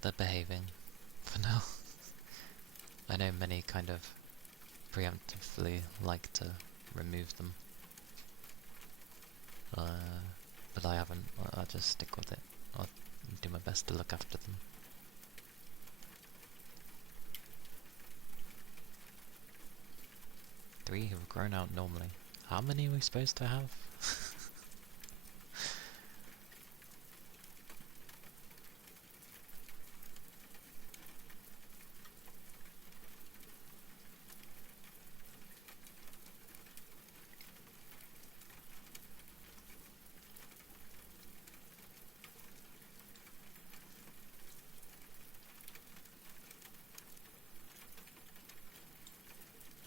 They're behaving for now. I know many kind of preemptively like to remove them. But I haven't. I'll just stick with it. I'll do my best to look after them. Three have grown out normally. How many are we supposed to have?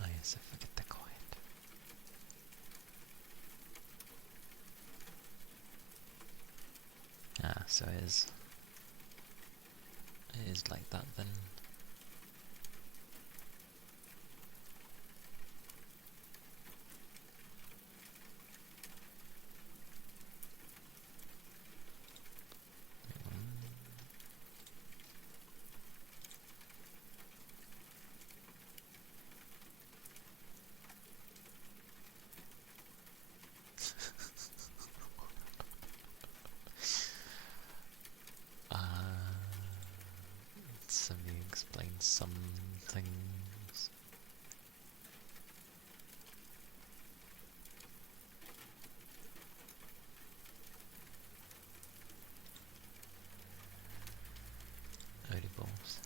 Oh yes, I forget they're quiet. Ah, so it is like that then. Let me explain some things. Holy balls.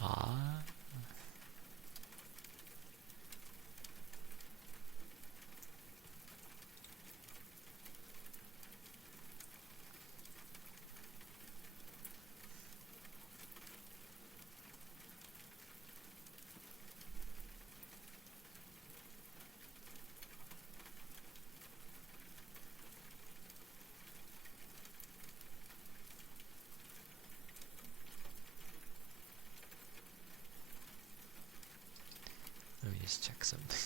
Ah. Let me just check something.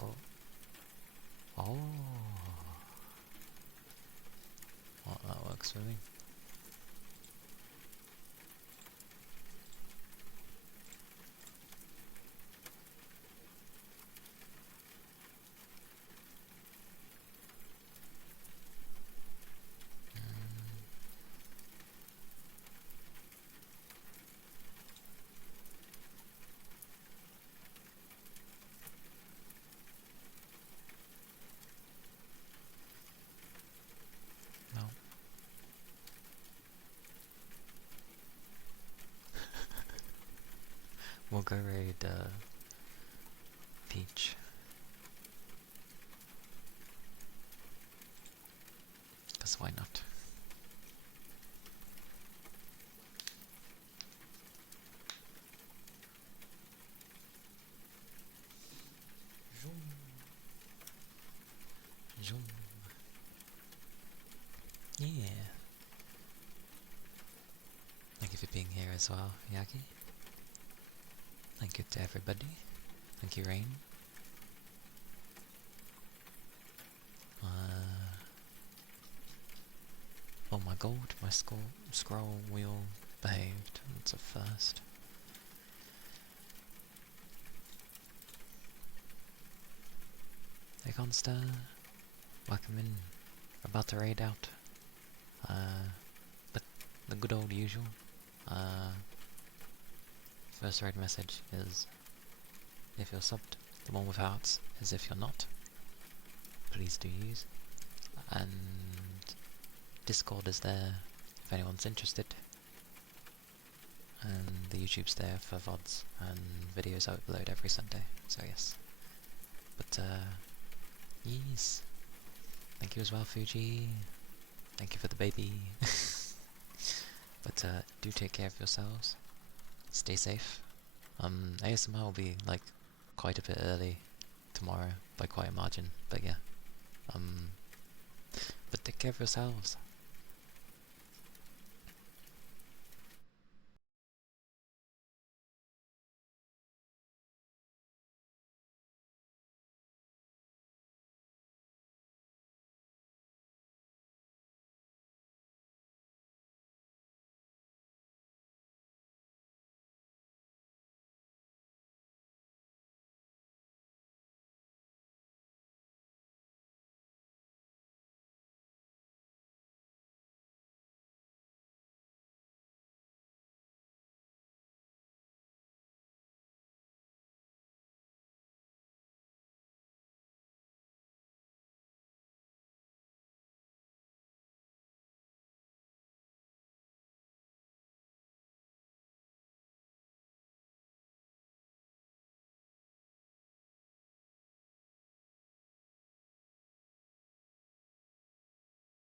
Oh. Oh. Well, that works for me. No. We'll go raid Peach. Cause why not? Zoom. Yeah. Thank you for being here as well, Yagi. Thank you to everybody. Thank you, Rain. Oh my god, my scroll wheel behaved. That's a first. Hey Conster, welcome in. We're about to raid out. But the good old usual. First raid message is if you're subbed. The one with hearts is if you're not. Please do use. And Discord is there if anyone's interested. And the YouTube's there for VODs and videos I upload every Sunday. So yes. But yes. Thank you as well, Fuji. Thank you for the baby. But do take care of yourselves. Stay safe. ASMR will be like quite a bit early tomorrow by quite a margin. But yeah. But take care of yourselves.